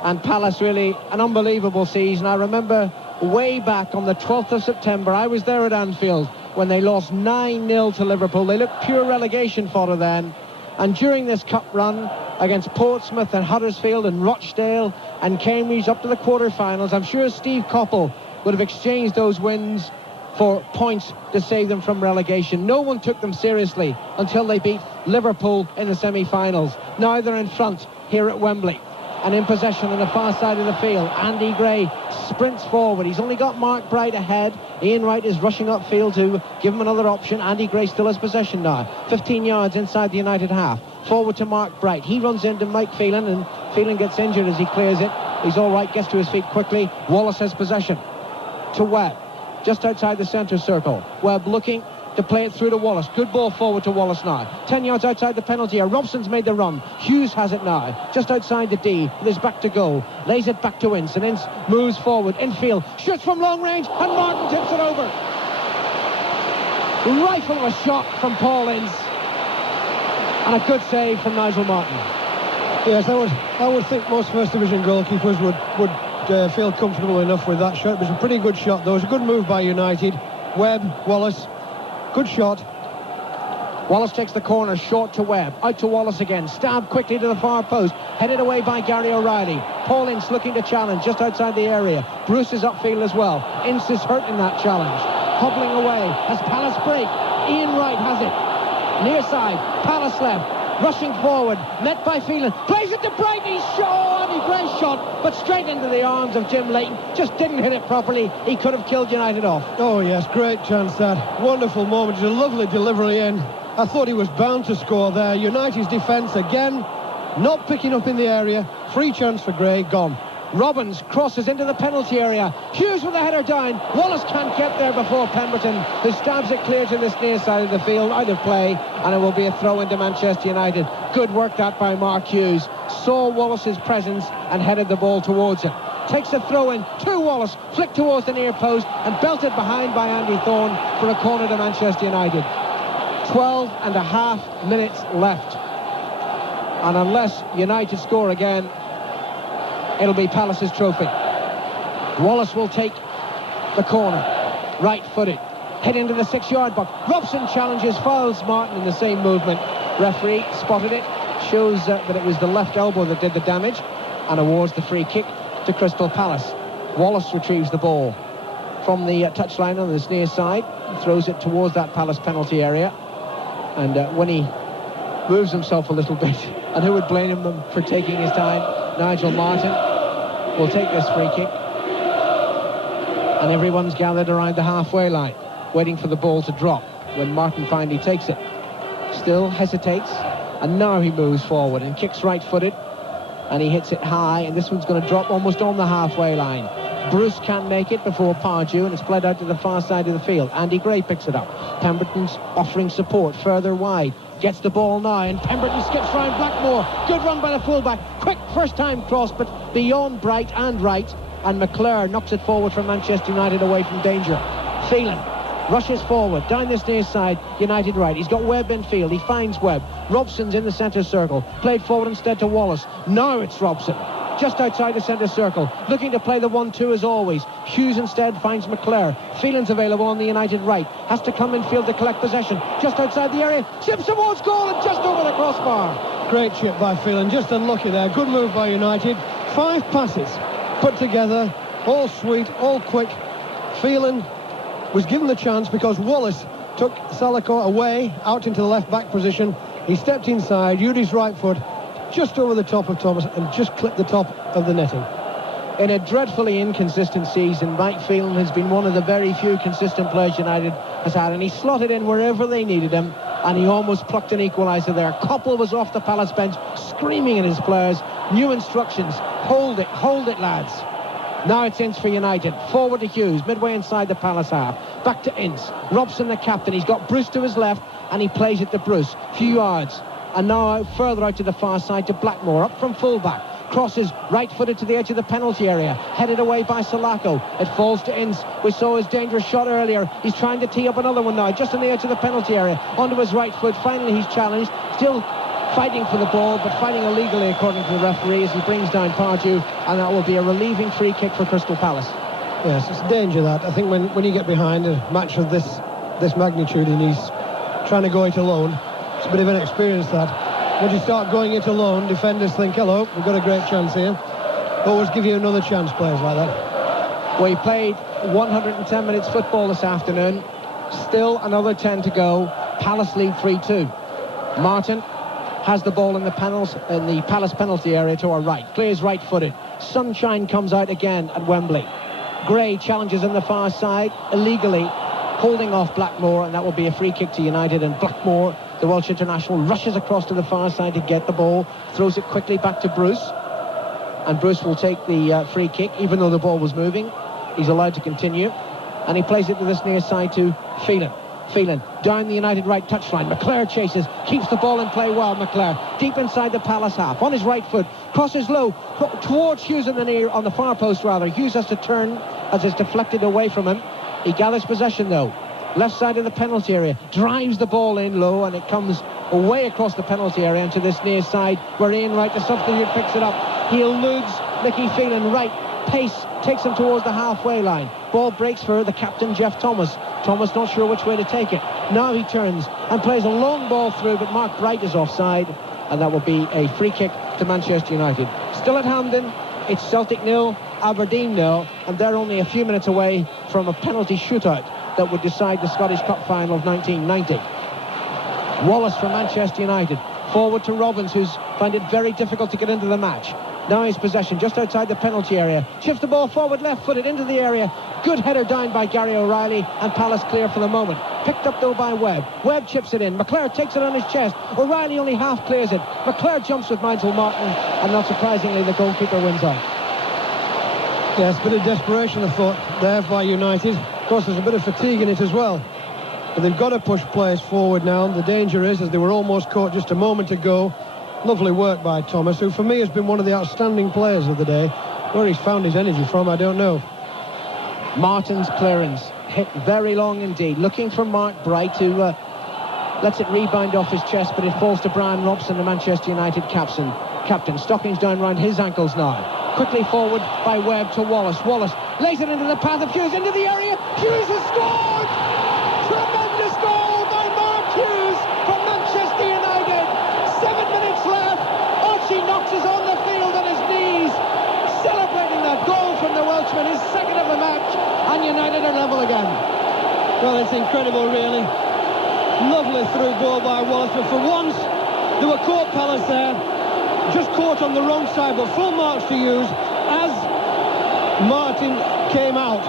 And Palace really an unbelievable season. I remember way back on the 12th of September, I was there at Anfield when they lost 9-0 to Liverpool. They looked pure relegation fodder then. And during this cup run against Portsmouth and Huddersfield and Rochdale and Cambridge up to the quarter-finals, I'm sure Steve Coppell would have exchanged those wins for points to save them from relegation. No one took them seriously until they beat Liverpool in the semi-finals. Now they're in front here at Wembley and in possession on the far side of the field. Andy Gray sprints forward. He's only got Mark Bright ahead. Ian Wright is rushing upfield to give him another option. Andy Gray still has possession now. 15 yards inside the United half. Forward to Mark Bright. He runs into Mike Phelan, and Phelan gets injured as he clears it. He's all right, gets to his feet quickly. Wallace has possession. To Webb, just outside the centre circle. Webb looking to play it through to Wallace. Good ball forward to Wallace now. 10 yards outside the penalty area. Robson's made the run. Hughes has it now, just outside the D. There's back to goal. Lays it back to Ince, and Ince moves forward. Infield, shoots from long range, and Martin tips it over. Rifle of a shot from Paul Ince, and a good save from Nigel Martin. Yes, I would think most First Division goalkeepers would feel comfortable enough with that shot. It was a pretty good shot, though. It was a good move by United. Webb, Wallace, good shot. Wallace takes the corner, short to Webb, out to Wallace again, stabbed quickly to the far post, headed away by Gary O'Reilly. Paul Ince looking to challenge just outside the area. Bruce is upfield as well. Ince is hurt in that challenge. Hobbling away as Palace break. Ian Wright has it. Near side, Palace left. Rushing forward, met by Phelan, plays it to Bright, he's shot, Andy Gray's shot, but straight into the arms of Jim Leighton, just didn't hit it properly. He could have killed United off. Oh yes, great chance that. Wonderful moment, it's a lovely delivery in. I thought he was bound to score there. United's defence again, not picking up in the area. Free chance for Gray, gone. Robbins crosses into the penalty area. Hughes with the header down. Wallace can't get there before Pemberton, who stabs it clear to this near side of the field, out of play, and it will be a throw into Manchester United. Good work that by Mark Hughes. Saw Wallace's presence and headed the ball towards him. Takes a throw in to Wallace, flicked towards the near post and belted behind by Andy Thorne for a corner to Manchester United. 12 and a half minutes left, and unless United score again, it'll be Palace's trophy. Wallace will take the corner, right-footed, head into the 6-yard box. Robson challenges, fouls Martin in the same movement. Referee spotted it, shows that it was the left elbow that did the damage, and awards the free kick to Crystal Palace. Wallace retrieves the ball from the touchline on this near side, throws it towards that Palace penalty area, and when he moves himself a little bit, and who would blame him for taking his time? Nigel Martin will take this free kick, and everyone's gathered around the halfway line waiting for the ball to drop when Martin finally takes it. Still hesitates, and now he moves forward and kicks right-footed, and he hits it high, and this one's going to drop almost on the halfway line. Bruce can't make it before Pardew, and it's played out to the far side of the field. Andy Gray picks it up. Pemberton's offering support further wide. Gets the ball now, and Pemberton skips round Blackmore. Good run by the fullback. Quick first-time cross, but beyond Bright and Wright. And McClure knocks it forward from Manchester United away from danger. Phelan rushes forward, down this near side, United right. He's got Webb in field, he finds Webb. Robson's in the centre circle, played forward instead to Wallace. Now it's Robson, just outside the centre circle, looking to play the 1-2 as always. Hughes instead finds McClare. Phelan's available on the United right, has to come in field to collect possession, just outside the area, chips towards goal and just over the crossbar. Great chip by Phelan, just unlucky there. Good move by United. 5 passes put together, all sweet, all quick. Phelan was given the chance because Wallace took Salako away out into the left back position. He stepped inside, used his right foot just over the top of Thomas and just clipped the top of the netting. In a dreadfully inconsistent season, Mike Phelan has been one of the very few consistent players United has had, and he slotted in wherever they needed him, and he almost plucked an equaliser there. Coppell was off the Palace bench screaming at his players, new instructions: hold it lads. Now it's Ince for United, forward to Hughes, midway inside the Palace half, back to Ince, Robson the captain, he's got Bruce to his left and he plays it to Bruce, few yards, and now further out to the far side to Blackmore, up from full-back, crosses right-footed to the edge of the penalty area, headed away by Salako. It falls to Ince. We saw his dangerous shot earlier. He's trying to tee up another one now, just on the edge of the penalty area, onto his right foot. Finally he's challenged, still fighting for the ball, but fighting illegally according to the referee as he brings down Pardew, and that will be a relieving free kick for Crystal Palace. Yes, it's a danger that. I think when you get behind a match of this magnitude and he's trying to go it alone, it's a bit of an experience that. Once you start going it alone, defenders think, hello, we've got a great chance here. Always give you another chance, players like that. We played 110 minutes football this afternoon. Still another 10 to go. Palace lead 3-2. Martin has the ball in the Palace penalty area to our right. Clears right-footed. Sunshine comes out again at Wembley. Gray challenges on the far side, illegally holding off Blackmore, and that will be a free kick to United. And Blackmore, the Welsh international, rushes across to the far side to get the ball, throws it quickly back to Bruce, and Bruce will take the free kick, even though the ball was moving. He's allowed to continue, and he plays it to this near side to Phelan. Phelan down the United right touchline. McClare chases, keeps the ball in play well. McClare deep inside the Palace half, on his right foot, crosses low towards Hughes on the far post rather. Hughes has to turn as it's deflected away from him. He gathers possession though, left side of the penalty area, drives the ball in low, and it comes away across the penalty area into this near side where Ian Wright, the substitute, picks it up. He eludes Mickey Phelan. Right pace takes him towards the halfway line. Ball breaks for the captain, Jeff Thomas. Thomas not sure which way to take it. Now he turns and plays a long ball through, but Mark Bright is offside, and that will be a free kick to Manchester United. Still at Hampden, it's Celtic 0, Aberdeen 0, and they're only a few minutes away from a penalty shootout that would decide the Scottish Cup final of 1990. Wallace from Manchester United, forward to Robbins, who's found it very difficult to get into the match. Now his possession just outside the penalty area, chips the ball forward left-footed into the area. Good header down by Gary O'Reilly, and Palace clear for the moment. Picked up though by Webb. Webb chips it in. McClare takes it on his chest. O'Reilly only half clears it. McClare jumps with Nigel Martin, and not surprisingly the goalkeeper wins out. Yes, a bit of desperation, I thought, there by United. Of course, there's a bit of fatigue in it as well. But they've got to push players forward now. The danger is, as they were almost caught just a moment ago, lovely work by Thomas, who for me has been one of the outstanding players of the day. Where he's found his energy from, I don't know. Martin's clearance hit very long indeed, looking for Mark Bright, who lets it rebound off his chest, but it falls to Brian Robson, the Manchester United captain. Stockings down round his ankles now. Quickly forward by Webb to Wallace. Wallace lays it into the path of Hughes, into the area. Hughes has scored! Tremendous goal by Mark Hughes from Manchester United. 7 minutes left. Archie Knox is on the field on his knees, celebrating that goal from the Welshman, his second of the match, and United are level again. Well, it's incredible, really. Lovely through ball by Wallace, but for once, they were caught, Palace there. Just caught on the wrong side, but full marks to use as Martin came out.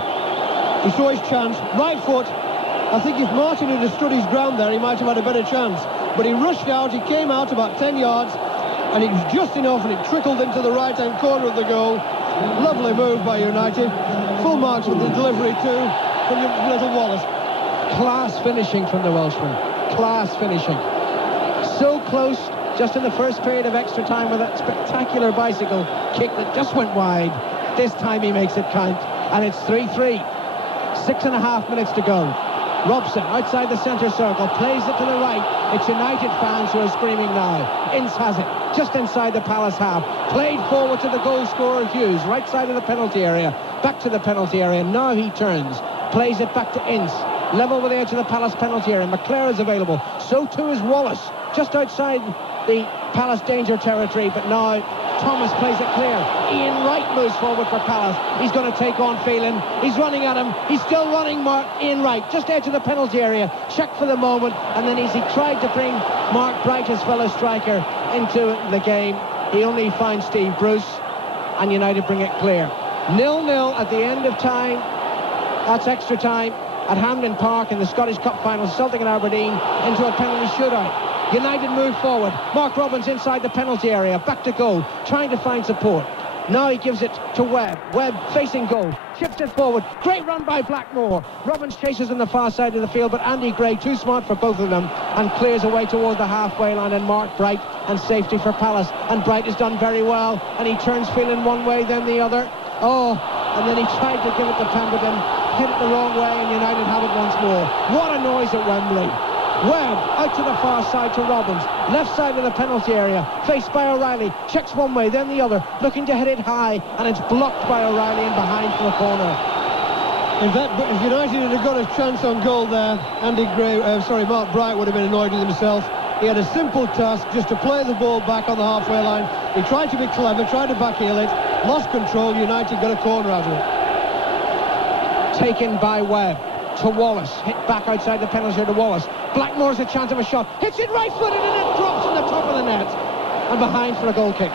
He saw his chance, right foot. I think if Martin had stood his ground there, he might have had a better chance. But he rushed out, he came out about 10 yards, and it was just enough, and it trickled into the right-hand corner of the goal. Lovely move by United. Full marks with the delivery too from little Wallace. Class finishing from the Welshman. Class finishing. So close, just in the first period of extra time, with that spectacular bicycle kick that just went wide. This time he makes it count, and it's 3-3. 6.5 minutes to go. Robson outside the centre circle, plays it to the right. It's United fans who are screaming now. Ince has it, just inside the Palace half. Played forward to the goal scorer Hughes, right side of the penalty area. Back to the penalty area, now he turns. Plays it back to Ince. Level with the edge of the Palace penalty area. McClare is available, so too is Wallace. Just outside the Palace danger territory, but now Thomas plays it clear. Ian Wright moves forward for Palace. He's going to take on Phelan. He's running at him. He's still running, Ian Wright, just edge of the penalty area. Check for the moment, and then as he tried to bring Mark Bright, his fellow striker, into the game, he only finds Steve Bruce, and United bring it clear. 0-0 at the end of time. That's extra time at Hampden Park in the Scottish Cup final. Celtic and Aberdeen into a penalty shootout. United move forward. Mark Robins inside the penalty area, back to goal, trying to find support. Now he gives it to Webb. Webb facing goal, chips it forward. Great run by Blackmore. Robbins chases on the far side of the field, but Andy Gray, too smart for both of them, and clears away towards the halfway line, and Mark Bright, and safety for Palace. And Bright has done very well, and he turns Phelan one way, then the other. Oh, and then he tried to give it to Pemberton, hit it the wrong way, and United have it once more. What a noise at Wembley. Webb out to the far side to Robbins, left side of the penalty area, faced by O'Reilly, checks one way, then the other, looking to hit it high, and it's blocked by O'Reilly and behind for the corner. In fact, if United had got a chance on goal there, Mark Bright would have been annoyed with himself. He had a simple task, just to play the ball back on the halfway line. He tried to be clever, tried to backheel it, lost control. United got a corner out of it. Taken by Webb to Wallace, hit back outside the penalty area to Wallace. Blackmore's a chance of a shot, hits it right-footed, and it drops on the top of the net and behind for a goal kick.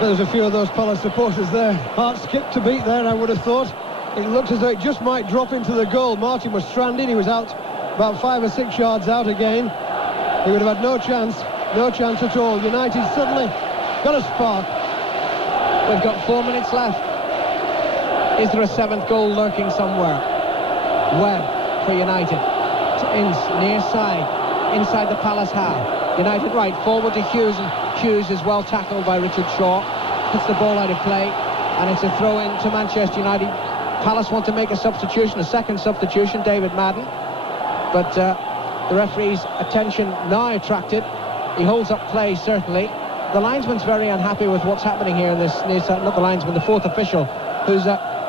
There's a few of those Palace supporters there. Heart skipped to beat there, I would have thought. It looked as though it just might drop into the goal. Martin was stranded, he was out about 5 or 6 yards out again. He would have had no chance at all. United suddenly got a spark. We've got 4 minutes left. Is there a 7th goal lurking somewhere? Webb for United. To Ince, near side, inside the Palace half. United right, forward to Hughes, and Hughes is well tackled by Richard Shaw. Puts the ball out of play, and it's a throw-in to Manchester United. Palace want to make a substitution, a second substitution, David Madden. But the referee's attention now attracted. He holds up play, certainly. The linesman's very unhappy with what's happening here in this near side, not the linesman, the fourth official, who's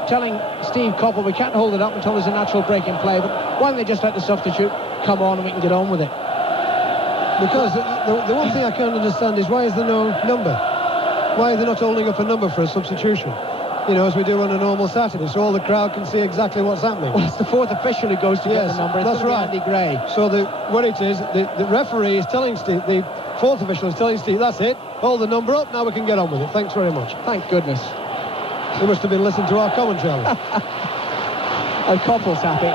telling Steve Coppell we can't hold it up until there's a natural break in play, but why don't they just let the substitute come on and we can get on with it? Because the one thing I can't understand is why is there no number? Why are they not holding up a number for a substitution? You know, as we do on a normal Saturday, so all the crowd can see exactly what's happening. Well, it's the fourth official who goes to get the number. It's that's right. Andy Gray. So what it is, the referee is telling Steve, the fourth official is telling Steve, that's it, hold the number up, now we can get on with it. Thanks very much. Thank goodness. They must have been listening to our commentary. And Coppell's happy.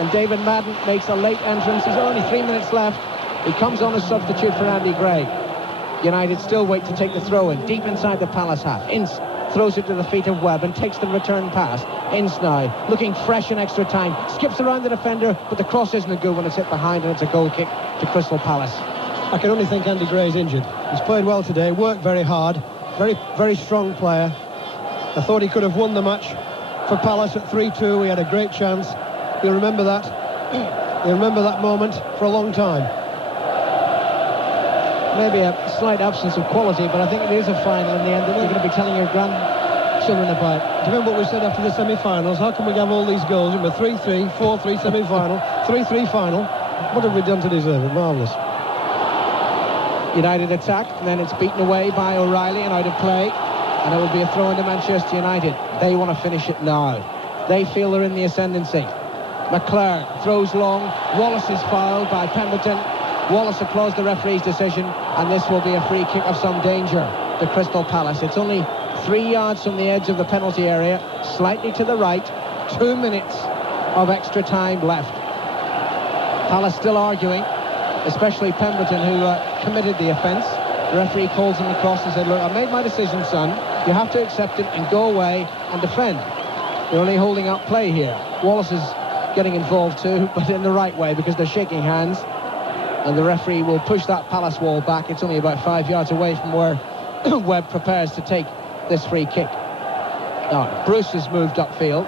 And David Madden makes a late entrance. There's only 3 minutes left. He comes on as substitute for Andy Gray. United still wait to take the throw-in, deep inside the Palace half. Ince throws it to the feet of Webb and takes the return pass. Ince now, looking fresh in extra time, skips around the defender, but the cross isn't a good when it's hit behind, and it's a goal kick to Crystal Palace. I can only think Andy Gray's injured. He's played well today, worked very hard, very strong player. I thought he could have won the match for Palace at 3-2. He had a great chance. You'll remember that. You'll remember that moment for a long time. Maybe a slight absence of quality, but I think it is a final in the end that you're going to be telling your grandchildren about. Do you remember what we said after the semi-finals? How can we have all these goals? Remember, 3-3, 4-3 semi-final, 3-3 final. What have we done to deserve it? Marvellous. United attack, and then it's beaten away by O'Reilly and out of play. And it will be a throw into Manchester United. They want to finish it now. They feel they're in the ascendancy. McClare throws long. Wallace is fouled by Pemberton. Wallace applauds the referee's decision, and this will be a free kick of some danger to Crystal Palace. It's only 3 yards from the edge of the penalty area, slightly to the right. 2 minutes of extra time left. Palace still arguing, especially Pemberton, who committed the offence. The referee calls him across and said, look, I made my decision, son. You have to accept it and go away and defend. You're only holding up play here. Wallace is getting involved too, but in the right way, because they're shaking hands. And the referee will push that Palace wall back. It's only about 5 yards away from where Webb prepares to take this free kick. Now, Bruce has moved upfield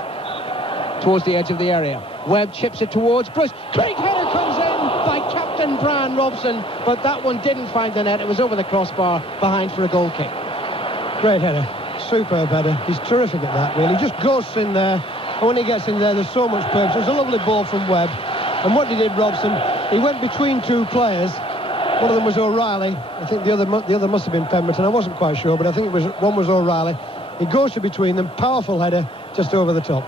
towards the edge of the area. Webb chips it towards Bruce. Great header comes in by Captain Brian Robson, but that one didn't find the net. It was over the crossbar behind for a goal kick. Great header. Superb header. He's terrific at that, really. He just ghosts in there, and when he gets in there, there's so much purpose. It was a lovely ball from Webb. And what he did, Robson, he went between two players. One of them was O'Reilly. I think the other must have been Pemberton. I wasn't quite sure, but I think one was O'Reilly. He goes between them. Powerful header, just over the top.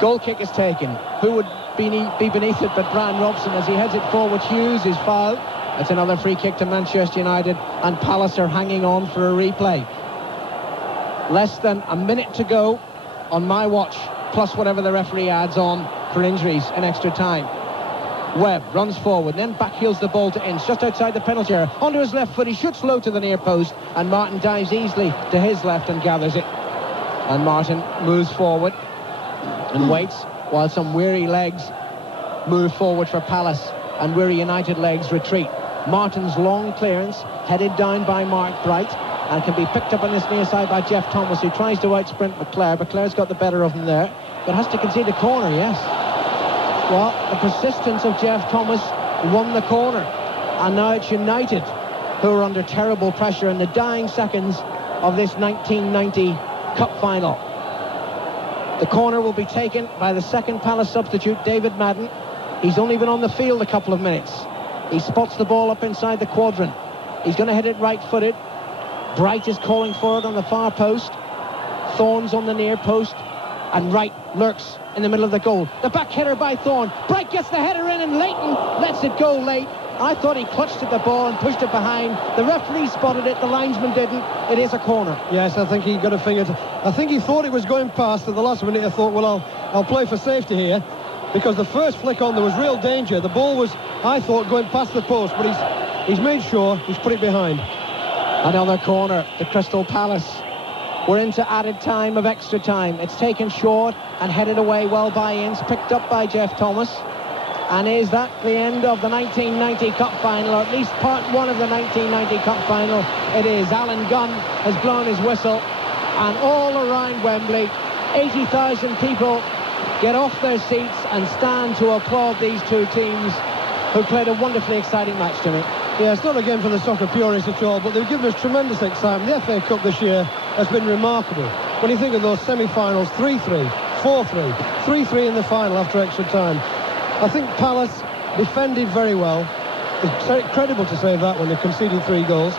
Goal kick is taken. Who would be beneath it but Brian Robson as he heads it forward. Hughes is fouled. It's another free kick to Manchester United, and Palace are hanging on for a replay. Less than a minute to go on my watch, plus whatever the referee adds on for injuries in extra time. Webb runs forward, then backheels the ball to Ince, just outside the penalty area. Onto his left foot, he shoots low to the near post, and Martin dives easily to his left and gathers it. And Martin moves forward and waits while some weary legs move forward for Palace, and weary United legs retreat. Martin's long clearance, headed down by Mark Bright, and can be picked up on this near side by Jeff Thomas, who tries to outsprint McClare. McClare's got the better of him there, but has to concede a corner, yes. Well, the persistence of Jeff Thomas won the corner, and now it's United who are under terrible pressure in the dying seconds of this 1990 Cup final. The corner will be taken by the second Palace substitute, David Madden. He's only been on the field a couple of minutes. He spots the ball up inside the quadrant. He's going to hit it right-footed. Bright is calling for it on the far post. Thorne's on the near post. And Wright lurks in the middle of the goal. The back header by Thorne. Bright gets the header in, and Leighton lets it go late. I thought he clutched at the ball and pushed it behind. The referee spotted it, the linesman didn't. It is a corner. Yes, I think he got a finger I think he thought it was going past at the last minute. I thought, well, I'll play for safety here, because the first flick on, there was real danger. The ball was, I thought, going past the post, but he's made sure he's put it behind. Another corner to Crystal Palace. We're into added time of extra time. It's taken short and headed away well by Ince, picked up by Jeff Thomas. And is that the end of the 1990 Cup final, or at least part one of the 1990 Cup final? It is. Alan Gunn has blown his whistle, and all around Wembley, 80,000 people get off their seats and stand to applaud these two teams who played a wonderfully exciting match to me. Yeah, it's not a game for the soccer purists at all, but they've given us tremendous excitement. The FA Cup this year has been remarkable. When you think of those semi-finals, 3-3, 4-3, 3-3 in the final after extra time. I think Palace defended very well. It's credible to say that when they conceded 3 goals.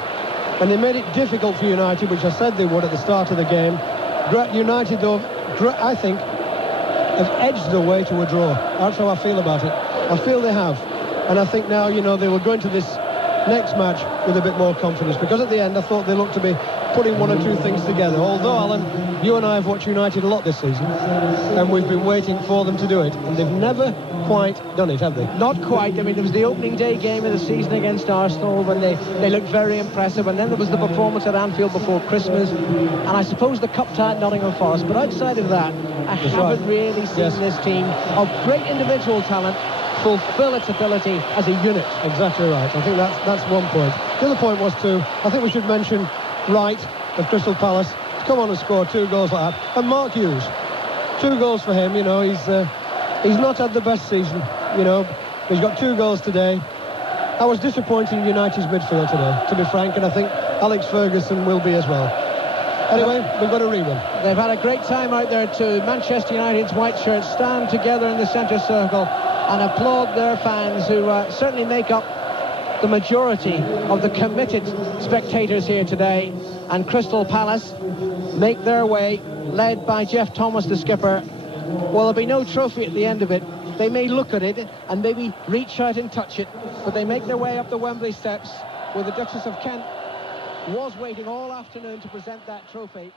And they made it difficult for United, which I said they would at the start of the game. United, though, I think, have edged their way to a draw. That's how I feel about it. I feel they have. And I think now, you know, they will go into this next match with a bit more confidence, because at the end I thought they looked to be putting one or two things together. Although, Alan, you and I have watched United a lot this season, and we've been waiting for them to do it, and they've never quite done it, have they? Not quite. I mean, there was the opening day game of the season against Arsenal when they looked very impressive, and then there was the performance at Anfield before Christmas, and I suppose the cup tie at Nottingham Forest. But outside of that, I haven't really seen this team of great individual talent fulfill its ability as a unit. Exactly right. I think that's one point. The other point was I think we should mention Wright of Crystal Palace to come on and score 2 goals like that. And Mark Hughes, 2 goals for him. You know, he's not had the best season. You know, he's got 2 goals today. I was disappointed in United's midfield today, to be frank, and I think Alex Ferguson will be as well. Anyway, we've got a rerun. They've had a great time out there too. Manchester United's white shirts stand together in the centre circle and applaud their fans, who certainly make up the majority of the committed spectators here today. And Crystal Palace make their way, led by Jeff Thomas, the skipper. Well, there'll be no trophy at the end of it. They may look at it and maybe reach out and touch it, but they make their way up the Wembley steps, where the Duchess of Kent was waiting all afternoon to present that trophy.